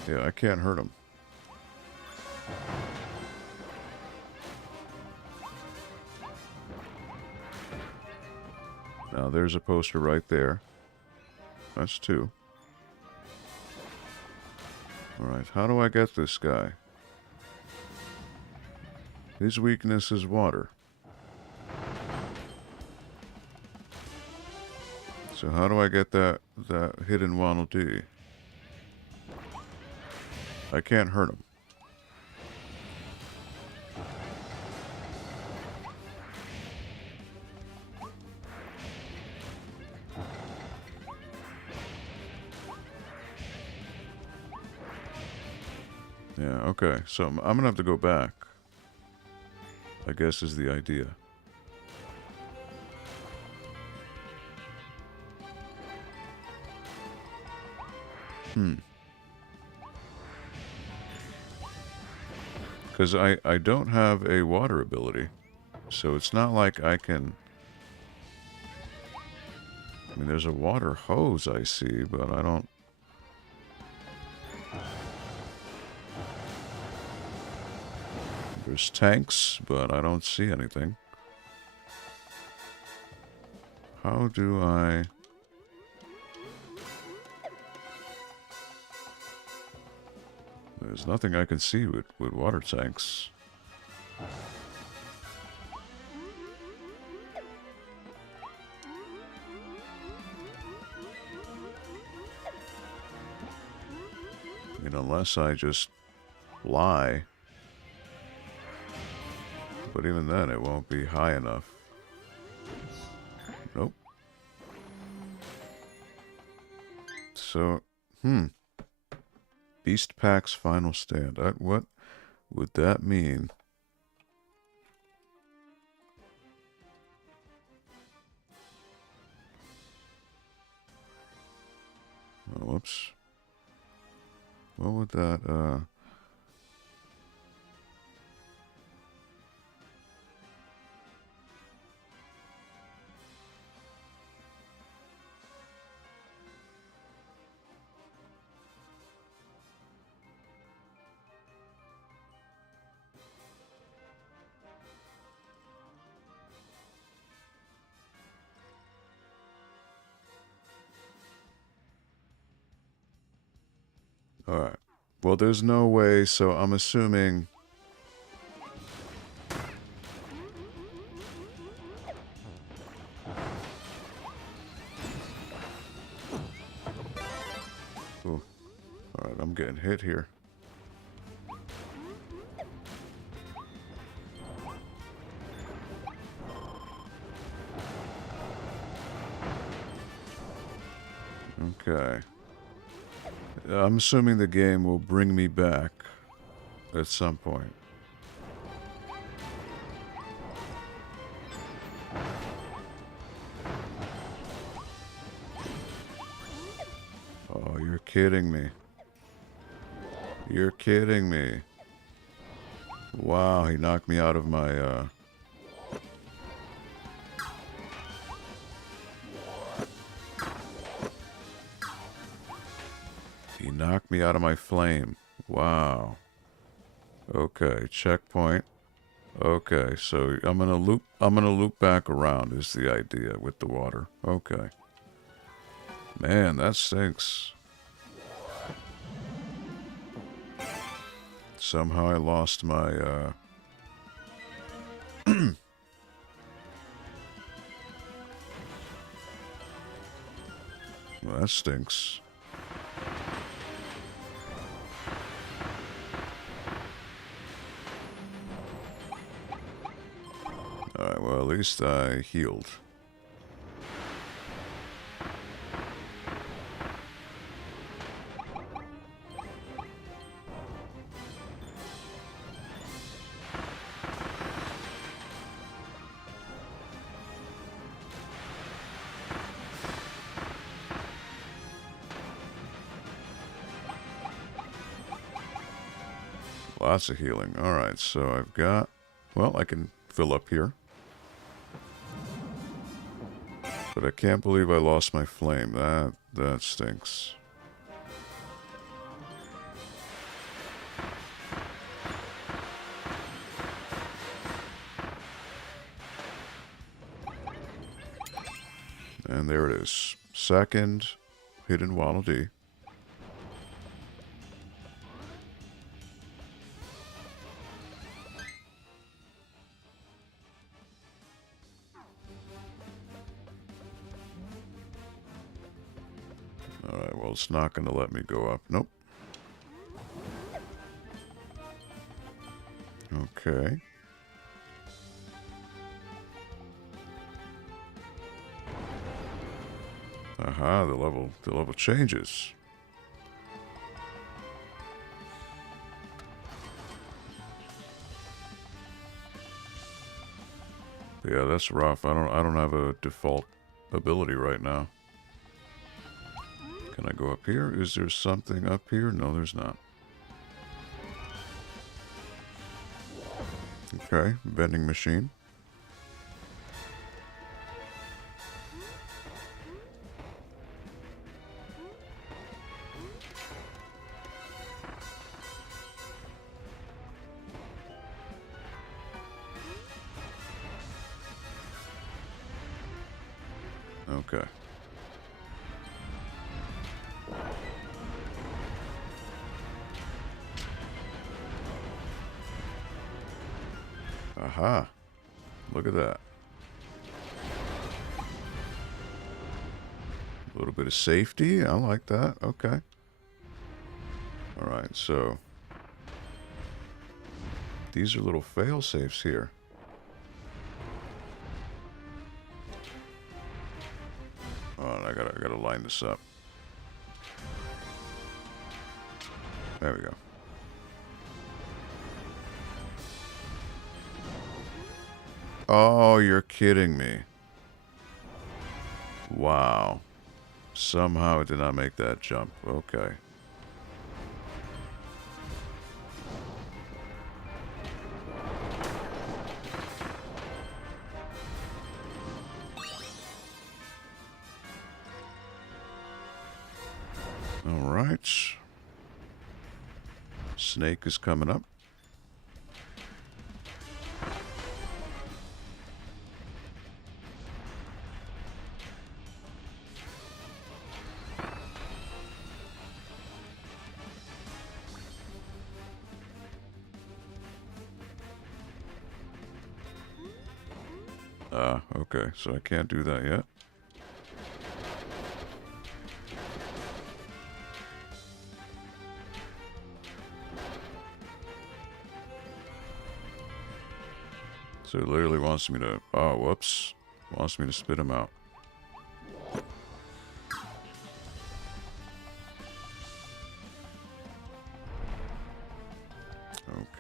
Yeah, I can't hurt him. Now there's a poster right there. That's 2. Alright, how do I get this guy? His weakness is water. So how do I get that hidden Waddle Dee? I can't hurt him. Yeah, okay. So I'm gonna have to go back, I guess, is the idea. Because I don't have a water ability, so it's not like I can... I mean, there's a water hose I see, but I don't... There's tanks, but I don't see anything. How do I... There's nothing I can see with water tanks. I mean, unless I just lie. But even then, it won't be high enough. Nope. So, Beast Pack's final stand. What would that mean? Oh, whoops. What would that, Alright. Well, there's no way, so I'm assuming... Ooh. Alright, I'm getting hit here. Okay. I'm assuming the game will bring me back at some point. Oh, you're kidding me. You're kidding me. Wow, he knocked me out of my, He knocked me out of my flame. Wow. Okay, checkpoint. Okay, so I'm gonna loop back around is the idea with the water. Okay. Man, that stinks. Somehow I lost my, well, that stinks. Alright, well, at least I healed. Lots of healing. Alright, so I've got... Well, I can fill up here. But I can't believe I lost my flame. That stinks. And there it is. Second hidden Waddle Dee. Alright, well, it's not going to let me go up. Nope. Okay. Aha, the level changes. Yeah, that's rough. I don't have a default ability right now. Can I go up here? Is there something up here? No, there's not. Okay, vending machine. Okay. Aha. Look at that. A little bit of safety. I like that. Okay. Alright, so these are little fail safes here. Oh, I gotta line this up. There we go. Oh, you're kidding me. Wow. Somehow it did not make that jump. Okay. All right. Snake is coming up. Okay, so I can't do that yet. So it literally wants me to... Oh, whoops. Wants me to spit him out.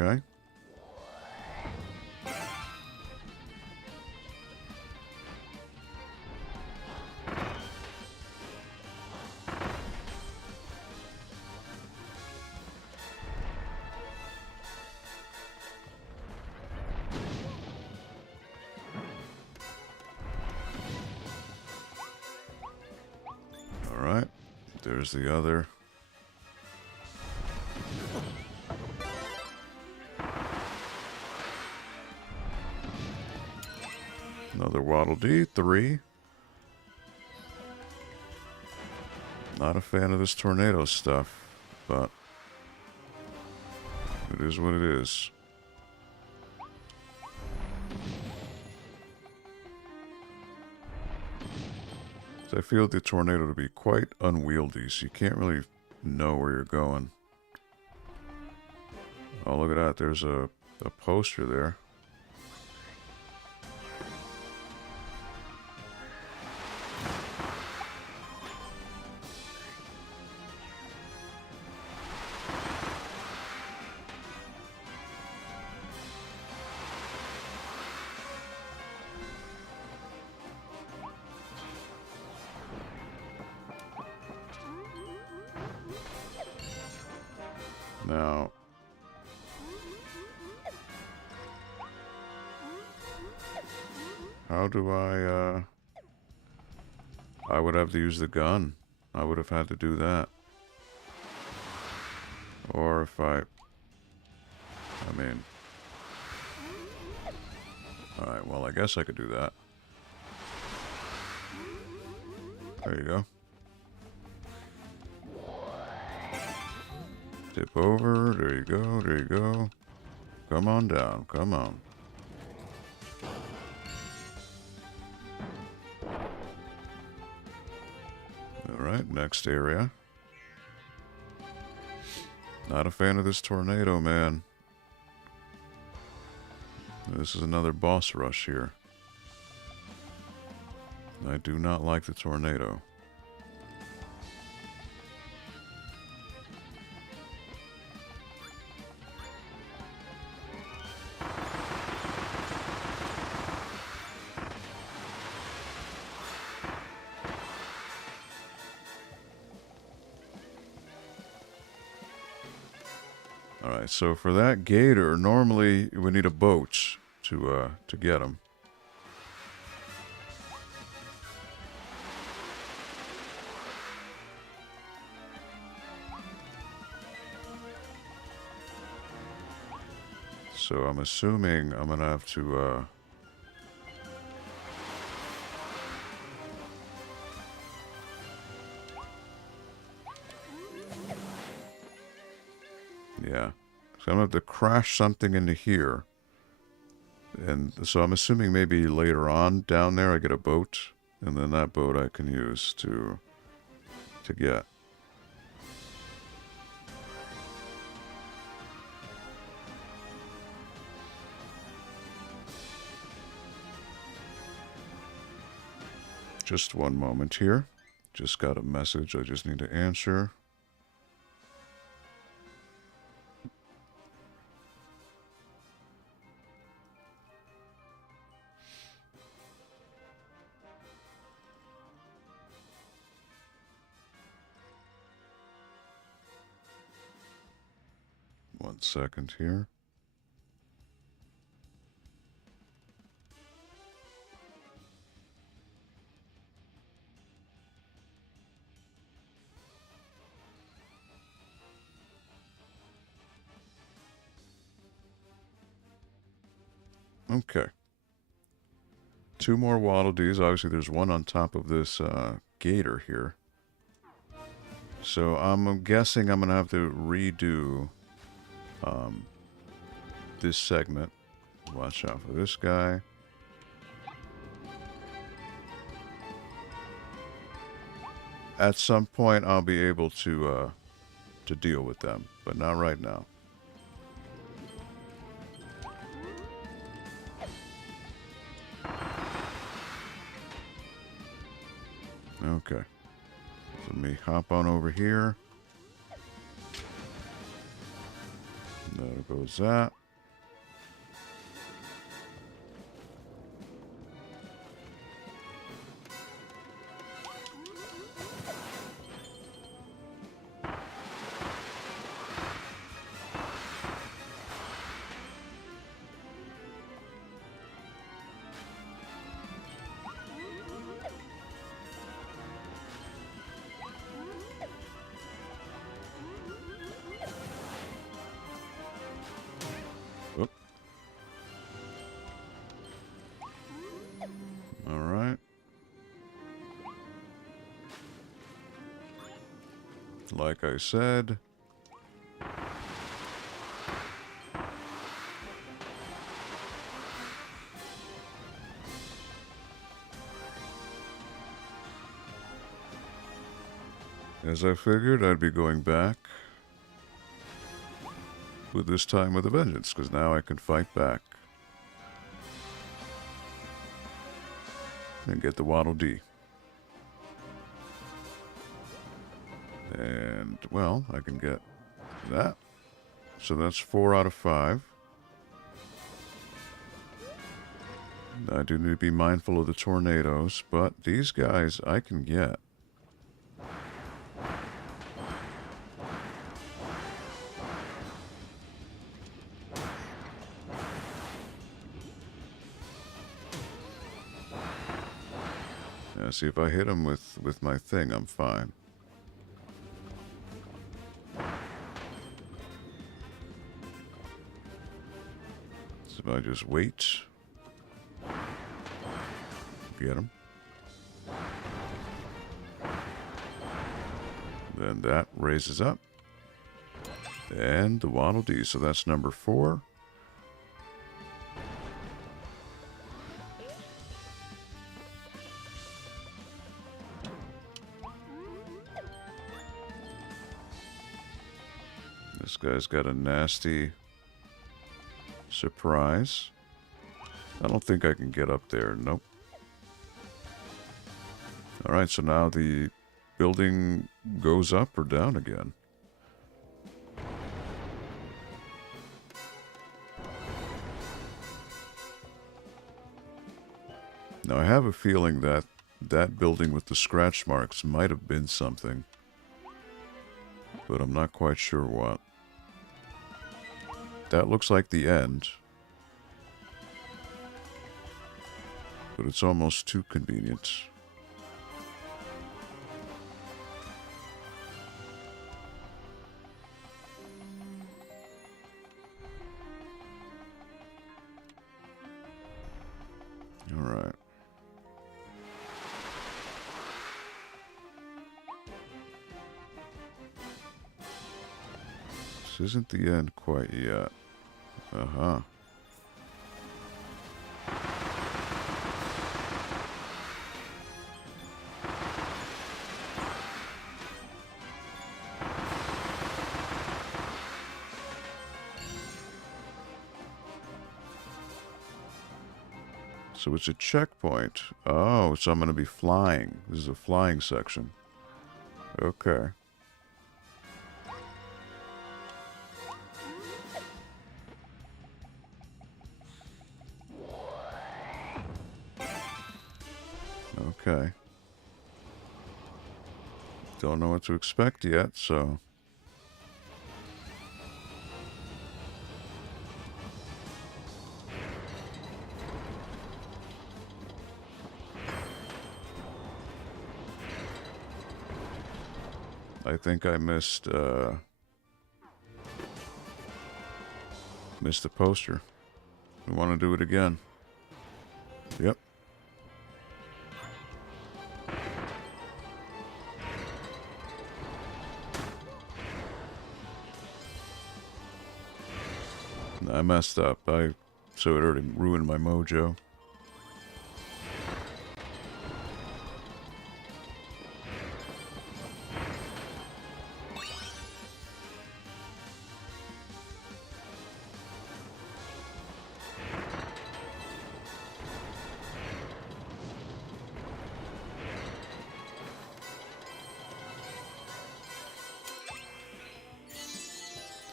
Okay. Alright. There's the other. Another Waddle Dee, 3. Not a fan of this tornado stuff, but it is what it is. So I feel the tornado to be quite unwieldy, so you can't really know where you're going. Oh, look at that. There's a poster there. Now, how do I would have to use the gun. I would have had to do that. Or if I mean... Alright, well, I guess I could do that. There you go. Tip over. There you go. There you go. Come on down. Come on. Alright, next area. Not a fan of this tornado, man. This is another boss rush here. I do not like the tornado. Alright, so for that gator, normally we need a boat to get him. So I'm assuming I'm gonna have to yeah. So I'm gonna have to crash something into here. And so I'm assuming maybe later on down there I get a boat, and then that boat I can use to get. Just one moment here. Just got a message I just need to answer. One second here. Okay. 2 more Waddle Dees. Obviously, there's one on top of this gator here. So I'm guessing I'm going to have to redo this segment. Watch out for this guy. at some point I'll be able to deal with them, but not right now. Okay. So let me hop on over here. There goes that. Like I said, as I figured, I'd be going back with this time with a vengeance, because now I can fight back and get the Waddle Dee. And, well, I can get that. So that's 4 out of 5. I do need to be mindful of the tornadoes, but these guys I can get. Yeah, see, if I hit them with my thing, I'm fine. If I just wait, get him, then that raises up, and the Waddle Dees. So that's number 4. This guy's got a nasty surprise. I don't think I can get up there. Nope. Alright, so now the building goes up or down again. Now I have a feeling that that building with the scratch marks might have been something, but I'm not quite sure what. That looks like the end. But it's almost too convenient. All right. This isn't the end quite yet. Uh-huh. So it's a checkpoint. Oh, so I'm going to be flying. This is a flying section. Okay. Okay. Don't know what to expect yet, so... I think I missed the poster. We want to do it again. Yep. I messed up. So it already ruined my mojo.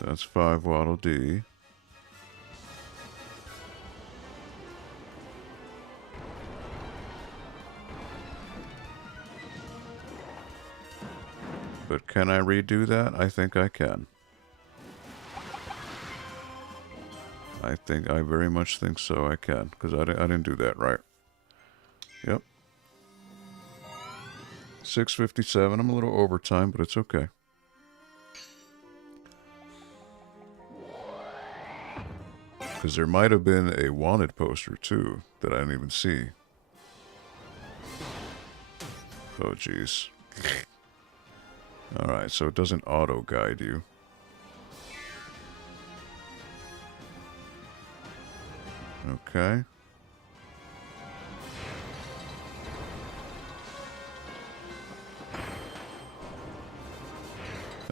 that's 5 Waddle Dee. But can I redo that? I think I can. I very much think so. I can, because I didn't do that right. Yep. 6:57. I'm a little over time, but it's okay. Because there might have been a wanted poster too that I didn't even see. Oh, jeez. Alright, so it doesn't auto-guide you. Okay.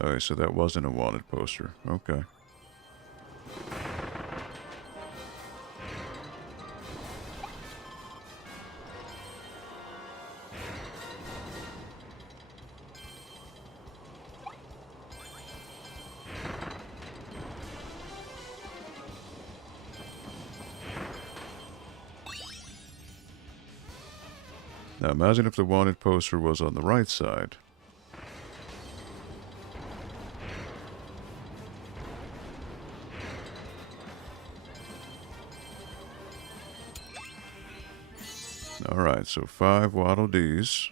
Okay, so that wasn't a wanted poster. Okay. Now imagine if the wanted poster was on the right side. Alright, so 5 Waddle Dees.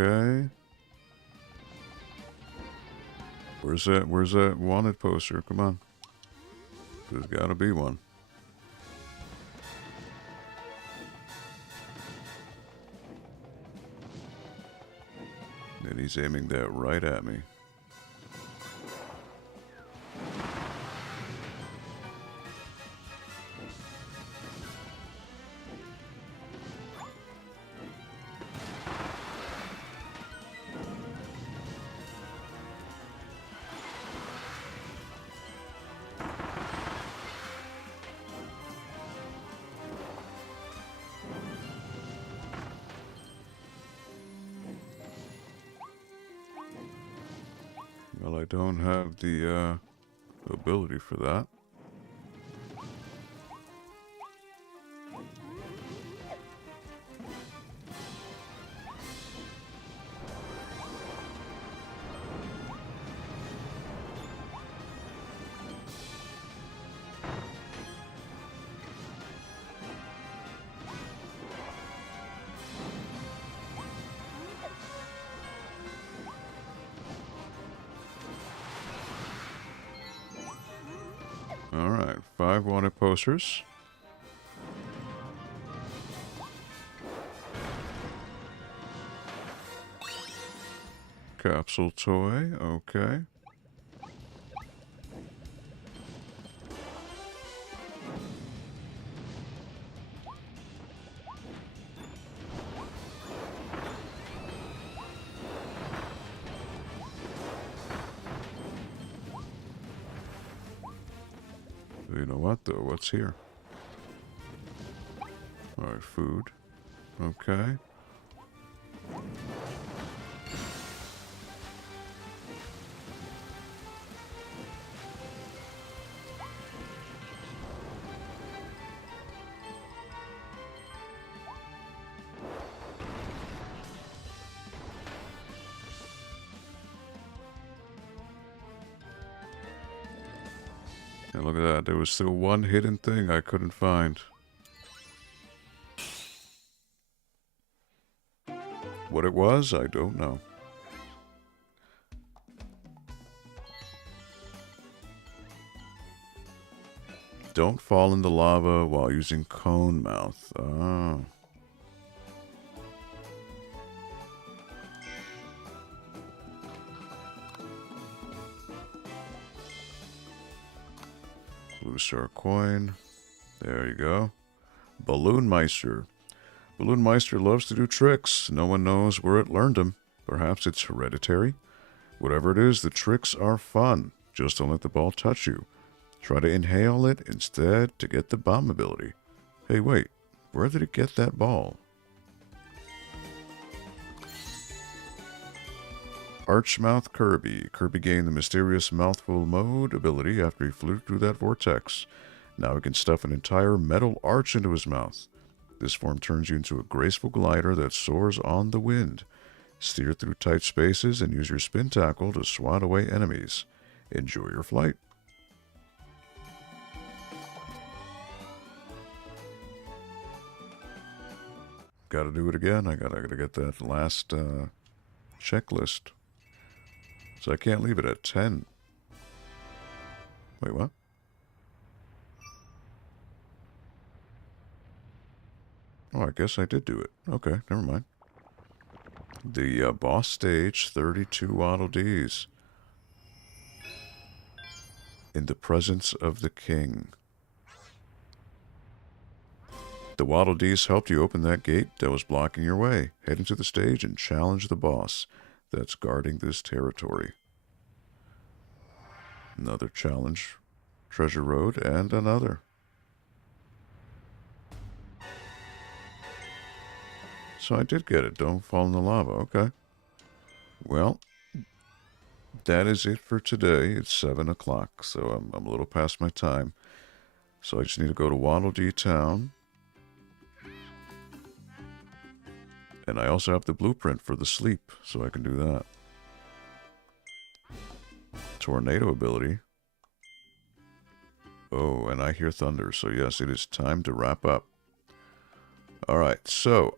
Okay. Where's that wanted poster? Come on. There's gotta be one. And he's aiming that right at me. Well, I don't have the ability for that. Alright, 5 wanted posters. Capsule toy, okay. You know what, though? What's here? Alright, food. Okay. And look at that, there was still one hidden thing I couldn't find. What it was, I don't know. Don't fall in the lava while using cone mouth. Oh. Blue star coin. There you go. Balloon Meister. Balloon Meister loves to do tricks. No one knows where it learned them. Perhaps it's hereditary. Whatever it is, the tricks are fun. Just don't let the ball touch you. Try to inhale it instead to get the bomb ability. Hey, wait. Where did it get that ball? Archmouth Kirby. Kirby gained the mysterious Mouthful Mode ability after he flew through that vortex. Now he can stuff an entire metal arch into his mouth. This form turns you into a graceful glider that soars on the wind. Steer through tight spaces and use your spin tackle to swat away enemies. Enjoy your flight. Gotta do it again. I gotta get that last checklist. So I can't leave it at 10. Wait, what? Oh, I guess I did do it. Okay, never mind. The boss stage, 32 Waddle Dees. In the presence of the king. The Waddle Dees helped you open that gate that was blocking your way. Head into the stage and challenge the boss that's guarding this territory. Another challenge. Treasure Road and another. So I did get it. Don't fall in the lava. Okay. Well, that is it for today. It's 7 o'clock, so I'm a little past my time. So I just need to go to Waddle Dee Town. And I also have the blueprint for the sleep, so I can do that. Tornado ability. Oh, and I hear thunder, so yes, it is time to wrap up. Alright, so